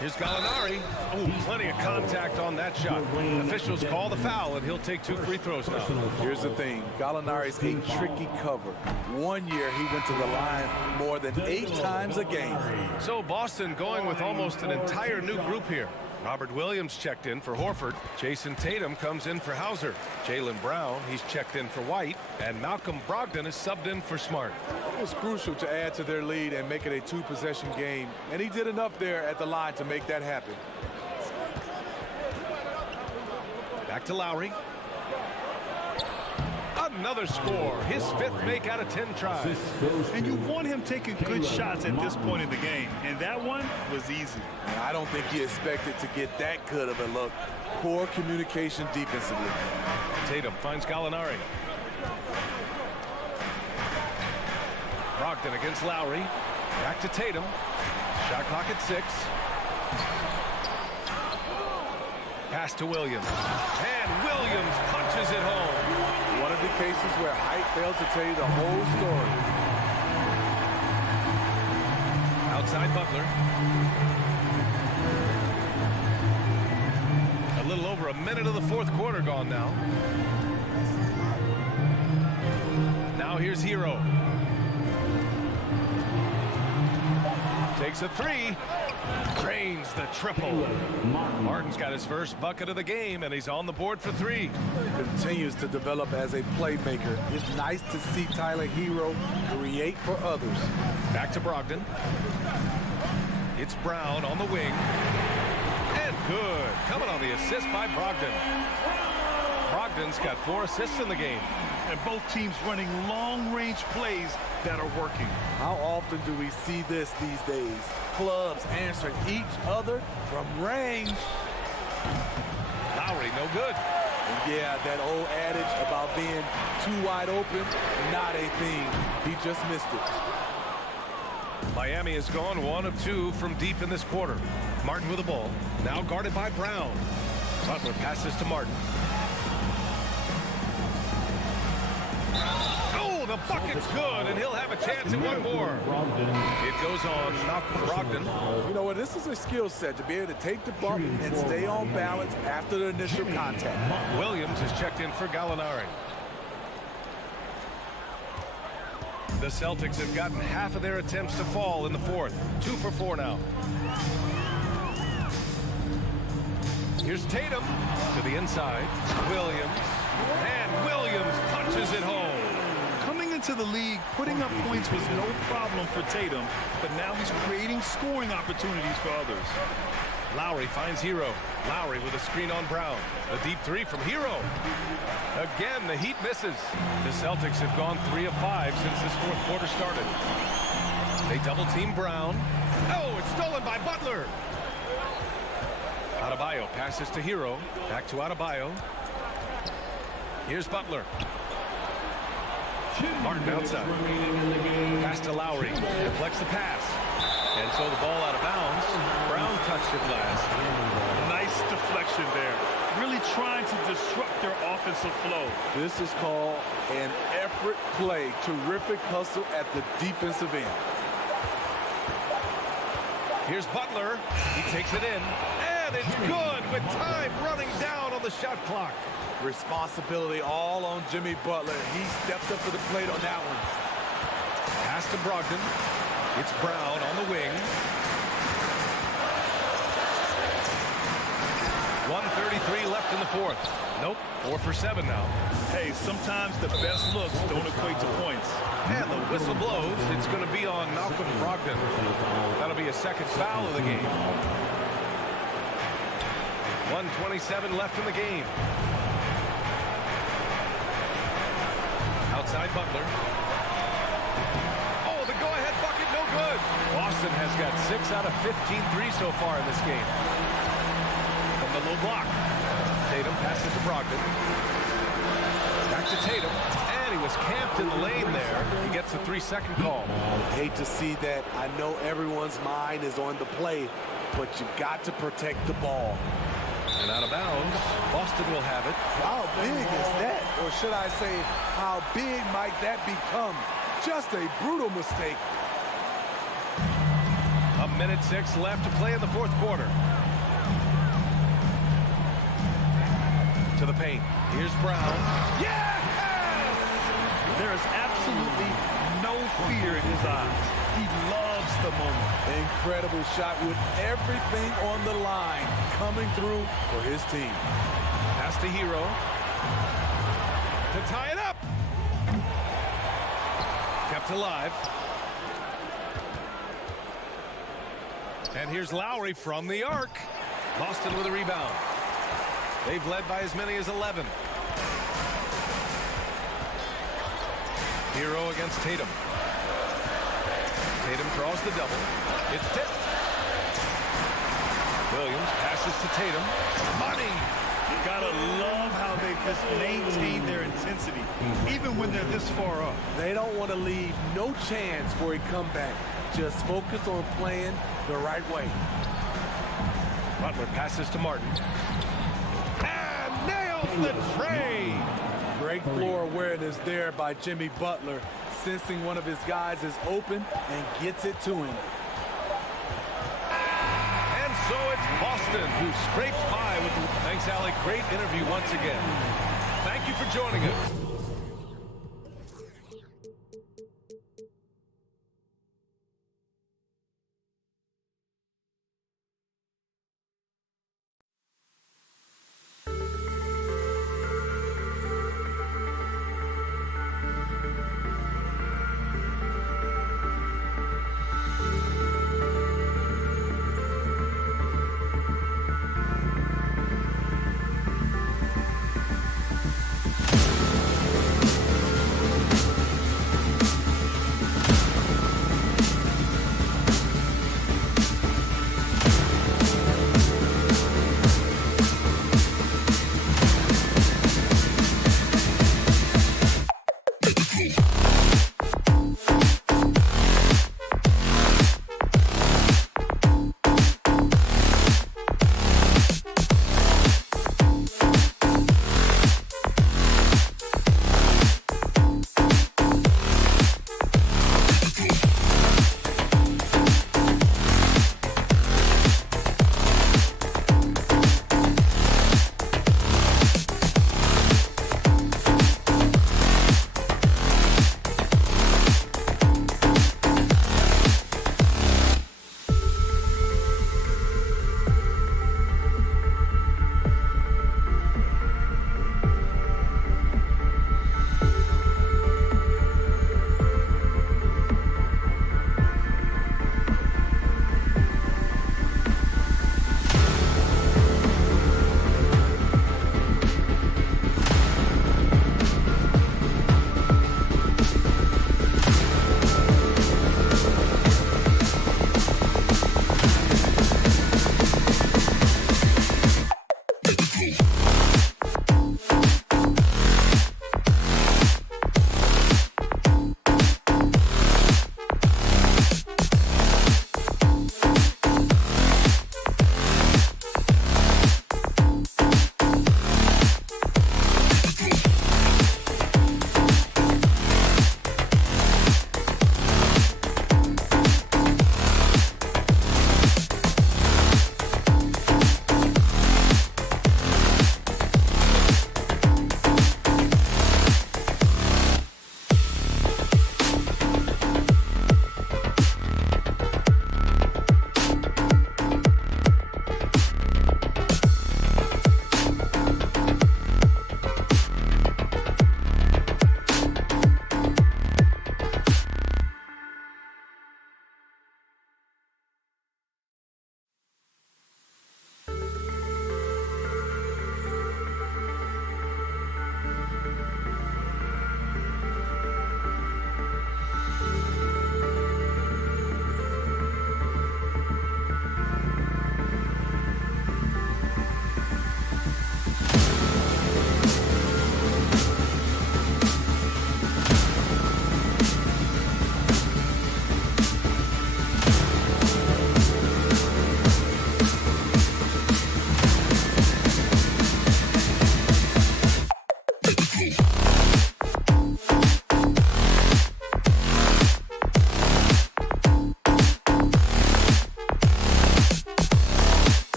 Here's Gallinari. Oh, plenty of contact on that shot. Officials call the foul, and he'll take 2 free throws now. Here's the thing. Gallinari's a tricky cover. One year, he went to the line more than 8 times a game. So Boston going with almost an entire new group here. Robert Williams checked in for Horford. Jason Tatum comes in for Hauser. Jaylen Brown, he's checked in for White. And Malcolm Brogdon is subbed in for Smart. It was crucial to add to their lead and make it a 2-possession game. And he did enough there at the line to make that happen. Back to Lowry. Another score. His 5th make out of 10 tries. And you want him taking good shots at this point in the game. And that one was easy. And I don't think he expected to get that good of a look. Poor communication defensively. Tatum finds Gallinari. Brogdon against Lowry. Back to Tatum. Shot clock at 6. Pass to Williams. And Williams punches it home. One of the cases where height fails to tell you the whole story. Outside Butler. A little over a minute of the fourth quarter gone now. Now here's Hero. Takes a three. Drains the triple. Martin's got his first bucket of the game, and he's on the board for three. Continues to develop as a playmaker. It's nice to see Tyler Hero create for others. Back to Brogdon. It's Brown on the wing. And good. Coming on the assist by Brogdon. Brogdon's got 4 assists in the game. And both teams running long-range plays that are working. How often do we see this these days? Clubs answering each other from range. Lowry, no good. And yeah, that old adage about being too wide open, not a thing. He just missed it. Miami has gone 1 of 2 from deep in this quarter. Martin with the ball. Now guarded by Brown. Butler passes to Martin. Oh, the bucket's good, and he'll have a chance at one more. It goes on Malcolm Brogdon. You know what? This is a skill set to be able to take the bump and stay on balance after the initial contact. Williams is checked in for Gallinari. The Celtics have gotten half of their attempts to fall in the fourth. 2 for 4 now. Here's Tatum to the inside. Williams. And Williams punches it home. Coming into the league, putting up points was no problem for Tatum, but now he's creating scoring opportunities for others. Lowry finds Hero. Lowry with a screen on Brown. A deep three from Hero. Again, the Heat misses. The Celtics have gone 3 of 5 since this fourth quarter started. They double team Brown. Oh, it's stolen by Butler. Adebayo passes to Hero. Back to Adebayo. Here's Butler. Martin outside. Pass to Lowry. Deflects the pass. And so the ball out of bounds. Brown touched it last. Nice deflection there. Really trying to disrupt their offensive flow. This is called an effort play. Terrific hustle at the defensive end. Here's Butler. He takes it in. And it's good with time running down on the shot clock. Responsibility all on Jimmy Butler. He stepped up to the plate on that one. Pass to Brogdon. It's Brown on the wing. 1:33 left in the fourth. Nope, 4 for 7 now. Hey, sometimes the best looks don't equate to points. And the whistle blows. It's going to be on Malcolm Brogdon. That'll be a second foul of the game. 1:27 left in the game. Outside Butler. Oh, the go-ahead bucket, no good. Boston has got 6 out of 15 threes so far in this game. From the low block. Tatum passes to Brogdon. Back to Tatum. And he was camped in the lane there. He gets a 3-second call. Hate to see that. I know everyone's mind is on the play, but you got to protect the ball. And out of bounds, Boston will have it. How big is that? Or should I say, how big might that become? Just a brutal mistake. 1:06 left to play in the fourth quarter. To the paint. Here's Brown. Yes! There is absolutely no fear in his eyes. He loves the moment. Incredible shot with everything on the line coming through for his team. Pass to Hero. To tie it up. Kept alive. And here's Lowry from the arc. Boston with a rebound. They've led by as many as 11. Hero against Tatum. Tatum draws the double. It's tipped. Williams passes to Tatum. Money. You gotta love how they just maintain their intensity, even when they're this far up. They don't want to leave no chance for a comeback. Just focus on playing the right way. Butler passes to Martin. the trade. Great floor awareness there by Jimmy Butler, sensing one of his guys is open and gets it to him. And so it's Boston who scrapes by with the... Thanks, Alec. Great interview once again. Thank you for joining us.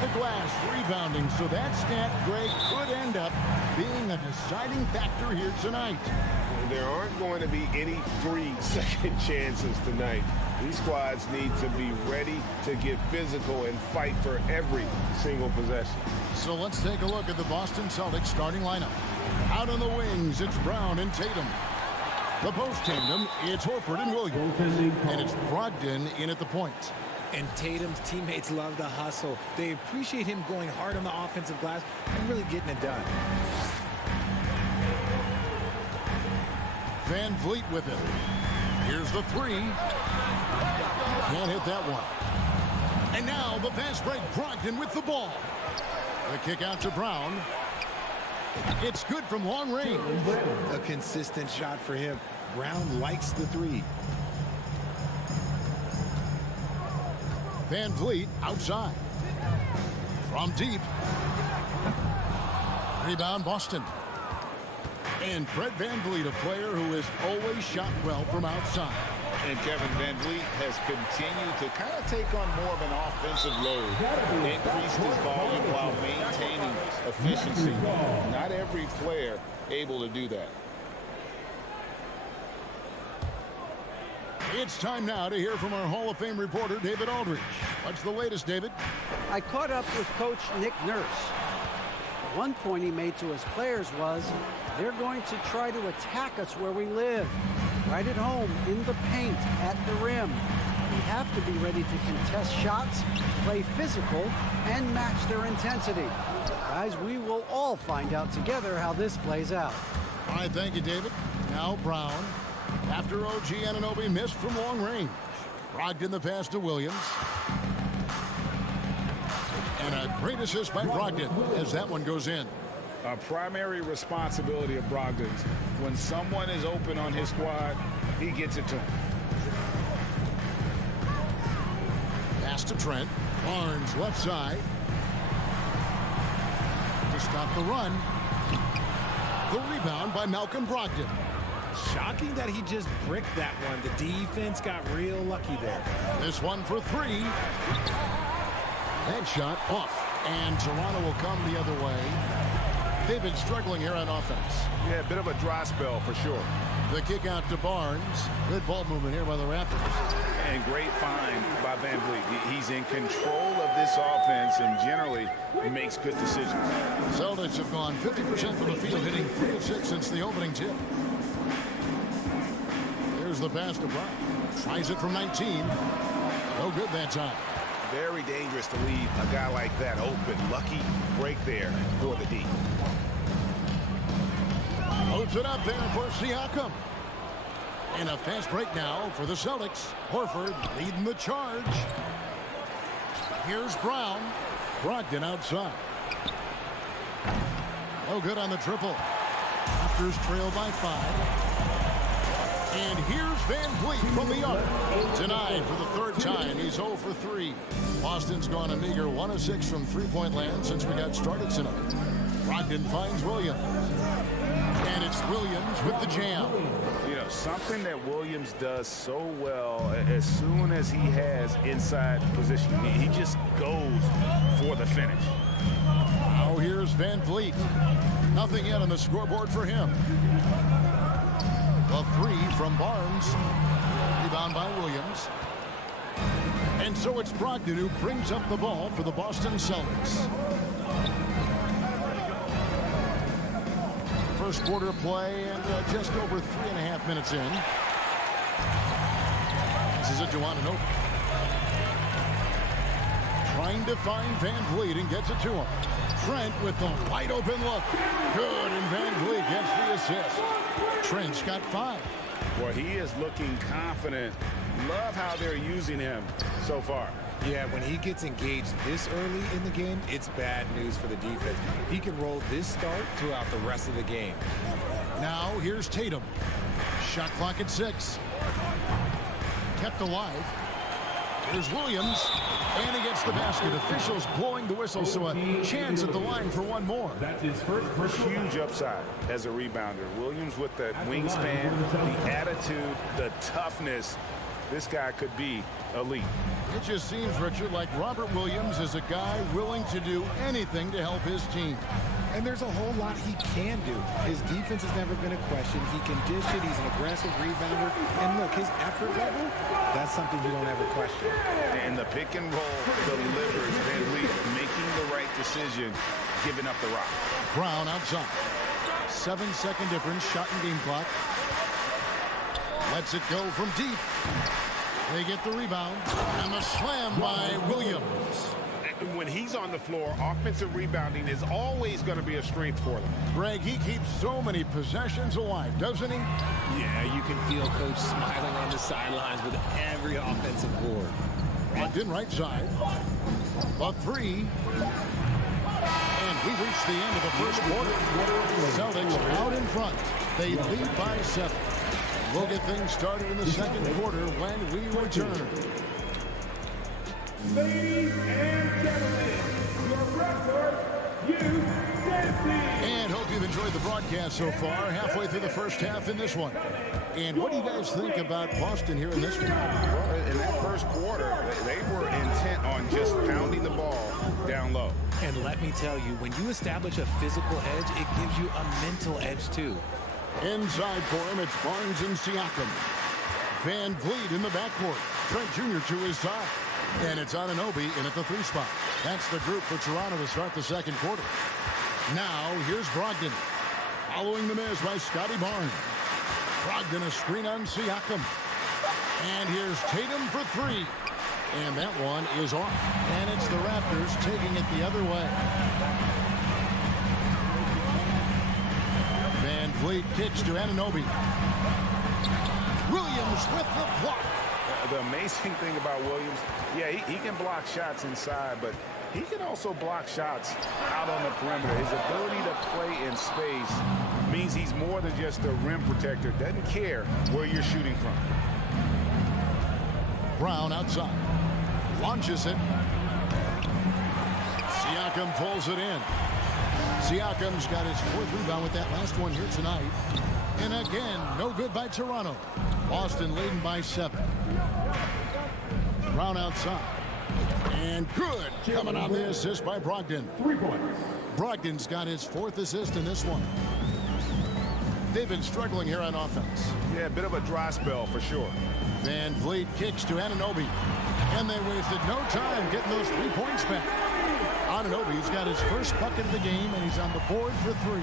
the glass rebounding, so that stat, Greg, could end up being a deciding factor here tonight. There aren't going to be any free second chances tonight. These squads need to be ready to get physical and fight for every single possession. So let's take a look at the Boston Celtics starting lineup. Out on the wings, it's Brown and Tatum. The post tandem, it's Horford and Williams. And it's Brogdon in at the point. And Tatum's teammates love the hustle. They appreciate him going hard on the offensive glass and really getting it done. Van Vliet with it. Here's the three. Can't hit that one. And now the fast break, Brogdon with the ball. The kick out to Brown. It's good from long range. A consistent shot for him. Brown likes the three. Van Vliet outside. From deep. Rebound Boston. And Fred Van Vliet, a player who has always shot well from outside. And Kevin Van Vliet has continued to kind of take on more of an offensive load. Increased his volume while maintaining efficiency. Not every player able to do that. It's time now to hear from our Hall of Fame reporter, David Aldridge. What's the latest, David? I caught up with Coach Nick Nurse. One point he made to his players was, they're going to try to attack us where we live. Right at home, in the paint, at the rim. We have to be ready to contest shots, play physical, and match their intensity. Guys, we will all find out together how this plays out. All right, thank you, David. Now Brown. After OG Anunoby missed from long range. Brogdon the pass to Williams. And a great assist by Brogdon as that one goes in. A primary responsibility of Brogdon's. When someone is open on his squad, he gets it to him. Pass to Trent. Barnes left side. To stop the run. The rebound by Malcolm Brogdon. Shocking that he just bricked that one. The defense got real lucky there. This one for three. That shot off. And Toronto will come the other way. They've been struggling here on offense. Yeah, a bit of a dry spell for sure. The kick out to Barnes. Good ball movement here by the Raptors. And great find by Van Vliet. He's in control of this offense and generally makes good decisions. Celtics have gone 50% from the field, hitting 3 of 6 since the opening tip. There's the pass to Brown. Tries it from 19. No good that time. Very dangerous to leave a guy like that open. Lucky break there for the D. Loads it up there for Siakam. And a fast break now for the Celtics. Horford leading the charge. Here's Brown. Brogdon outside. No good on the triple. Raptors trail by 5. And here's Van Vliet from the arc. Denied for the third time. He's 0 for 3. Boston's gone a meager 1 of 6 from three-point land since we got started tonight. Brogdon finds Williams. And it's Williams with the jam. You know, something that Williams does so well as soon as he has inside position, he just goes for the finish. Now here's Van Vliet. Nothing yet on the scoreboard for him. A 3 from Barnes. Rebound by Williams. And so it's Brogdon who brings up the ball for the Boston Celtics. First quarter play and just over 3.5 minutes in. This is it to Anunoby. Trying to find Van Vliet and gets it to him. Trent with the wide open look. Good, and Van Vliet gets the assist. Trent's got 5. Well, he is looking confident. Love how they're using him so far. Yeah, when he gets engaged this early in the game, it's bad news for the defense. He can roll this start throughout the rest of the game. Now here's Tatum. Shot clock at 6. Kept alive. Here's Williams. And he gets the basket. Officials blowing the whistle, so a chance at the line for one more. That's his first Huge upside as a rebounder. Williams with the wingspan, the attitude, the toughness. this guy could be elite. It just seems, Richard, like Robert Williams is a guy willing to do anything to help his team. And there's a whole lot he can do. His defense has never been a question. He can dish it. He's an aggressive rebounder. And look, his effort level, that's something you don't ever question. And the pick and roll delivers. Van Vliet making the right decision, giving up the rock. Brown outside. 7-second difference, shot and game clock. Lets it go from deep. They get the rebound. And the slam by Williams. When he's on the floor, offensive rebounding is always going to be a strength for them. Greg, he keeps so many possessions alive, doesn't he? Yeah, you can feel Coach smiling on the sidelines with every offensive board. Plugged in right side. A three. And we reach the end of the first quarter. Celtics out in front. They lead by 7. We'll get things started in the second quarter when we return. Ladies and gentlemen, your Raptors youth dancing. And hope you've enjoyed the broadcast so far. Halfway through the first half in this one. And what do you guys think about Boston here in this one? Well, in that first quarter, they were intent on just pounding the ball down low. And let me tell you, when you establish a physical edge, it gives you a mental edge too. Inside for him, it's Barnes and Siakam. Van Vliet in the backcourt. Trent Jr. to his side. And it's Anunoby in at the 3 spot. That's the group for Toronto to start the second quarter. Now, here's Brogdon. Following the miss by Scotty Barnes. Brogdon a screen on Siakam. And here's Tatum for 3. And that one is off. And it's the Raptors taking it the other way. Van Vliet kicks to Anunoby. Williams with the block. The amazing thing about Williams, yeah, he can block shots inside, but he can also block shots out on the perimeter. His ability to play in space means he's more than just a rim protector. Doesn't care where you're shooting from. Brown outside. Launches it. Siakam pulls it in. Siakam's got his 4th rebound with that last one here tonight. And again, no good by Toronto. Boston leading by 7. Brown outside. And good. Coming on the assist by Brogdon. 3 points. Brogdon's got his 4th assist in this one. They've been struggling here on offense. Yeah, a bit of a dry spell for sure. Van Vliet kicks to Anunoby. And they wasted no time getting those 3 points back. Anunoby's got his first bucket of the game, and he's on the board for 3.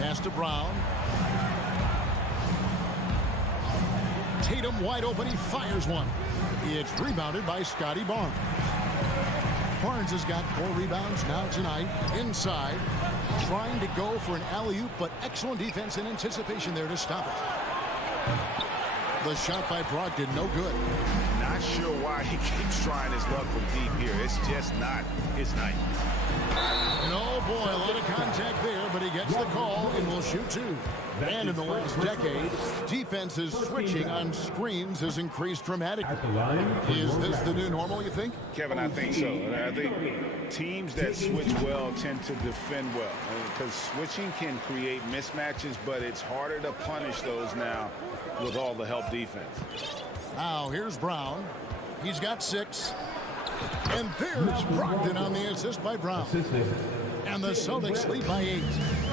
Pass to Brown. Tatum wide open. He fires one. It's rebounded by Scotty Barnes. Barnes has got 4 rebounds now tonight. Inside. Trying to go for an alley-oop, but excellent defense and anticipation there to stop it. The shot by Brogdon, no good. Not sure why he keeps trying his luck from deep here. It's just not his night. And oh boy, a lot of contact there, but he gets the call and will shoot 2. And in the last decade, defenses switching on screens has increased dramatically. Is this the new normal, you think? Kevin, I think so. I think teams that switch well tend to defend well. Because switching can create mismatches, but it's harder to punish those now with all the help defense. Now, here's Brown. He's got 6. And there's Brogdon on the assist by Brown. And the Celtics lead by 8.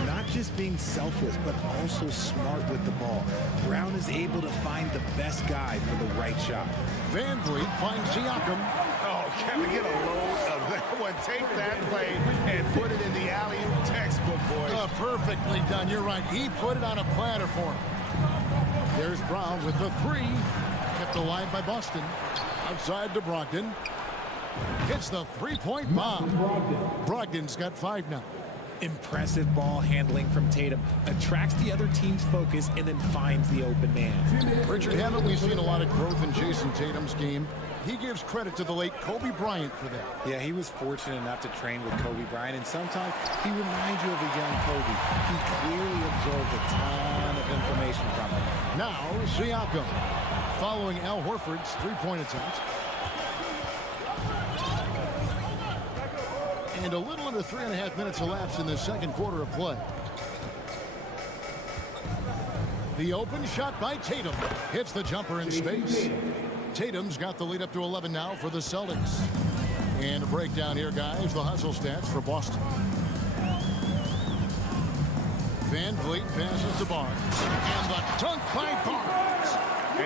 Not just being selfless, but also smart with the ball. Brown is able to find the best guy for the right shot. Van Vliet finds Siakam. Oh, Kevin, get a load of that one. Take that play and put it in the alley-oop textbook, boys. Perfectly done. You're right. He put it on a platter for him. There's Brown with the 3. Kept alive by Boston. Outside to Brogdon. Hits the 3-point bomb. Brogdon's got 5 now. Impressive ball handling from Tatum. Attracts the other team's focus and then finds the open man. Richard, haven't we seen a lot of growth in Jason Tatum's game? He gives credit to the late Kobe Bryant for that. Yeah, he was fortunate enough to train with Kobe Bryant, and sometimes he reminds you of a young Kobe. He clearly absorbed a ton of information from him. Now, Siakam, following Al Horford's 3-point attempt. And a little under 3.5 minutes elapsed in the second quarter of play. The open shot by Tatum hits the jumper in space. Tatum's got the lead up to 11 now for the Celtics. And a breakdown here, guys. The hustle stats for Boston. Van Vliet passes to Barnes. And the dunk by Barnes.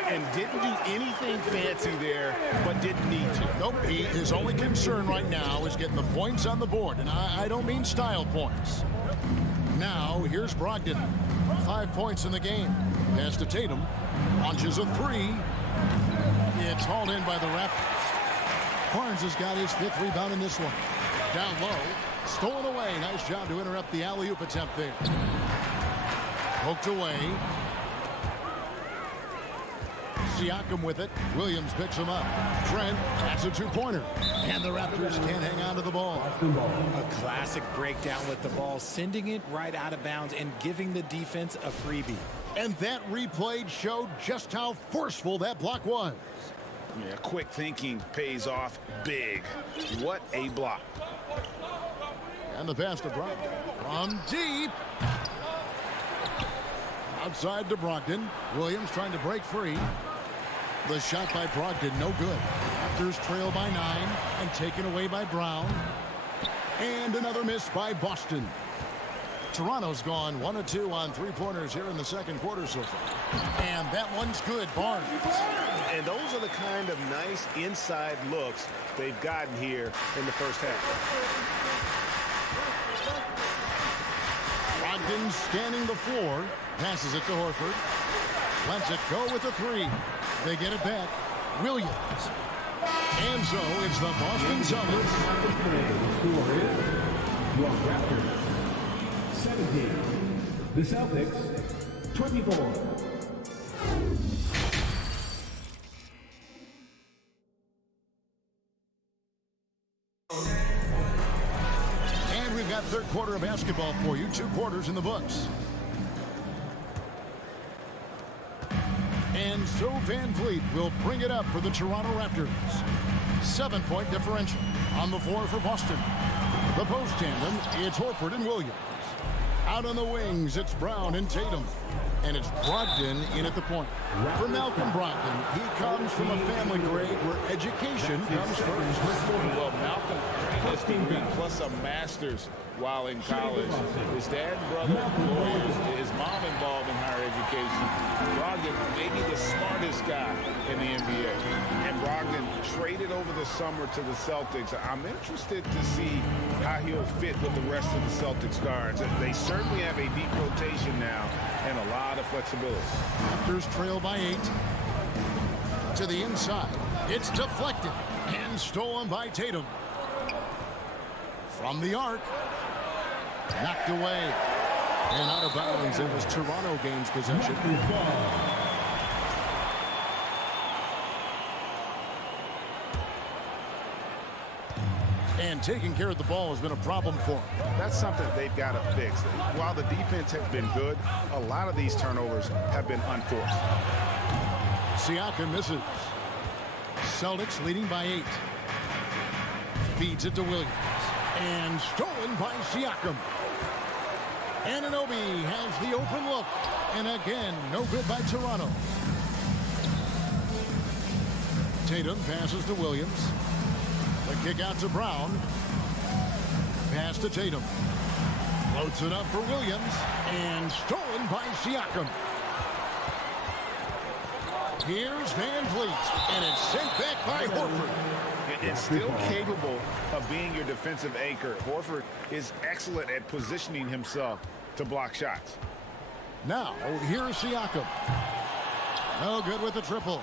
And didn't do anything fancy there, but didn't need to. Nope, his only concern right now is getting the points on the board. And I don't mean style points. Now, here's Brogdon. 5 points in the game. Pass to Tatum. Launches a three. It's hauled in by the Raptors. Barnes has got his 5th rebound in this one. Down low. Stolen away. Nice job to interrupt the alley-oop attempt there. Poked away. Siakam with it. Williams picks him up. Trent, that's a 2-pointer. And the Raptors can't hang on to the ball. A classic breakdown with the ball, sending it right out of bounds and giving the defense a freebie. And that replay showed just how forceful that block was. Yeah, quick thinking pays off big. What a block. And the pass to Brogdon. From deep. Outside to Brogdon. Williams trying to break free. The shot by Brogdon, no good. Raptors trail by 9 and taken away by Brown. And another miss by Boston. Toronto's gone 1 of 2 on 3-pointers here in the second quarter so far. And that one's good, Barnes. And those are the kind of nice inside looks they've gotten here in the first half. Brogdon scanning the floor. Passes it to Horford. Lets it go with a 3. They get it back. Williams. And so it's the Boston Celtics. The score is your Raptors 17. The Celtics 24. And we've got third quarter of basketball for you. 2 quarters in the books. And so Van Vliet will bring it up for the Toronto Raptors. 7-point differential on the floor for Boston. The post tandem, it's Horford and Williams. Out on the wings, it's Brown and Tatum. And it's Brogdon in at the point. For Malcolm Brogdon, he comes from a family grade where education comes first. Well, Malcolm plus degree plus a master's while in college. His dad and brother, lawyers, his mom involved in higher education. Brogdon may be the smartest guy in the NBA. And Brogdon traded over the summer to the Celtics. I'm interested to see how he'll fit with the rest of the Celtics guards. They certainly have a deep rotation now and a lot of flexibility. Raptors trail by 8. To the inside. It's deflected and stolen by Tatum. From the arc. Knocked away. And out of bounds. It was Toronto gains possession. And taking care of the ball has been a problem for them. That's something they've got to fix. While the defense has been good, a lot of these turnovers have been unforced. Siakam misses. Celtics leading by 8. Feeds it to Williams. And stolen by Siakam. Anunoby has the open look. And again, no good by Toronto. Tatum passes to Williams. The kick out to Brown. Pass to Tatum. Floats it up for Williams. And stolen by Siakam. Here's Van Vliet. And it's sent back by Horford. It's still capable of being your defensive anchor. Horford is excellent at positioning himself to block shots. Now, here's Siakam. No good with the triple.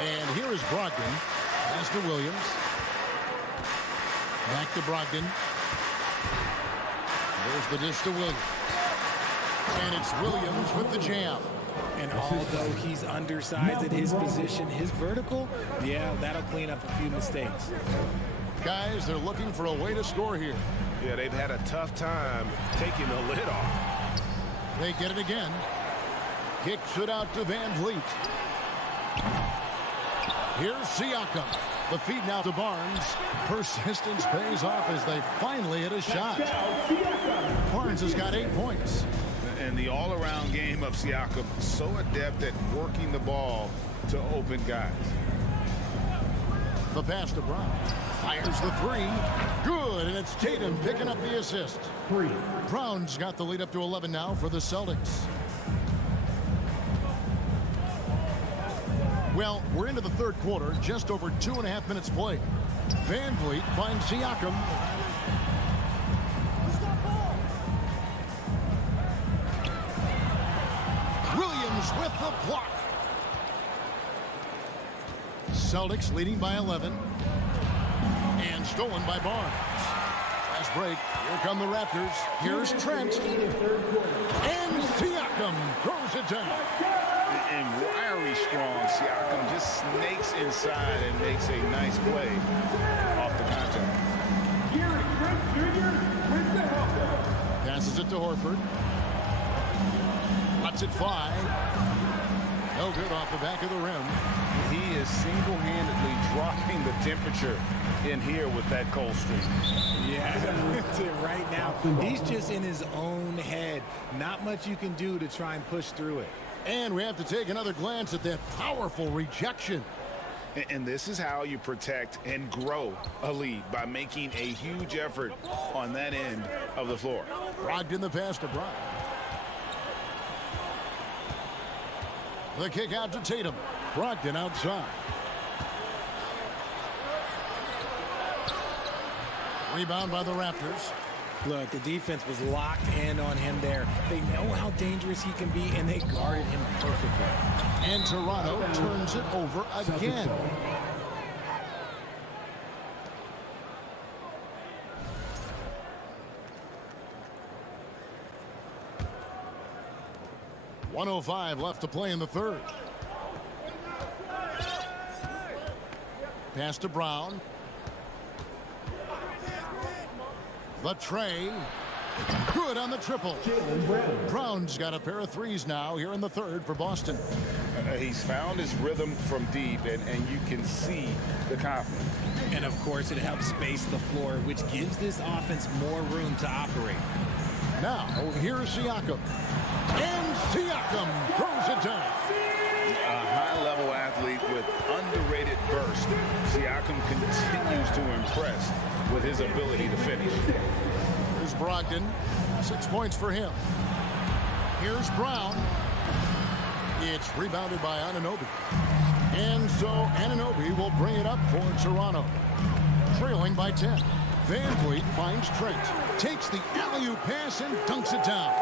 And here is Brogdon. Pass to Williams. Back to Brogdon. There's the dish to Williams. And it's Williams with the jam. And although he's undersized at his position, his vertical, yeah, that'll clean up a few mistakes. Guys, they're looking for a way to score here. Yeah, they've had a tough time taking the lid off. They get it again. Kicks it out to Van Vliet. Here's Siakam. The feed now to Barnes. Persistence pays off as they finally hit a shot. Barnes has got 8 points. And the all-around game of Siakam, so adept at working the ball to open guys. The pass to Brown. Fires the three. Good, and it's Tatum picking up the assist. Brown's got the lead up to 11 now for the Celtics. Well, we're into the third quarter, just over 2.5 minutes played. Van Vliet finds Siakam. Williams with the block. Celtics leading by 11. And stolen by Barnes. Last break. Here come the Raptors. Here's Trent. And Siakam throws it down. And wiry strong, Siakam just snakes inside and makes a nice play off the contact. Passes it to Horford. Lets it fly. No good off the back of the rim. He is single-handedly dropping the temperature in here with that cold streak. Yeah, right now. He's just in his own head. Not much you can do to try and push through it. And we have to take another glance at that powerful rejection. And this is how you protect and grow a lead, by making a huge effort on that end of the floor. Brogdon the pass to Brown. The kick out to Tatum. Brogdon outside. Rebound by the Raptors. Look, the defense was locked in on him there. They know how dangerous he can be, and they guarded him perfectly. And Toronto turns it over again. .105 left to play in the third. Pass to Brown. The tray. Good on the triple. Brown's got a pair of threes now here in the third for Boston. He's found his rhythm from deep, and you can see the confidence. And, of course, it helps space the floor, which gives this offense more room to operate. Now, here's Siakam. And Siakam throws it down. A high-level athlete with underrated burst. Siakam continues to impress with his ability to finish. Here's Brogdon. 6 points for him. Here's Brown. It's rebounded by Anunoby. And so Anunoby will bring it up for Toronto. Trailing by 10. Van Vliet finds Trent. Takes the alley-oop pass and dunks it down.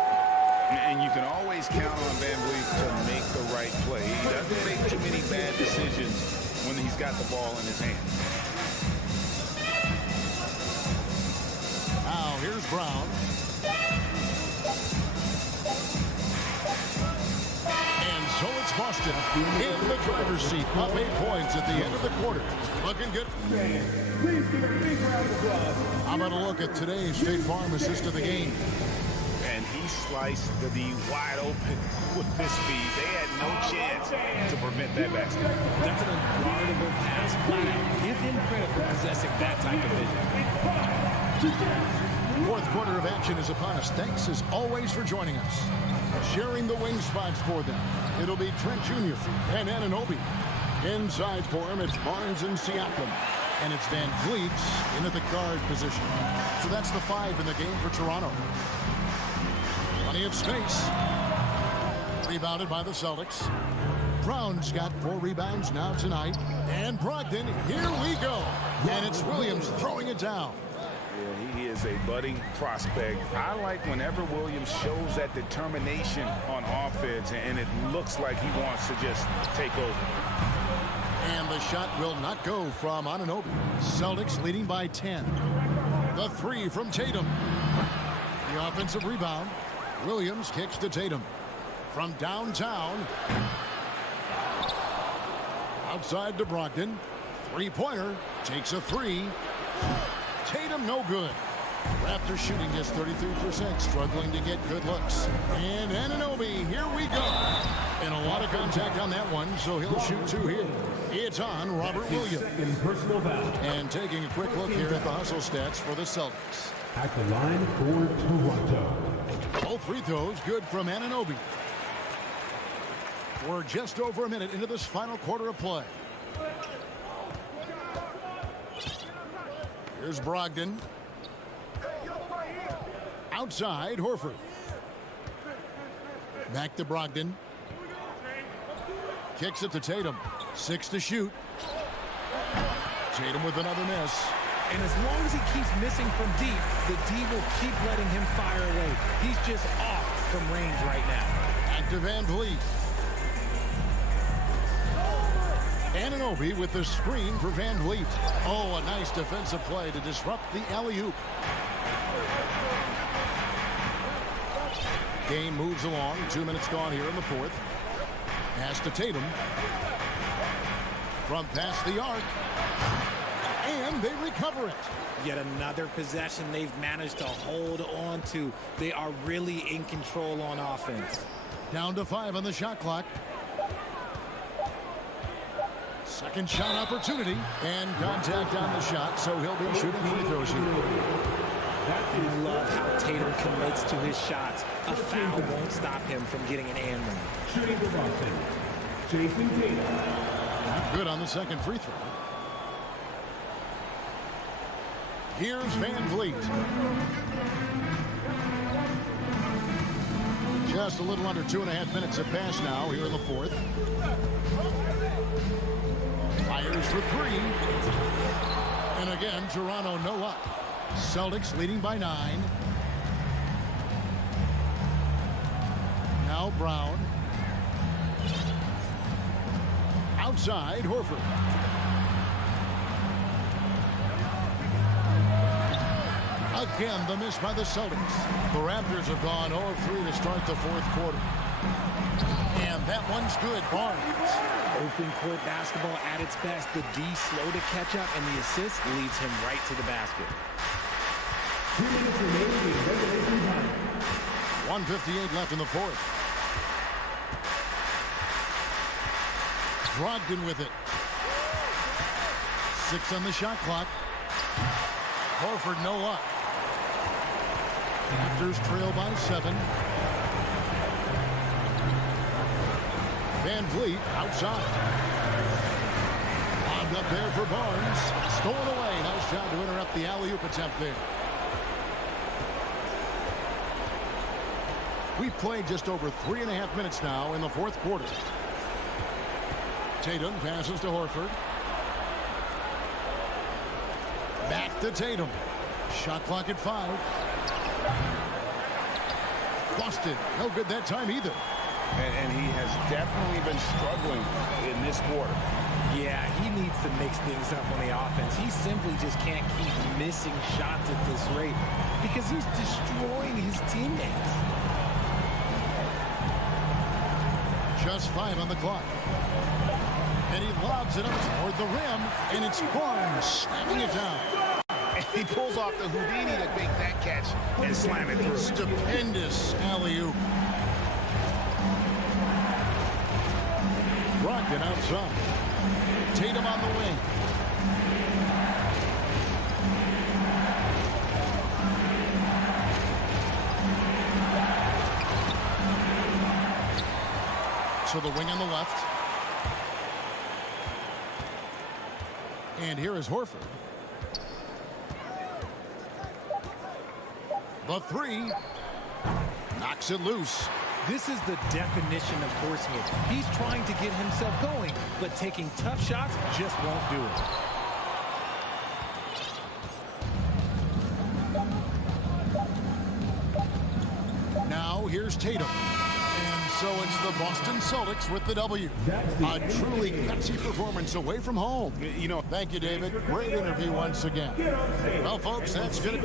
And you can always count on Van Vliet to make the right play. He doesn't make too many bad decisions when he's got the ball in his hands. Now here's Brown. And so it's Boston in the driver's seat, up 8 points at the end of the quarter. Looking good. Please give a big round of applause. How about a look at today's State Farm assist of the game? And he sliced the D wide open with this speed. They had no chance to prevent that basket. That's an unguardable pass. Flat out. Give him credit for possessing that type of vision. Fourth quarter of action is upon us. Thanks as always for joining us. Sharing the wing spots for them, it'll be Trent Jr. and Anunoby. Inside for him, it's Barnes and Siakam. And it's Van Vliet in at the guard position. So that's the 5 in the game for Toronto. Plenty of space. Rebounded by the Celtics. Brown's got 4 rebounds now tonight. And Brogdon, here we go. And it's Williams throwing it down. Yeah, he is a budding prospect. I like whenever Williams shows that determination on offense, and it looks like he wants to just take over. And the shot will not go from Anunoby. Celtics leading by 10. The 3 from Tatum. The offensive rebound. Williams kicks to Tatum. From downtown. Outside to Brogdon. Three-pointer. Takes a 3. Tatum no good. Raptors shooting just 33%. Struggling to get good looks. And Anunoby, here we go. And a lot of contact on that one, so he'll shoot 2 here. It's on Robert Williams. Personal foul. And taking a quick look here at the hustle stats for the Celtics. At the line for Toronto. Both free throws good from Anunoby. We're just over a minute into this final quarter of play. Here's Brogdon. Outside, Horford. Back to Brogdon. Kicks it to Tatum. 6 to shoot. Tatum with another miss. And as long as he keeps missing from deep, the D will keep letting him fire away. He's just off from range right now. Back to Van Vliet. Anunoby with the screen for Van Vliet. Oh, a nice defensive play to disrupt the alley-oop. Game moves along. 2 minutes gone here in the fourth. Pass to Tatum. From past the arc. And they recover it. Yet another possession they've managed to hold on to. They are really in control on offense. Down to 5 on the shot clock. Second shot opportunity. And contact on the shot, so he'll be shooting free throws here. I love how Tatum commits to his shots. A foul won't stop him from getting an and one. Shooting for Boston, Jason Tatum. Good on the second free throw. Here's Van Vliet. Just a little under 2.5 minutes have passed now here in the fourth. Fires for 3. And again, Toronto no up. Celtics leading by 9. Now Brown. Outside, Horford. Again, the miss by the Celtics. The Raptors have gone 0-3 to start the fourth quarter. And that one's good. Barnes. Open court basketball at its best. The D slow to catch up, and the assist leads him right to the basket. 2 minutes remaining in regulation time. 1:58 left in the fourth. Brogdon with it. 6 on the shot clock. Horford no luck. Raptors trail by 7. Van Vliet outside. Lobbed up there for Barnes. Stolen away. Nice job to interrupt the alley-oop attempt there. We've played just over 3.5 minutes now in the fourth quarter. Tatum passes to Horford. Back to Tatum. Shot clock at 5. Busted. No good that time either. And he has definitely been struggling in this quarter. Yeah, he needs to mix things up on the offense. He simply just can't keep missing shots at this rate because he's destroying his teammates. Just 5 on the clock. And he lobs it up toward the rim, and it's Barnes slamming it down. And he pulls off the Houdini to make that catch and slam it through. Stupendous alley-oop. Brogdon outside. Tatum on the wing. So the wing on the left. And here is Horford. The 3. Knocks it loose. This is the definition of forcing it. He's trying to get himself going, but taking tough shots just won't do it. Now here's Tatum. And so it's the Boston Celtics with the W. A truly gutsy performance away from home. You know, thank you, David. Great interview once again. Well, folks, that's good.